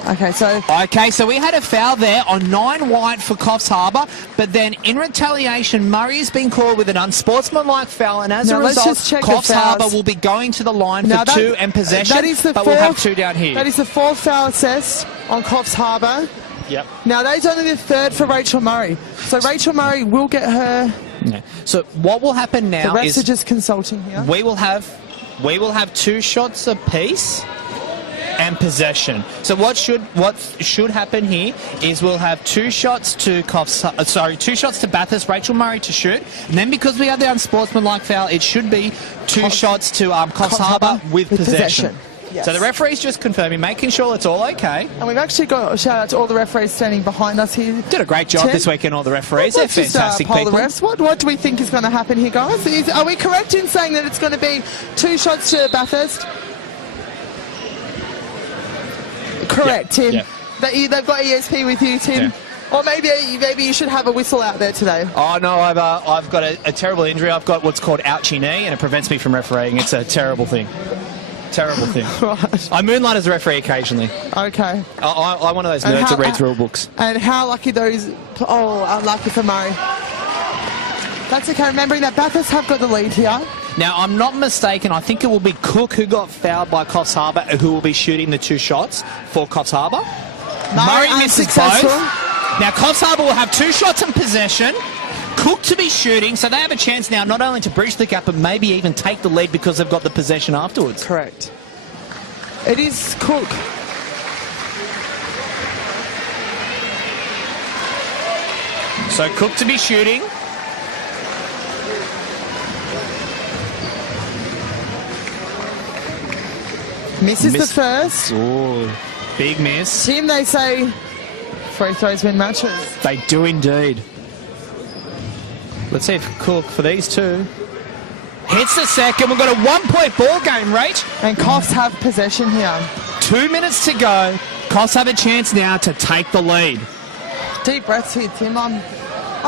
Okay, so we had a foul there on 9 white for Coffs Harbour, but then in retaliation, Murray has been called with an unsportsmanlike foul, and as a result, Coffs Harbour will be going to the line for 2 and possession, but we'll have 2 down here. That is the 4th foul assessed on Coffs Harbour. Yep. Now, that is only the 3rd for Rachel Murray. So Rachel Murray will get her... Yeah. So what will happen now the refs are just consulting here. We will have 2 shots apiece and possession. So what should happen here is we'll have 2 shots to 2 shots to Bathurst, Rachel Murray to shoot, and then because we have the unsportsmanlike foul, it should be 2 shots to Coffs Harbour with possession. Yes. So the referee's just confirming, making sure it's all okay. And we've actually got a shout out to all the referees standing behind us here. Did a great job this weekend, all the referees. They're fantastic people. The refs. What do we think is going to happen here, guys? Are we correct in saying that it's going to be 2 shots to Bathurst? Correct, Tim. Yep. They've got ESP with you, Tim. Or maybe you should have a whistle out there today. Oh no, I've got a terrible injury. I've got what's called ouchie knee, and it prevents me from refereeing. It's a terrible thing. Terrible thing. Right. I moonlight as a referee occasionally. Okay. I'm one of those nerds that reads rule books. And how lucky those... Oh, unlucky for Murray. That's okay, remembering that Bathurst have got the lead here. Now, I'm not mistaken, I think it will be Cook who got fouled by Coffs Harbour who will be shooting the 2 shots for Coffs Harbour. Murray misses both. Now, Coffs Harbour will have 2 shots in possession. Cook to be shooting, so they have a chance now not only to bridge the gap, but maybe even take the lead because they've got the possession afterwards. Correct. It is Cook. So Cook to be shooting. Misses the first. Ooh, big miss. Tim, they say free throws win matches. They do indeed. Let's see if Cook, for these two, hits the second. We've got a 1-point ball game, Rach. And Coffs have possession here. 2 minutes to go. Coffs have a chance now to take the lead. Deep breaths here, Tim. I'm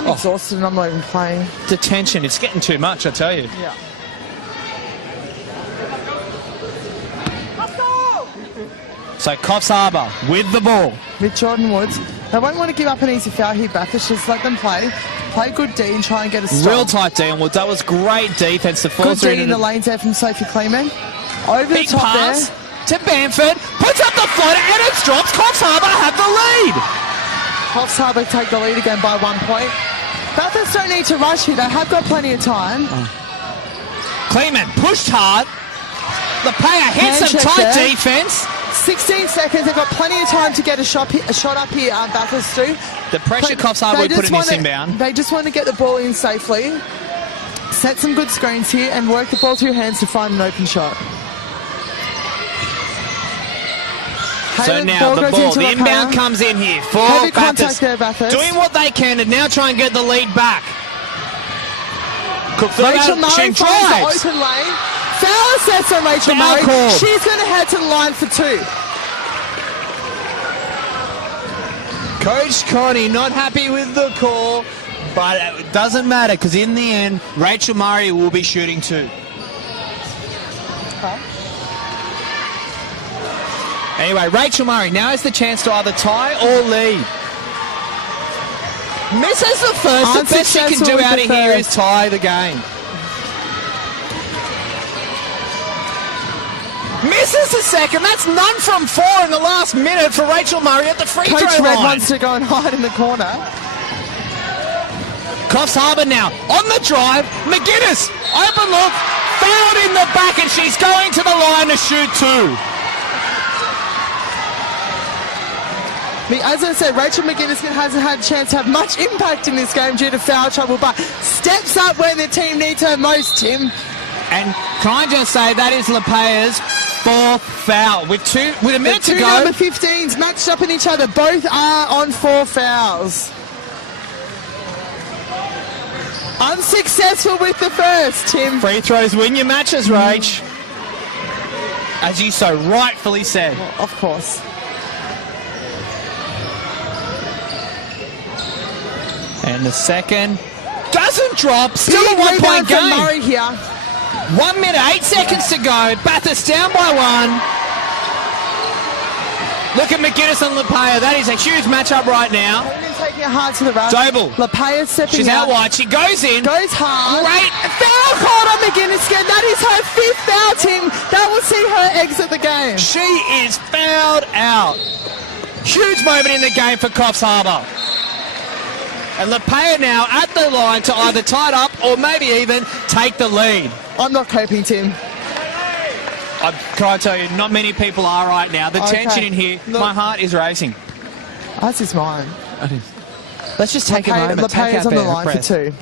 exhausted and I'm not even playing. The tension, it's getting too much, I tell you. Yeah. So Coffs Harbour with the ball. With Jordan Woods. They won't want to give up an easy foul here, Bathurst. Just let them play. Play good D and try and get a stop. Real tight D on Woods. That was great defence. The Good D in the lanes there from Sophie Kleeman. Over the top pass there. to Bamford. Puts up the floater and it drops. Coffs Harbour have the lead. Coffs Harbour take the lead again by 1 point. Bathurst don't need to rush here. They have got plenty of time. Kleeman pushed hard. The player hits some tight defence. 16 seconds. They've got plenty of time to get a shot up here. Bathurst do. The pressure Coffs Harbour would put in this inbound. They just want to get the ball in safely. Set some good screens here and work the ball through hands to find an open shot. So now the ball, the inbound comes in here for Heavy Bathurst. contact there, Bathurst. Doing what they can to now try and get the lead back. Cook Rachel Murray she finds drives. the open lane. Foul assessed on Rachel Foul Murray. called. She's going to head to the line for 2. Coach Connie not happy with the call, but it doesn't matter because in the end, Rachel Murray will be shooting 2. Okay. Anyway, Rachel Murray now has the chance to either tie or lead. Misses the first. The best she can do out of here is tie the game. Misses the second. That's none from 4 in the last minute for Rachel Murray at the free throw line. Coach Red wants to go and hide in the corner. Coffs Harbour now on the drive. McGuinness, open look, fouled in the back, and she's going to the line to shoot 2. As I said, Rachel McGuinness hasn't had a chance to have much impact in this game due to foul trouble, but steps up when the team needs her most, Tim. And can I just say that is Lepea's 4th foul with a minute to go. Number 15s matched up in each other. Both are on 4 fouls. Unsuccessful with the first, Tim. Free throws win your matches, Rach. As you so rightfully said. Well, of course. And the second doesn't drop. Still Big a 1 point game. Murray here. 1 minute, 8 seconds to go. Bathurst down by 1. Look at McGuinness and Lepea. That is a huge matchup right now. Taking it hard to the rush. Doble. Lepea stepping She's out wide. She goes in. Goes hard. Great. Foul called on McGuinness again. That is her 5th foul, Tim. That will see her exit the game. She is fouled out. Huge moment in the game for Coffs Harbour. And Lepea now at the line to either tie it up or maybe even take the lead. I'm not coping, Tim. Can I tell you, not many people are right now. The tension in here, Look, my heart is racing. As is mine. Let's just take a moment. Lepea's on the line for 2.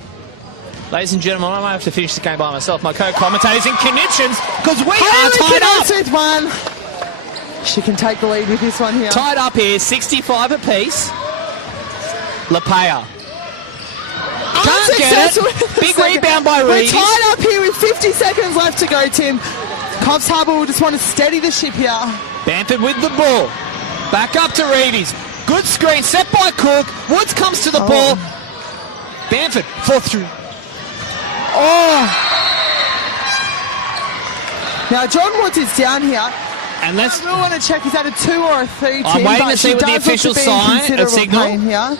Ladies and gentlemen, I might have to finish the game by myself. My co-commentators in conniptions because we are tied up. With 1. She can take the lead with this one here. Tied up here, 65 apiece. Lepea. Can't get it. Big rebound by Reeves. We're tied up here with 50 seconds left to go, Tim. Coffs Harbour will just want to steady the ship here. Bamford with the ball. Back up to Reeves. Good screen set by Cook. Woods comes to the ball. Bamford, 4th through. Now, John Woods is down here. And let's. I want to check, is that a 2 or a 3, Tim? I'm waiting to see what the official sign and signal. Here.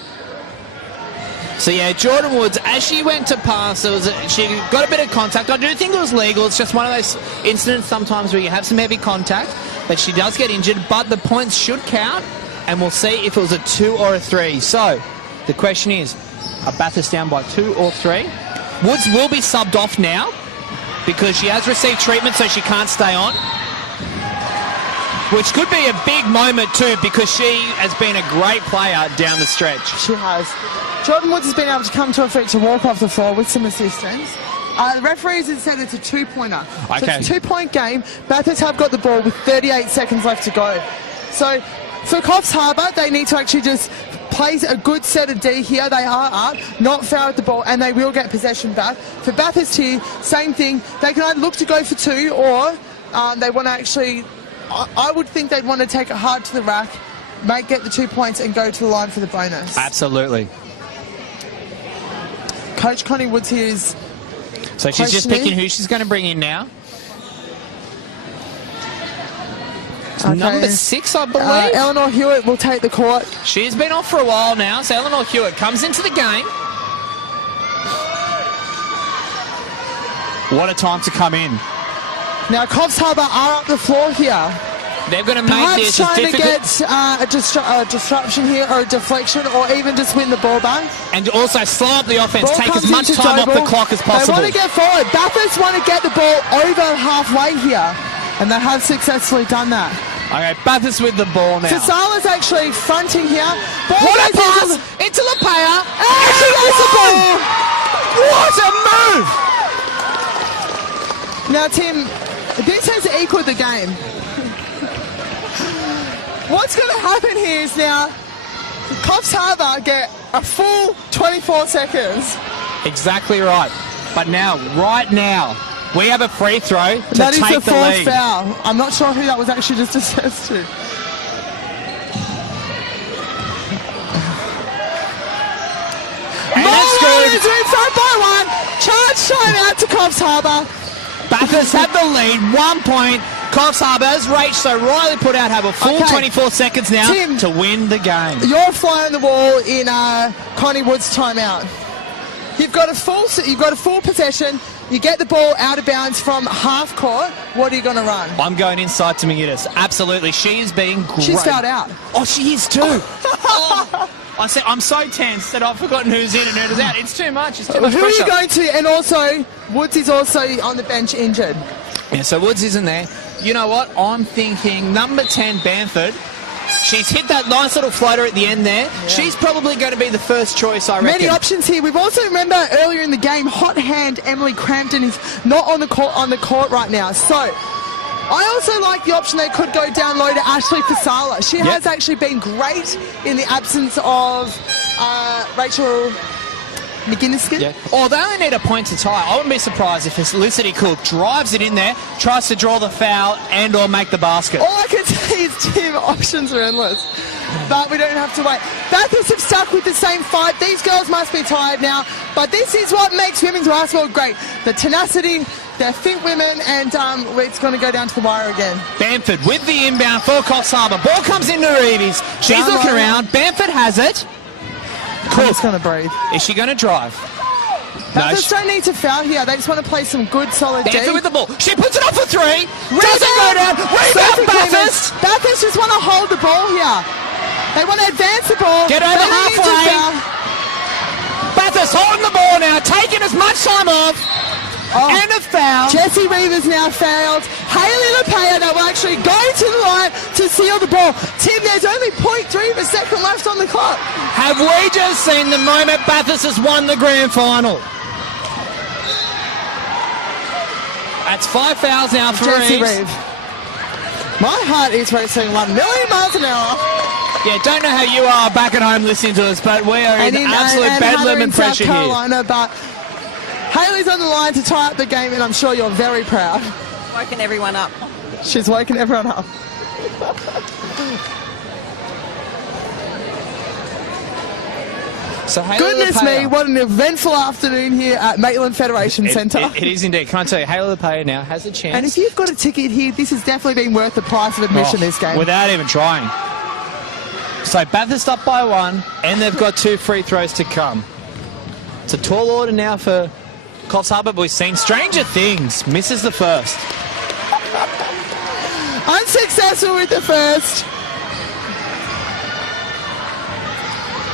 So yeah, Jordan Woods, as she went to pass, she got a bit of contact. I do think it was legal. It's just one of those incidents sometimes where you have some heavy contact, but she does get injured. But the points should count, and we'll see if it was a 2 or a 3. So The question is, are Bathurst down by 2 or 3? Woods will be subbed off now because she has received treatment, so she can't stay on. Which could be a big moment too, because she has been a great player down the stretch. She has. Jordan Woods has been able to come to her feet to walk off the floor with some assistance. The referees have said it's a 2-pointer. Okay. So it's a 2-point game. Bathurst have got the ball with 38 seconds left to go. So for Coffs Harbour, they need to actually just play a good set of D here. They are up, not foul at the ball, and they will get possession back. For Bathurst here, same thing. They can either look to go for 2 or they want to actually... I would think they'd want to take it hard to the rack, get the 2 points and go to the line for the bonus. Absolutely. Coach Connie Woods here is... So she's just picking who she's going to bring in now. Okay. Number 6, I believe. Eleanor Hewitt will take the court. She's been off for a while now, so Eleanor Hewitt comes into the game. What a time to come in. Now, Coffs Harbour are up the floor here. They're going to make this as trying difficult. to get a disruption here or a deflection or even just win the ball back. And also slow up the offense, Ball take as comes much into time off the Doble. clock as possible. They want to get forward. Bathurst want to get the ball over halfway here, and they have successfully done that. Okay, Bathurst with the ball now. Fasala's actually fronting here. Ball What a goes pass into Lapaya. And she gets the ball. What a move! Now, Tim, this has equaled the game. What's going to happen here is now Coffs Harbour get a full 24 seconds. Exactly right. But now, right now, we have a free throw to That is take the the fourth lead. foul. I'm not sure who that was actually just assessed to. And that's good. Is in front by 1. Charge time out to Coffs Harbour. Bathurst have the lead, 1 point. Coffs Harbour has reached, so Riley put out have a full 24 seconds now Tim, to win the game. You're fly on the wall in Connie Wood's timeout. You've got a full possession. You get the ball out of bounds from half court. What are you going to run? I'm going inside to McGuinness. Absolutely, she is being great. She's fouled out. Oh, she is too. I'm so tense that I've forgotten who's in and who's out. It's too much. It's too much Who pressure. are you going to? And also, Woods is also on the bench injured. Yeah, so Woods isn't there. You know what? I'm thinking number 10, Bamford. She's hit that nice little floater at the end there. Yeah. She's probably going to be the first choice, I reckon. Many options here. We've also, remember earlier in the game, hot hand Emily Crampton is not on the court right now. So I also like the option they could go down low to Ashley Fasala. She has actually been great in the absence of Rachel McGuinness. Yeah. Oh, they only need a point to tie. I wouldn't be surprised if Felicity Cook drives it in there, tries to draw the foul and or make the basket. All I can say is, Tim, options are endless. But we don't have to wait. Bathurst have stuck with the same fight. These girls must be tired now. But this is what makes women's basketball great. The tenacity, they're fit women, and it's going to go down to the wire again. Bamford with the inbound for Coffs Harbour. Ball comes into Reeves. She's Down looking low. around. Bamford has it. Cook's going to breathe. Is she going to drive? Bathurst don't need to foul here. They just want to play some good, solid D. Bamford with the ball. She puts it off for 3. Doesn't go down. Rebound Bathurst. Bathurst just want to hold the ball here. They want to advance the ball. Get over halfway. Bathurst holding the ball now, taking as much time off. And a foul. Jessie Reeves now failed. Hayley Lapaya that will actually go to the line to seal the ball. Tim, there's only 0.3 of a second left on the clock. Have we just seen the moment Bathurst has won the grand final? That's 5 fouls now for Jessie Reeves. Reeves. My heart is racing 1 million miles an hour. Yeah, don't know how you are back at home listening to us, but we are in absolute bedlam and pressure South Carolina, but Hayley's on the line to tie up the game, and I'm sure you're very proud. Woken everyone up. She's woken everyone up. So Goodness me, what an eventful afternoon here at Maitland Federation Centre. It is indeed. Can I tell you, Hayley Lapaya now has a chance. And if you've got a ticket here, this has definitely been worth the price of admission this game. Without even trying. So Bathurst up by 1, and they've got 2 free throws to come. It's a tall order now for Coffs Harbour, but we've seen stranger things. Misses the first. Unsuccessful with the first.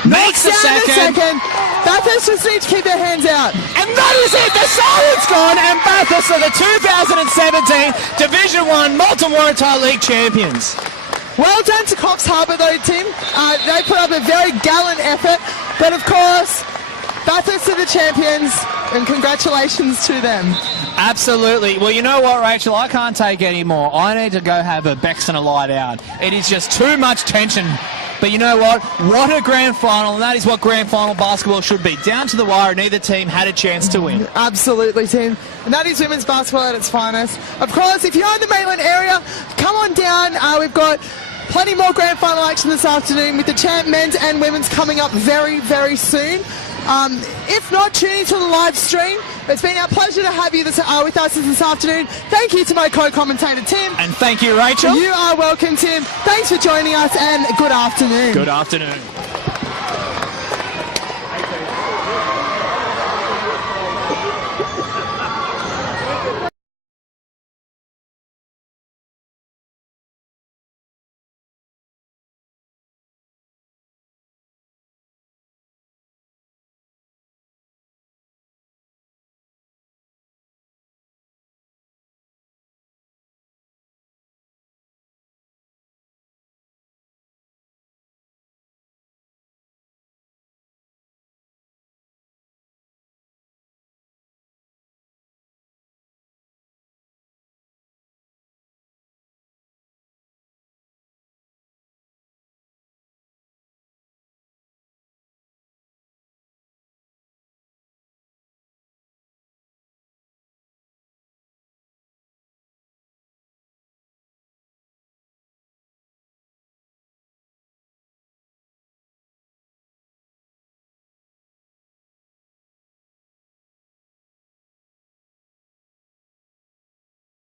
Makes the second. Bathurst just need to keep their hands out. And that is it. The siren's gone, and Bathurst are the 2017 Division 1 Malton Waratah League champions. Well done to Coffs Harbour though, Tim. They put up a very gallant effort, but of course, Bathurst are the champions, and congratulations to them. Absolutely. Well, you know what, Rachel? I can't take any more. I need to go have a Bex and a lie down. It is just too much tension. But you know what? What a grand final, and that is what grand final basketball should be. Down to the wire, and neither team had a chance to win. Absolutely, Tim. And that is women's basketball at its finest. Of course, if you're in the Maitland area, come on down. We've got plenty more grand final action this afternoon with the champ men's and women's coming up very, very soon. If not, tune into the live stream. It's been our pleasure to have you with us this afternoon. Thank you to my co-commentator, Tim. And thank you, Rachel. You are welcome, Tim. Thanks for joining us, and good afternoon. Good afternoon.